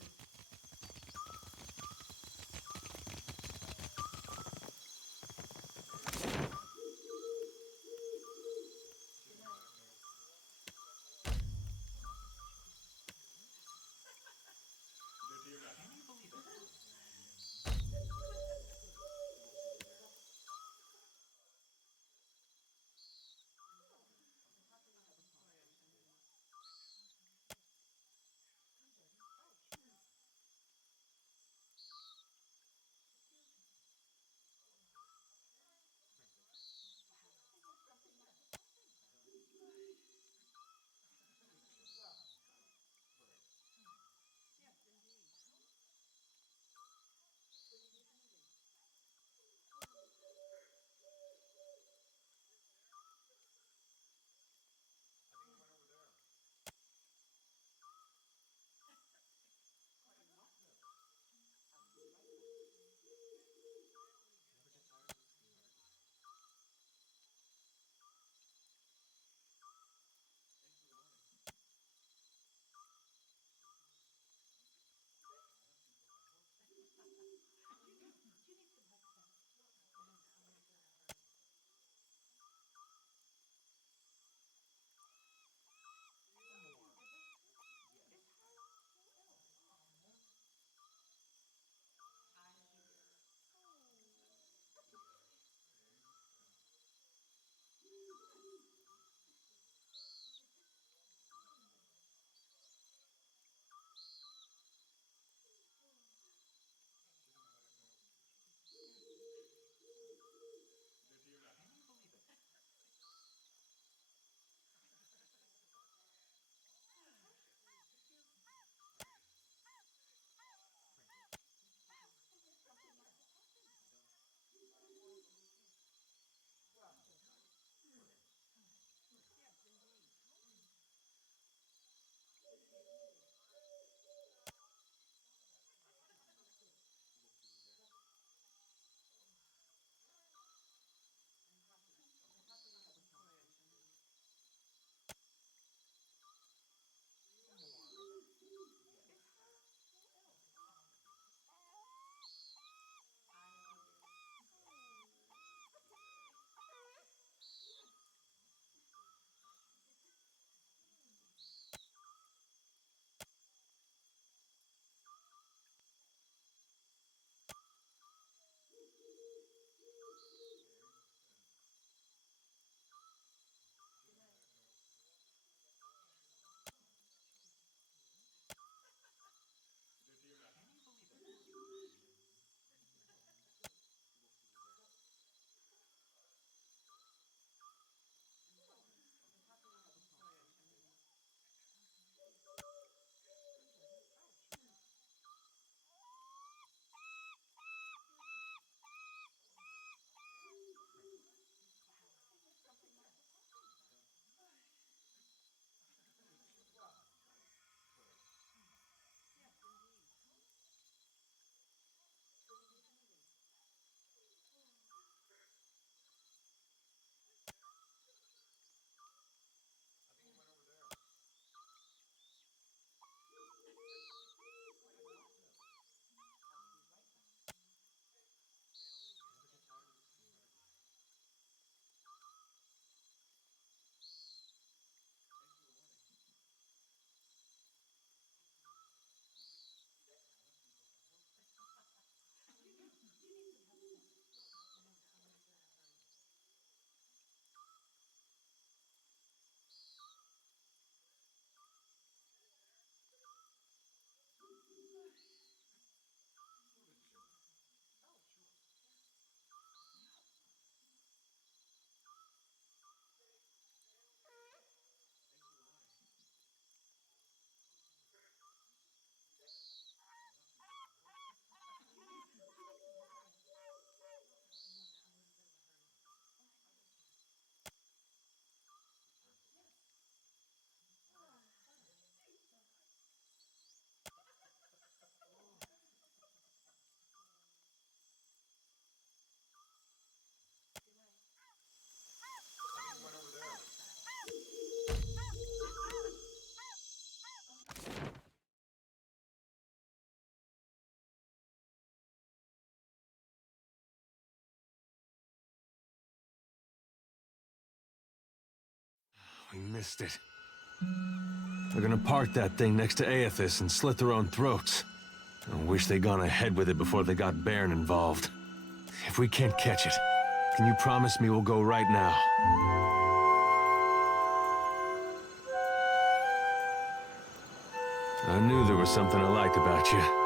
We missed it. They're gonna park that thing next to Aethys and slit their own throats. I wish they'd gone ahead with it before they got Bairn involved. If we can't catch it, can you promise me we'll go right now? I knew there was something I liked about you.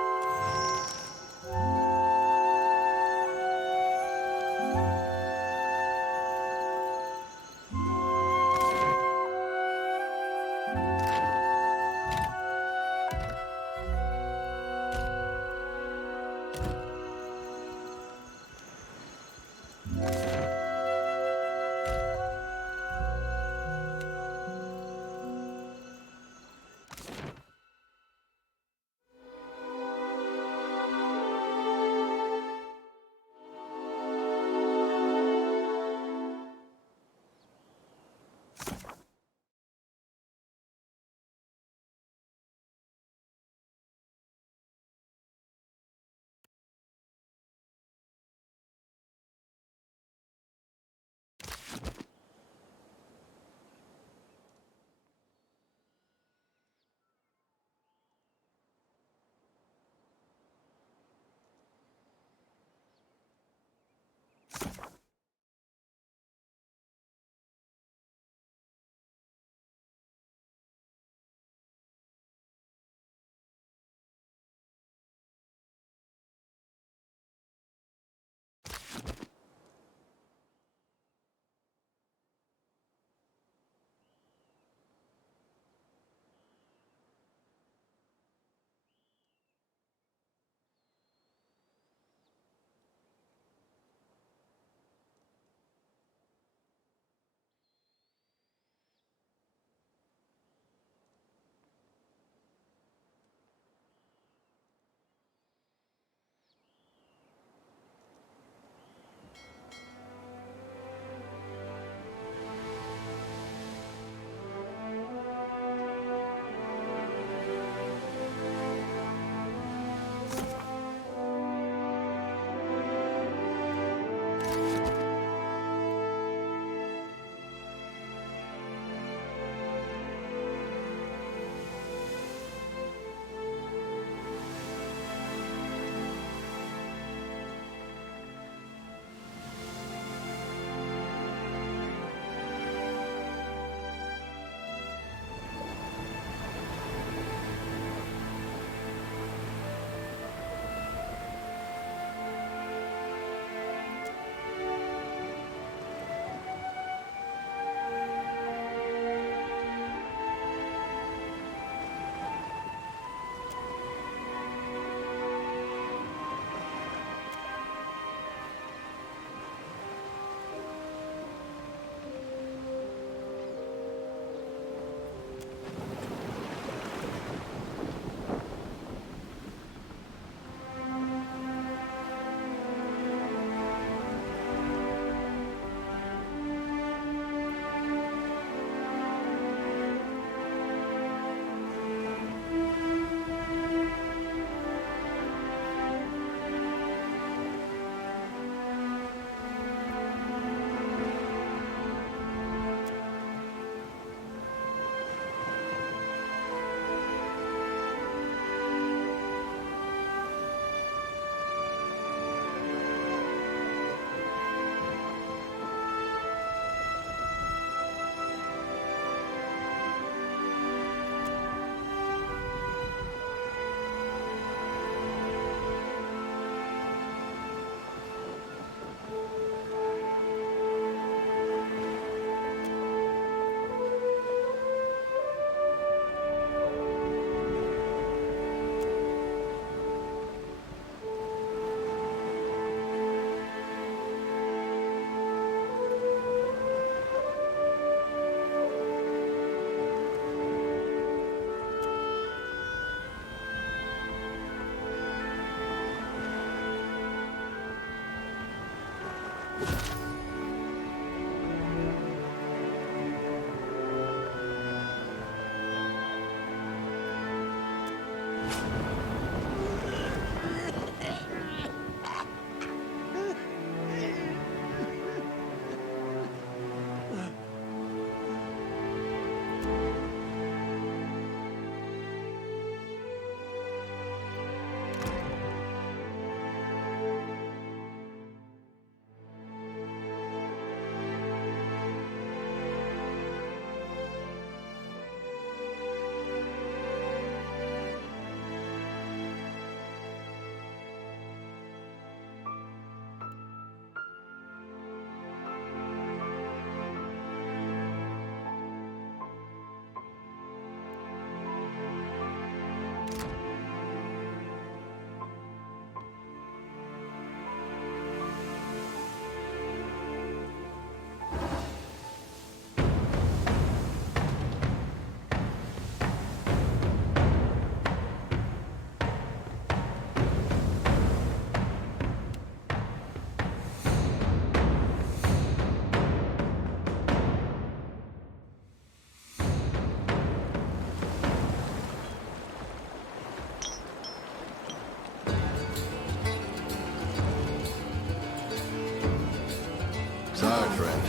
Sorry, friend.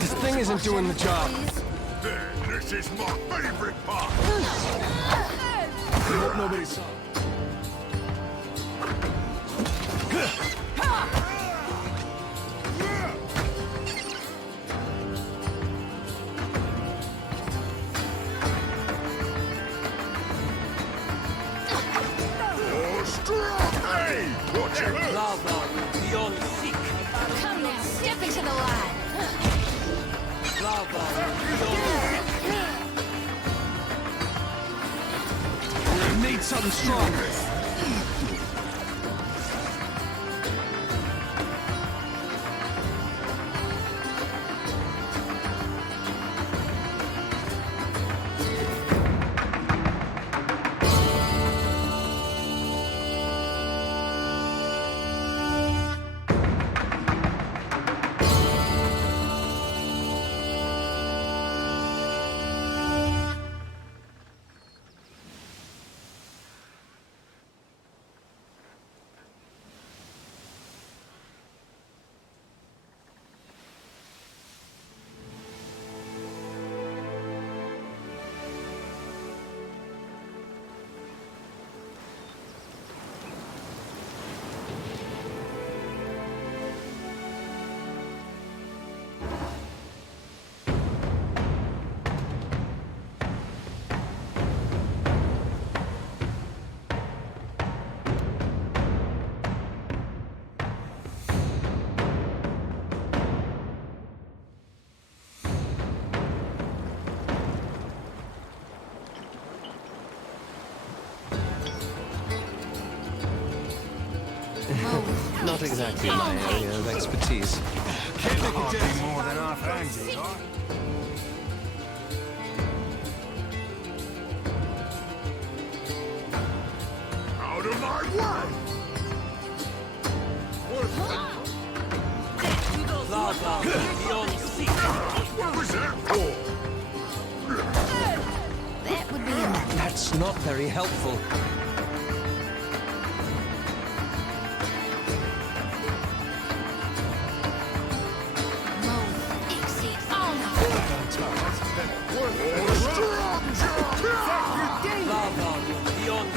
This thing isn't doing the job. This is my favorite part. I hope nobody saw. Oh, strong! Hey! Watch it! Lava, beyond seek. Come now, step into the light. Lava, beyond seek. We need something stronger. Not exactly my area of expertise. Can't be more than our fancy, huh? Out of my way! Lava, beyond seek. What was that for? That would be enough. That's not very helpful. Lava, beyond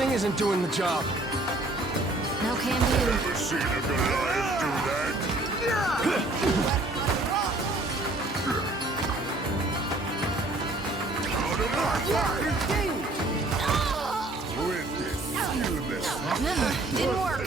thing isn't doing the job. No can do. Ever seen a Goliath do that? Out of my way! With this, Didn't work.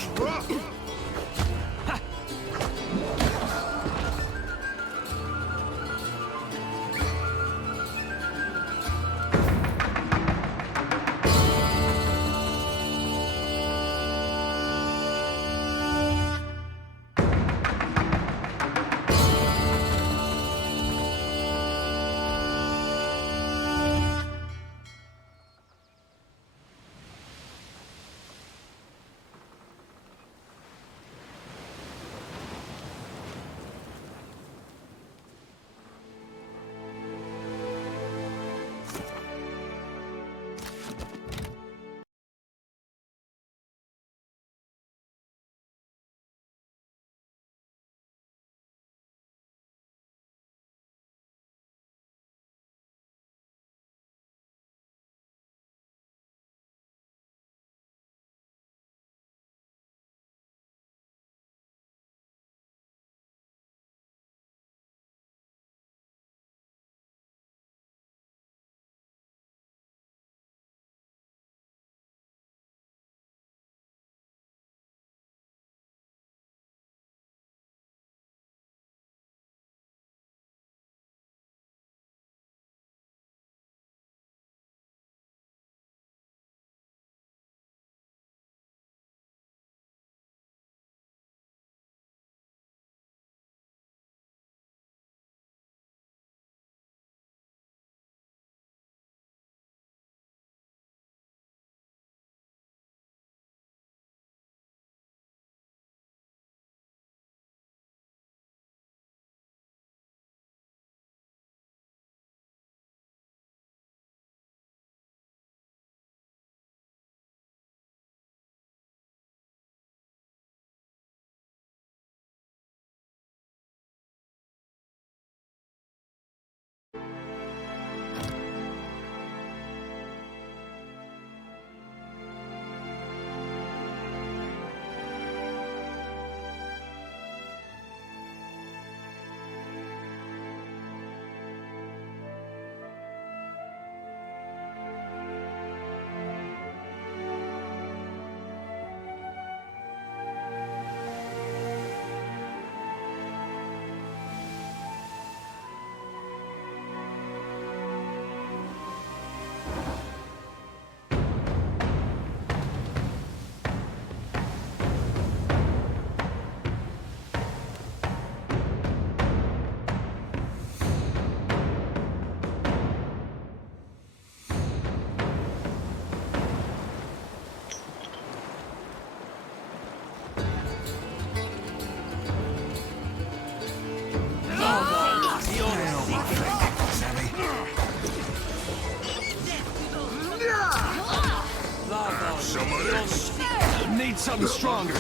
Need something stronger.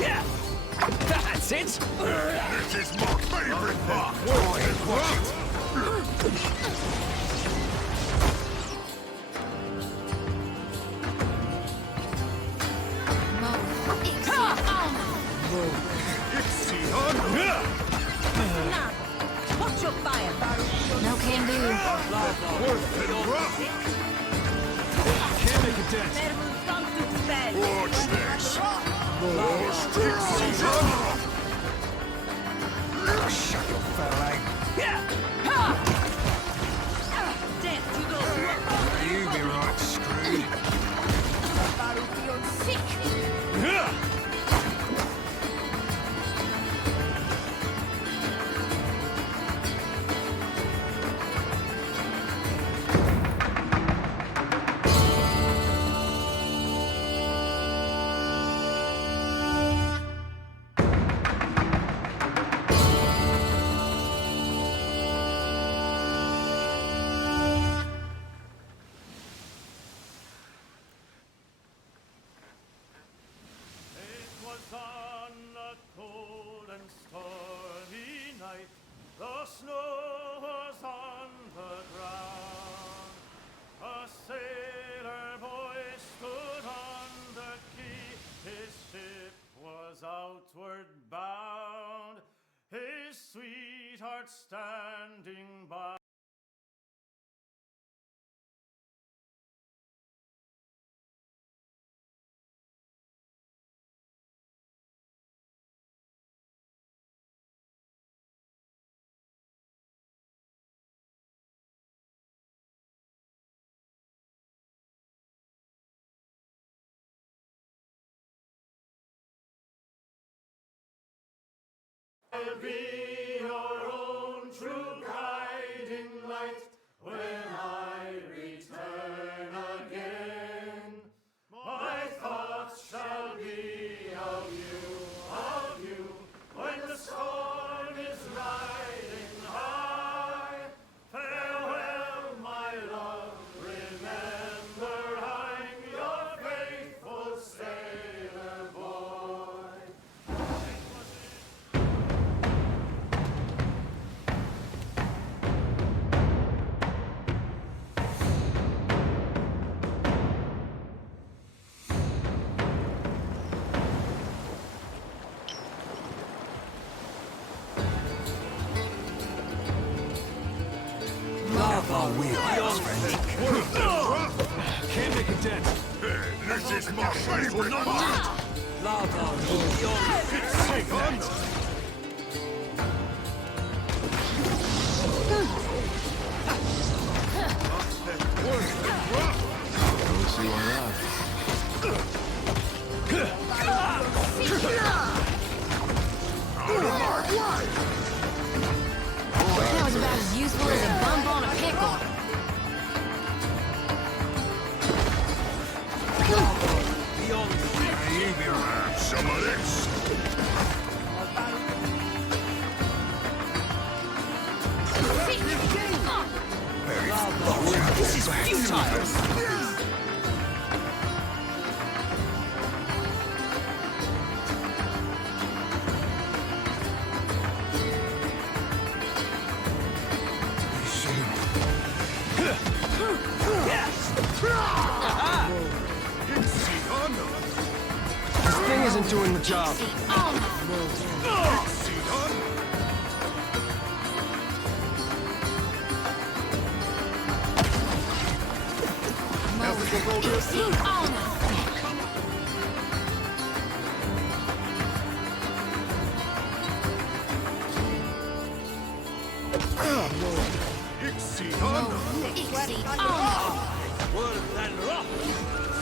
Yeah! That's it! This is my favorite part! Watch Watch your fire! No can do. Can't make a dent. Watch this! Shut your fat leg. You be right screwed. The snow was on the ground. A sailor boy stood on the quay. His ship was outward bound. His sweetheart standing by. I'll be your own true guiding light when I return again. My thoughts shall be of you, when the storm is riding high. Farewell, my love, remember I'm your faithful sailor boy. Lava wheels, can't make a dent. This is my favorite part! Lava wheels. Take on! Don't see why not. That was about as useful as a bump on a pickle. You be around some of this! This is futile! This thing isn't doing the job.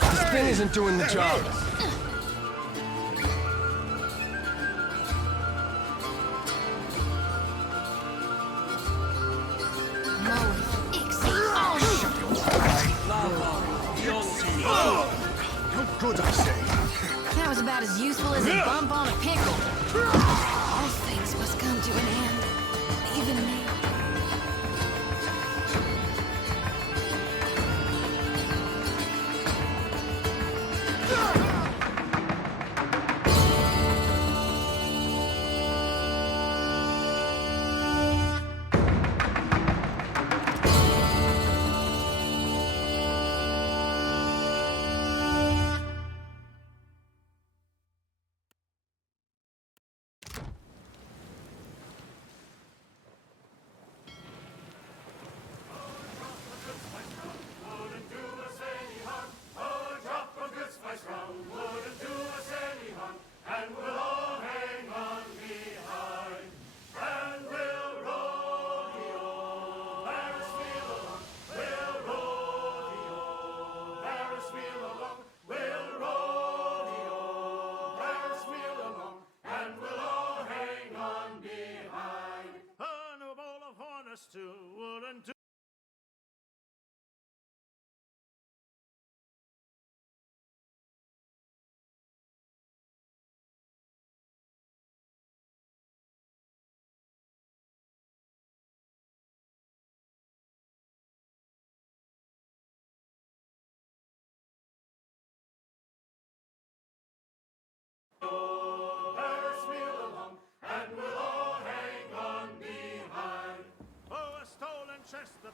This thing isn't doing the job. Good, I say. That was about as useful as a bump on a pickle. All things must come to an end, even me.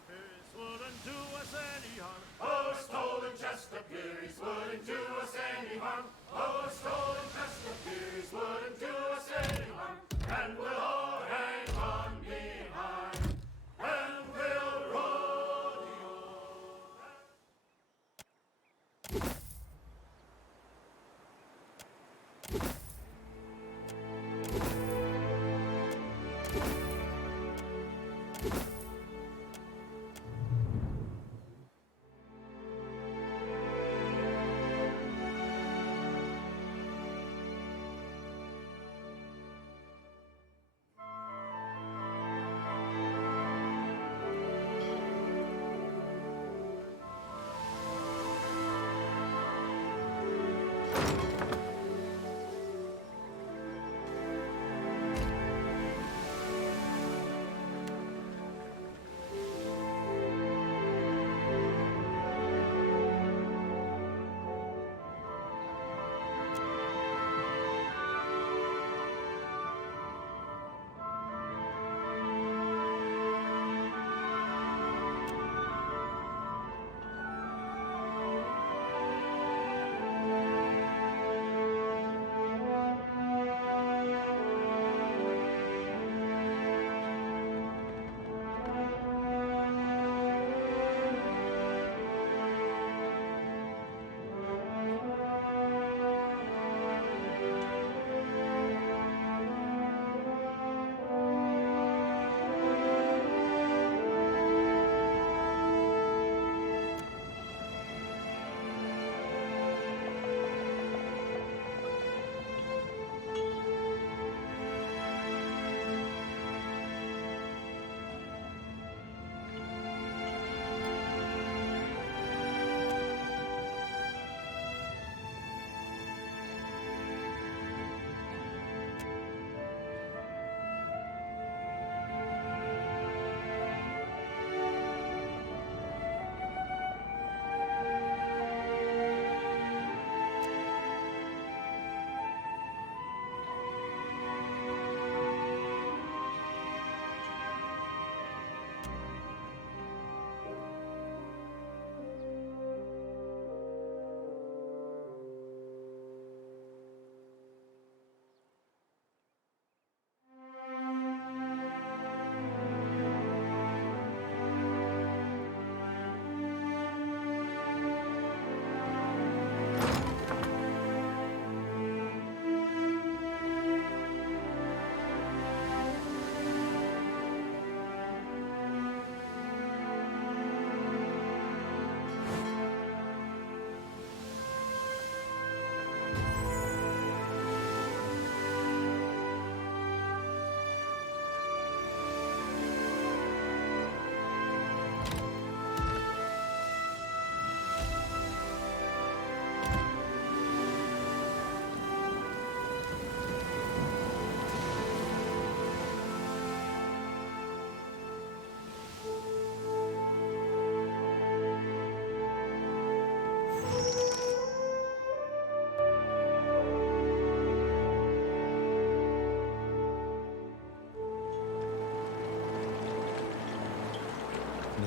Pierce wouldn't do us any harm. Oh, stolen Chester Pierce wouldn't do us any harm. Oh, stolen Chester Pierce wouldn't do us any harm. And we'll all hang on behind. And we'll rodeo.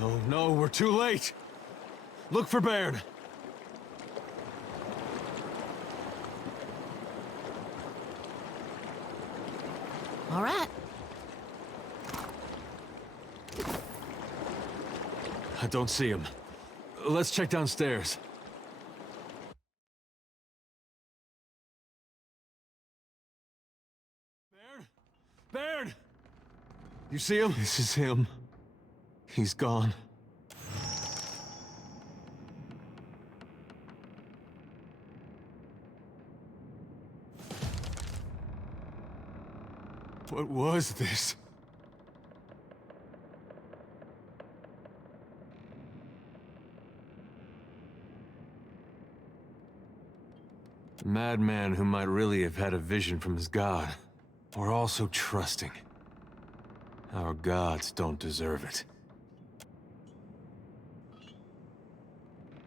No, no, we're too late! Look for Baird! All right. I don't see him. Let's check downstairs. Baird! You see him? This is him. He's gone. What was this? A madman who might really have had a vision from his god. Or also trusting. Our gods don't deserve it.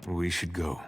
We should go.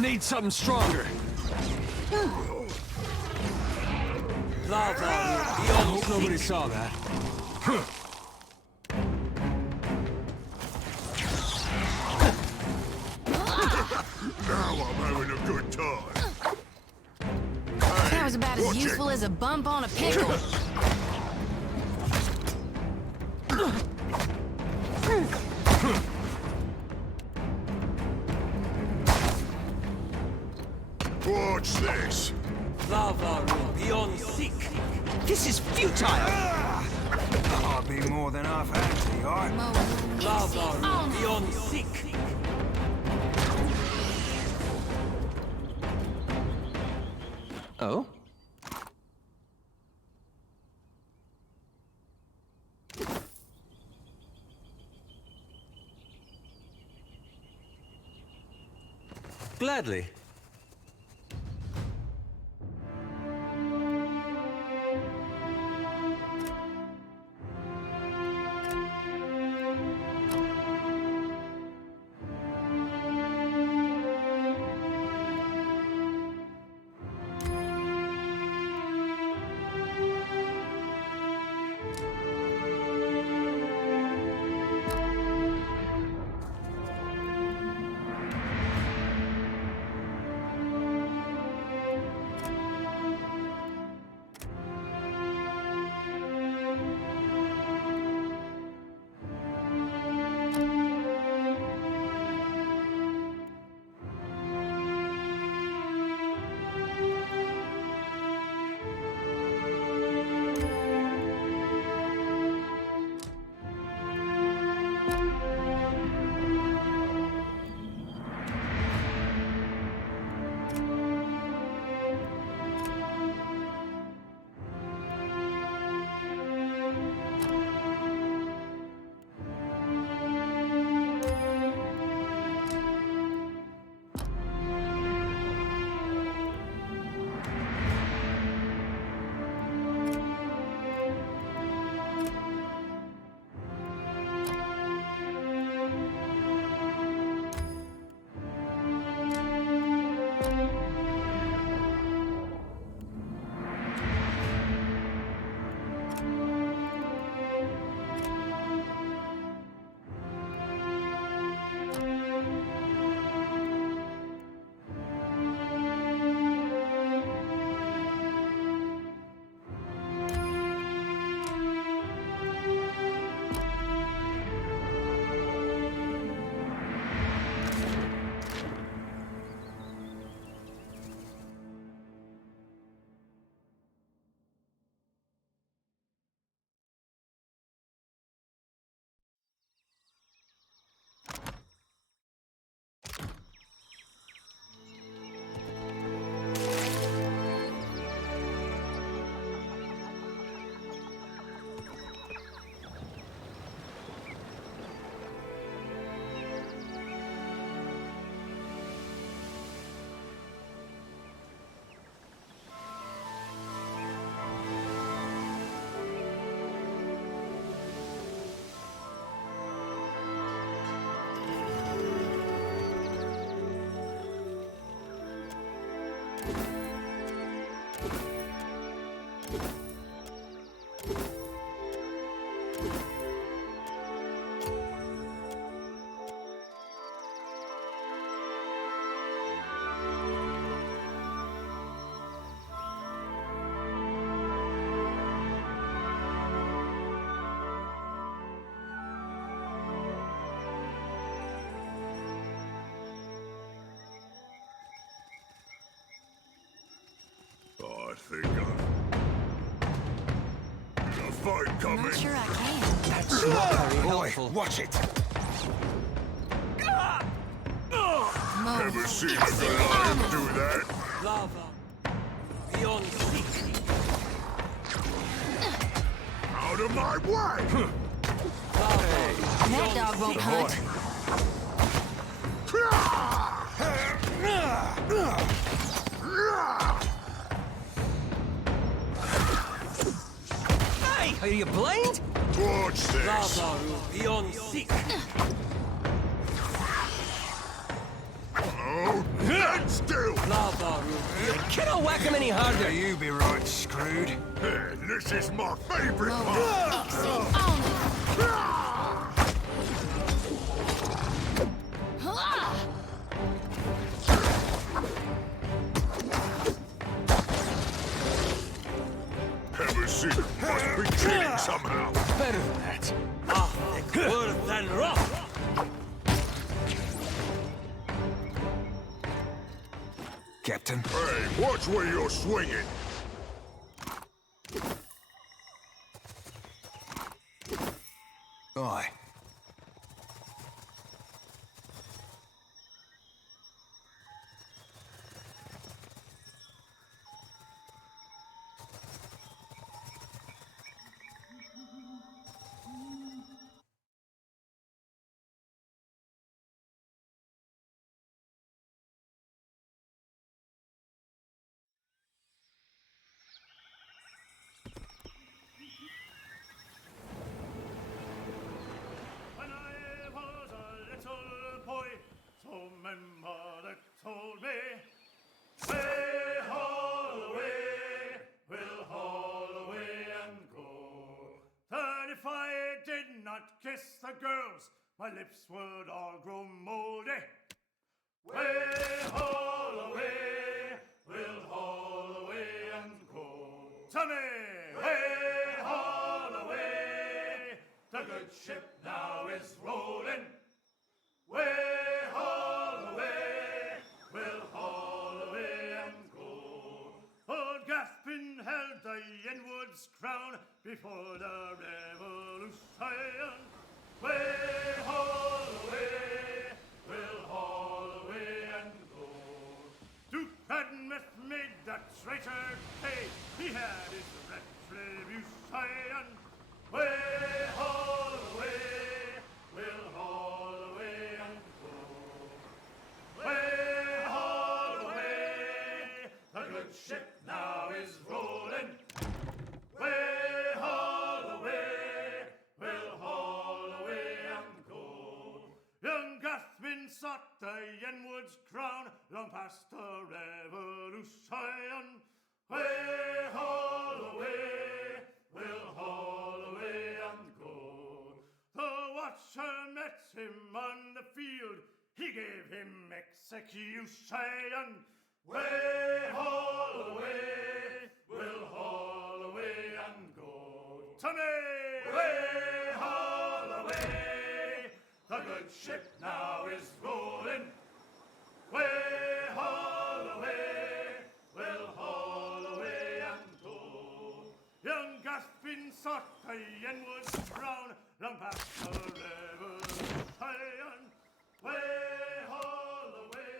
Need something stronger. I hope nobody saw that. Now I'm having a good time. That was about as useful as a bump on a pickle. Watch this. This is futile! I'll be more than half anti, Oh? Gladly. I think a fight coming. I'm not sure I can. That's not very helpful. Watch it! Ever seen a Goliath do that? Out of my way! That dog won't hunt. Hey, are you blind? Watch this! Stand still! You cannot whack him any harder! You be right screwed. Hey, this is my favorite part! Have a seat. Must be cheating somehow. Better than that. Thick wood than rock! Captain. Hey, watch where you're swinging. Aye. When I was a little boy, so my mother told me, way haul away, we'll haul away and go. That if I did not kiss the girls, my lips would all grow moldy. Way haul away, we'll haul away and go. Tommy, way haul away, the good ship now is rolling. Way haul away, we'll haul away and go. Old Gaspin held the Yenwood's crown before the Revolution. Way haul away, we'll haul away and go. Duke Cadmus made the traitor pay. He had his retribution. Way haul away, we'll haul away and go. Way haul away, the good ship now is rolling. Way haul away, we'll haul away and go. Young Gathmin sought the Yenwood's crown long past the Revolution. Way haul away, we'll haul away and go. The watcher met him on the field, he gave him execution. Way haul away, we'll haul away and go. Tommy, way haul away, the good ship now is rolling. Way haul away, we'll haul away and go. Young Gaspin sought the Yenwood's crown long past the Revolution. Way haul away.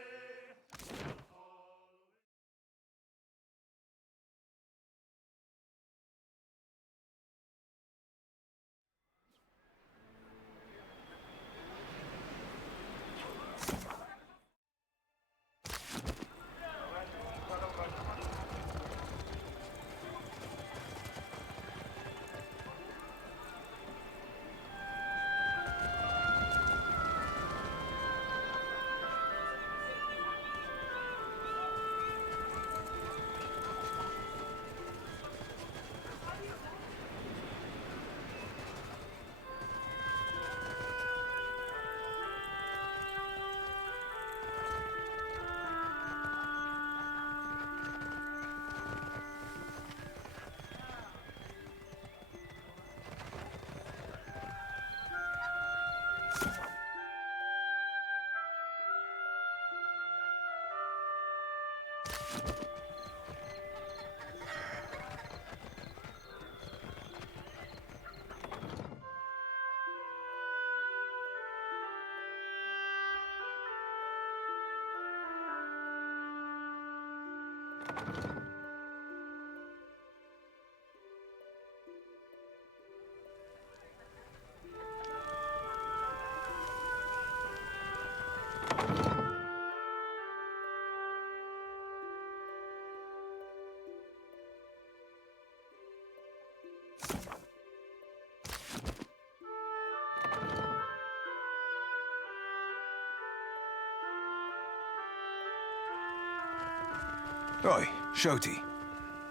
Oi, Shoti.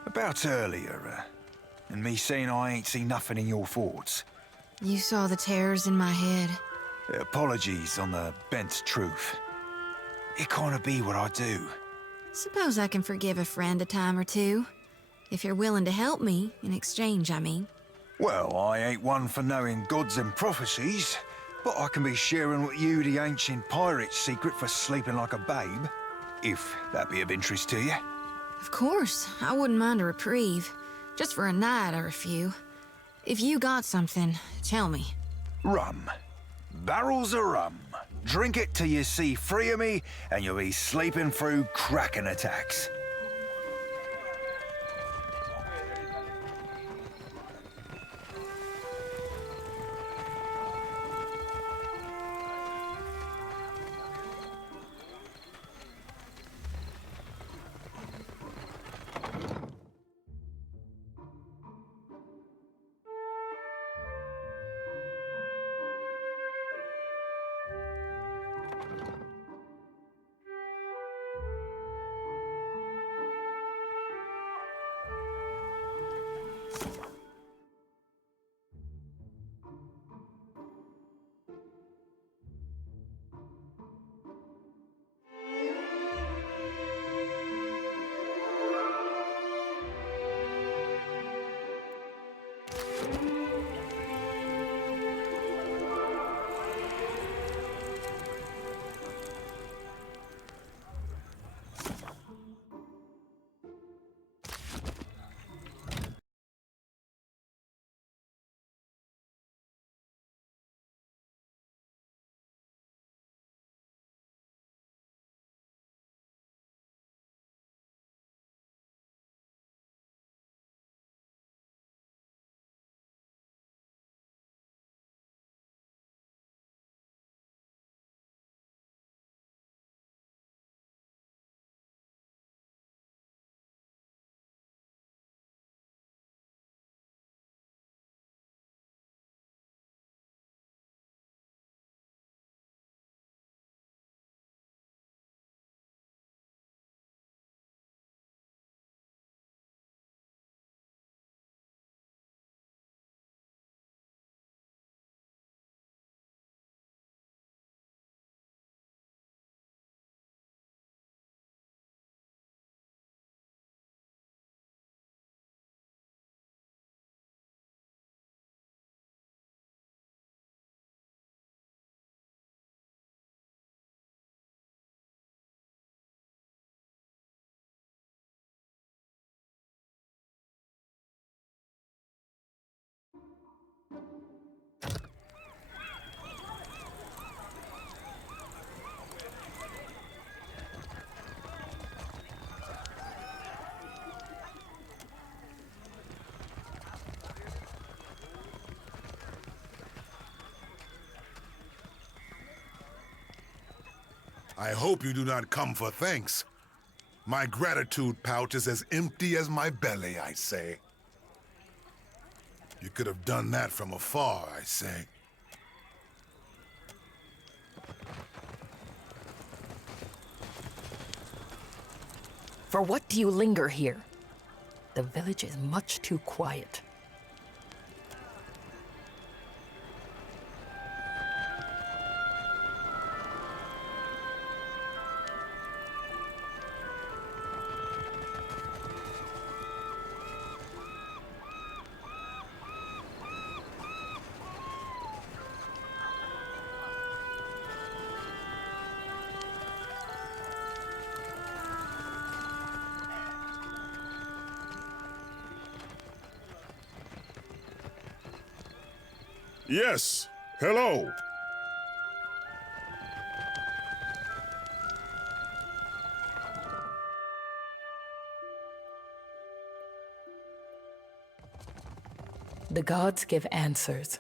About earlier, and me saying I ain't seen nothing in your thoughts. You saw the terrors in my head. Apologies on the bent truth. It kinda be what I do. Suppose I can forgive a friend a time or two. If you're willing to help me, in exchange, I mean. Well, I ain't one for knowing gods and prophecies, but I can be sharing with you the ancient pirate's secret for sleeping like a babe, if that be of interest to you. Of course, I wouldn't mind a reprieve. Just for a night or a few. If you got something, tell me. Rum. Barrels of rum. Drink it till you see free of me, and you'll be sleeping through Kraken attacks. I hope you do not come for thanks. My gratitude pouch is as empty as my belly, I say. You could have done that from afar, I say. For what do you linger here? The village is much too quiet. Yes, hello. The gods give answers.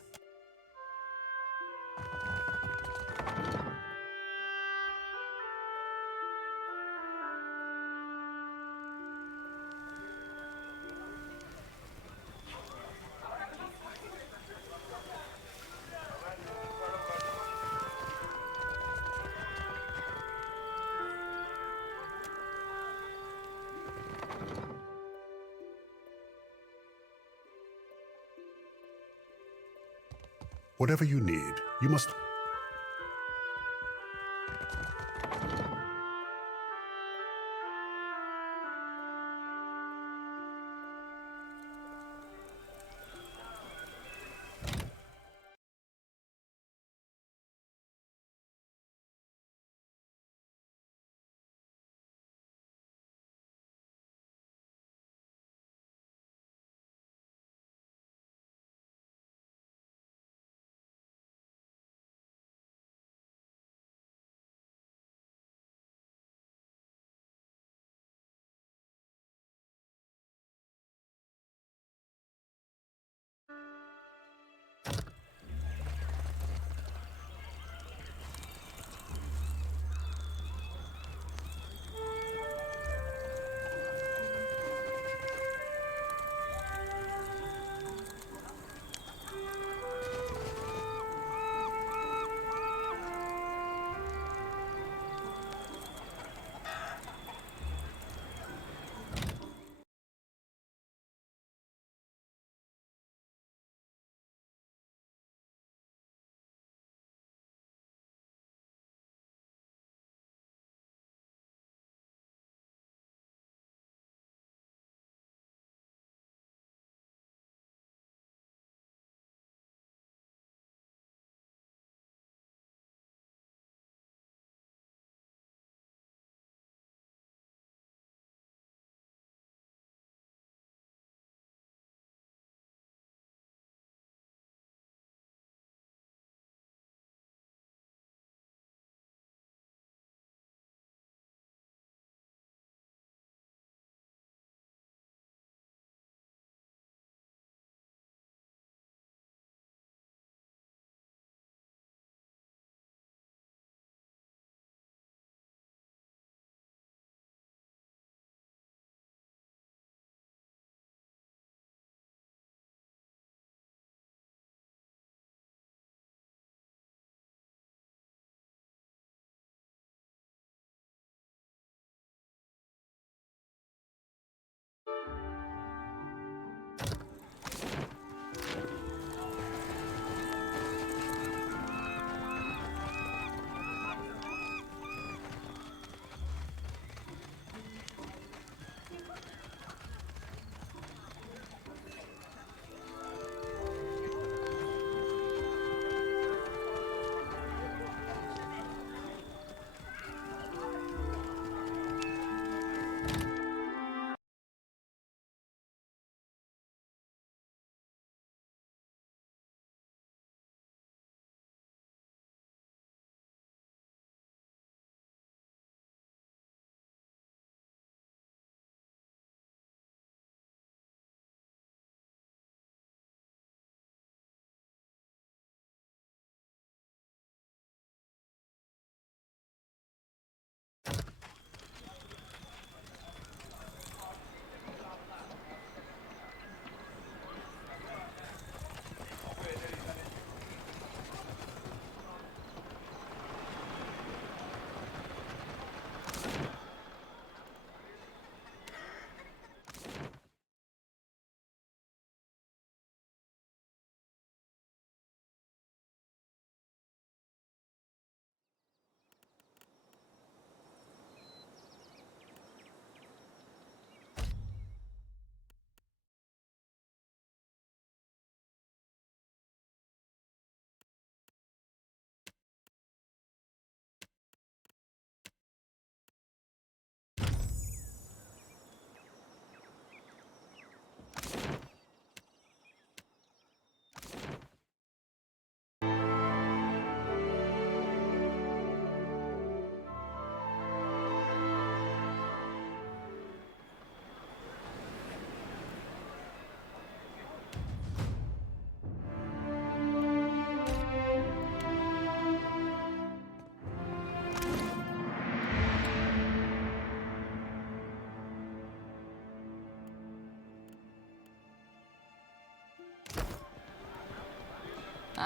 Whatever you need, you must...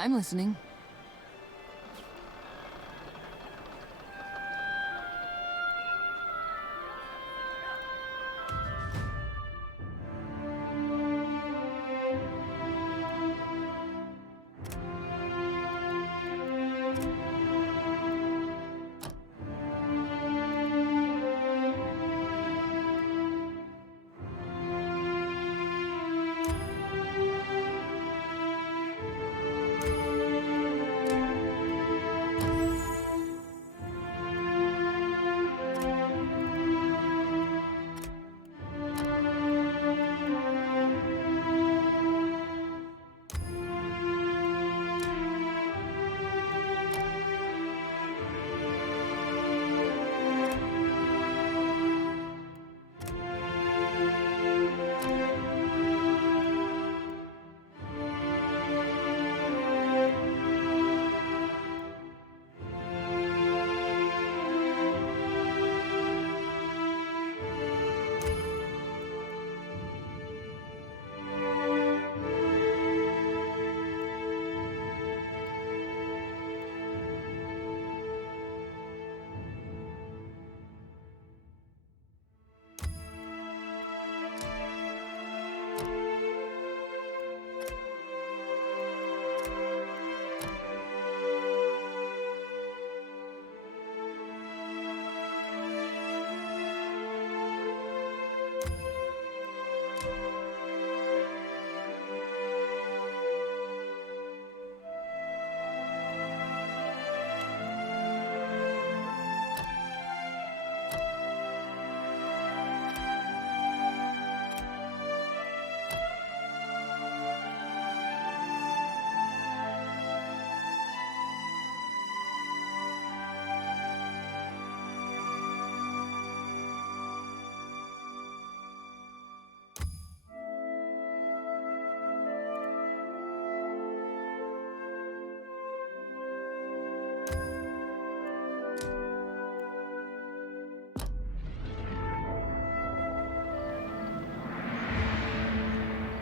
I'm listening.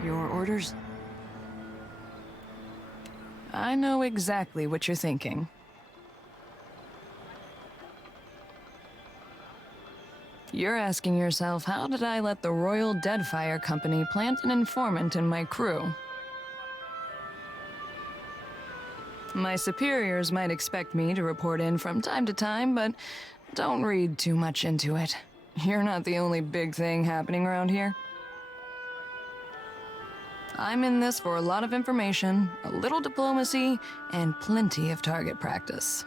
Your orders? I know exactly what you're thinking. You're asking yourself, how did I let the Royal Deadfire Company plant an informant in my crew? My superiors might expect me to report in from time to time, but don't read too much into it. You're not the only big thing happening around here. I'm in this for a lot of information, a little diplomacy, and plenty of target practice.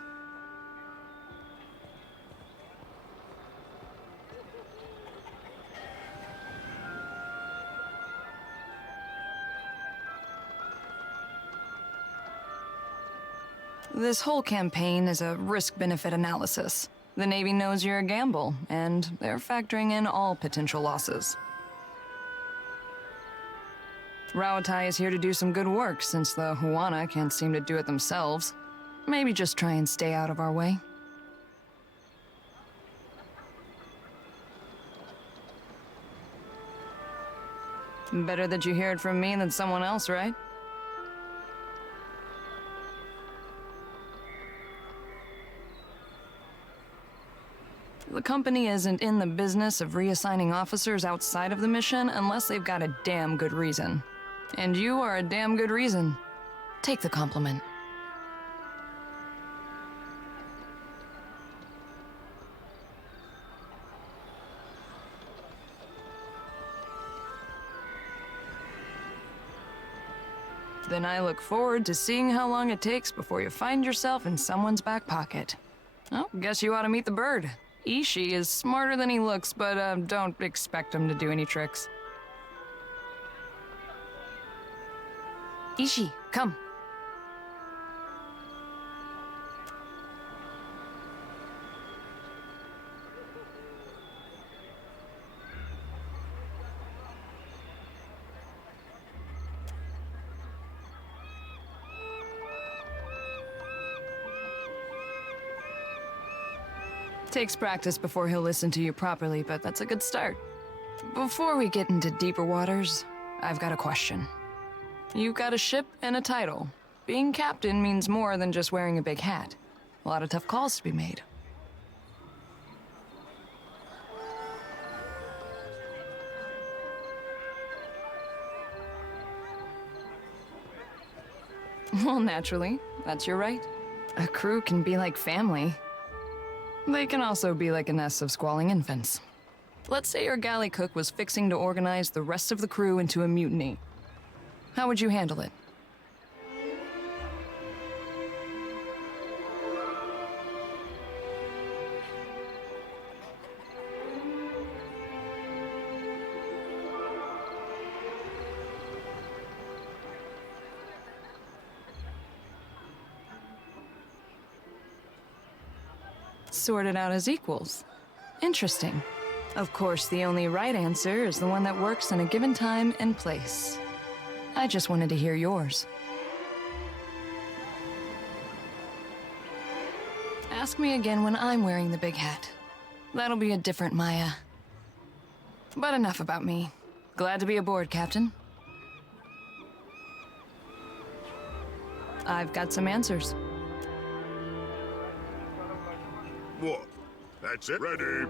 This whole campaign is a risk-benefit analysis. The Navy knows you're a gamble, and they're factoring in all potential losses. Rauatai is here to do some good work, since the Huana can't seem to do it themselves. Maybe just try and stay out of our way. Better that you hear it from me than someone else, right? The company isn't in the business of reassigning officers outside of the mission unless they've got a damn good reason. And you are a damn good reason. Take the compliment. Then I look forward to seeing how long it takes before you find yourself in someone's back pocket. Oh, guess you ought to meet the bird. Ishi is smarter than he looks, but don't expect him to do any tricks. Ishi, come. Takes practice before he'll listen to you properly, but that's a good start. Before we get into deeper waters, I've got a question. You've got a ship and a title. Being captain means more than just wearing a big hat. A lot of tough calls to be made. Well, naturally, that's your right. A crew can be like family. They can also be like a nest of squalling infants. Let's say your galley cook was fixing to organize the rest of the crew into a mutiny. How would you handle it? Sort it out as equals. Interesting. Of course, the only right answer is the one that works in a given time and place. I just wanted to hear yours. Ask me again when I'm wearing the big hat. That'll be a different Maya. But enough about me. Glad to be aboard, Captain. I've got some answers. What? That's it? Ready.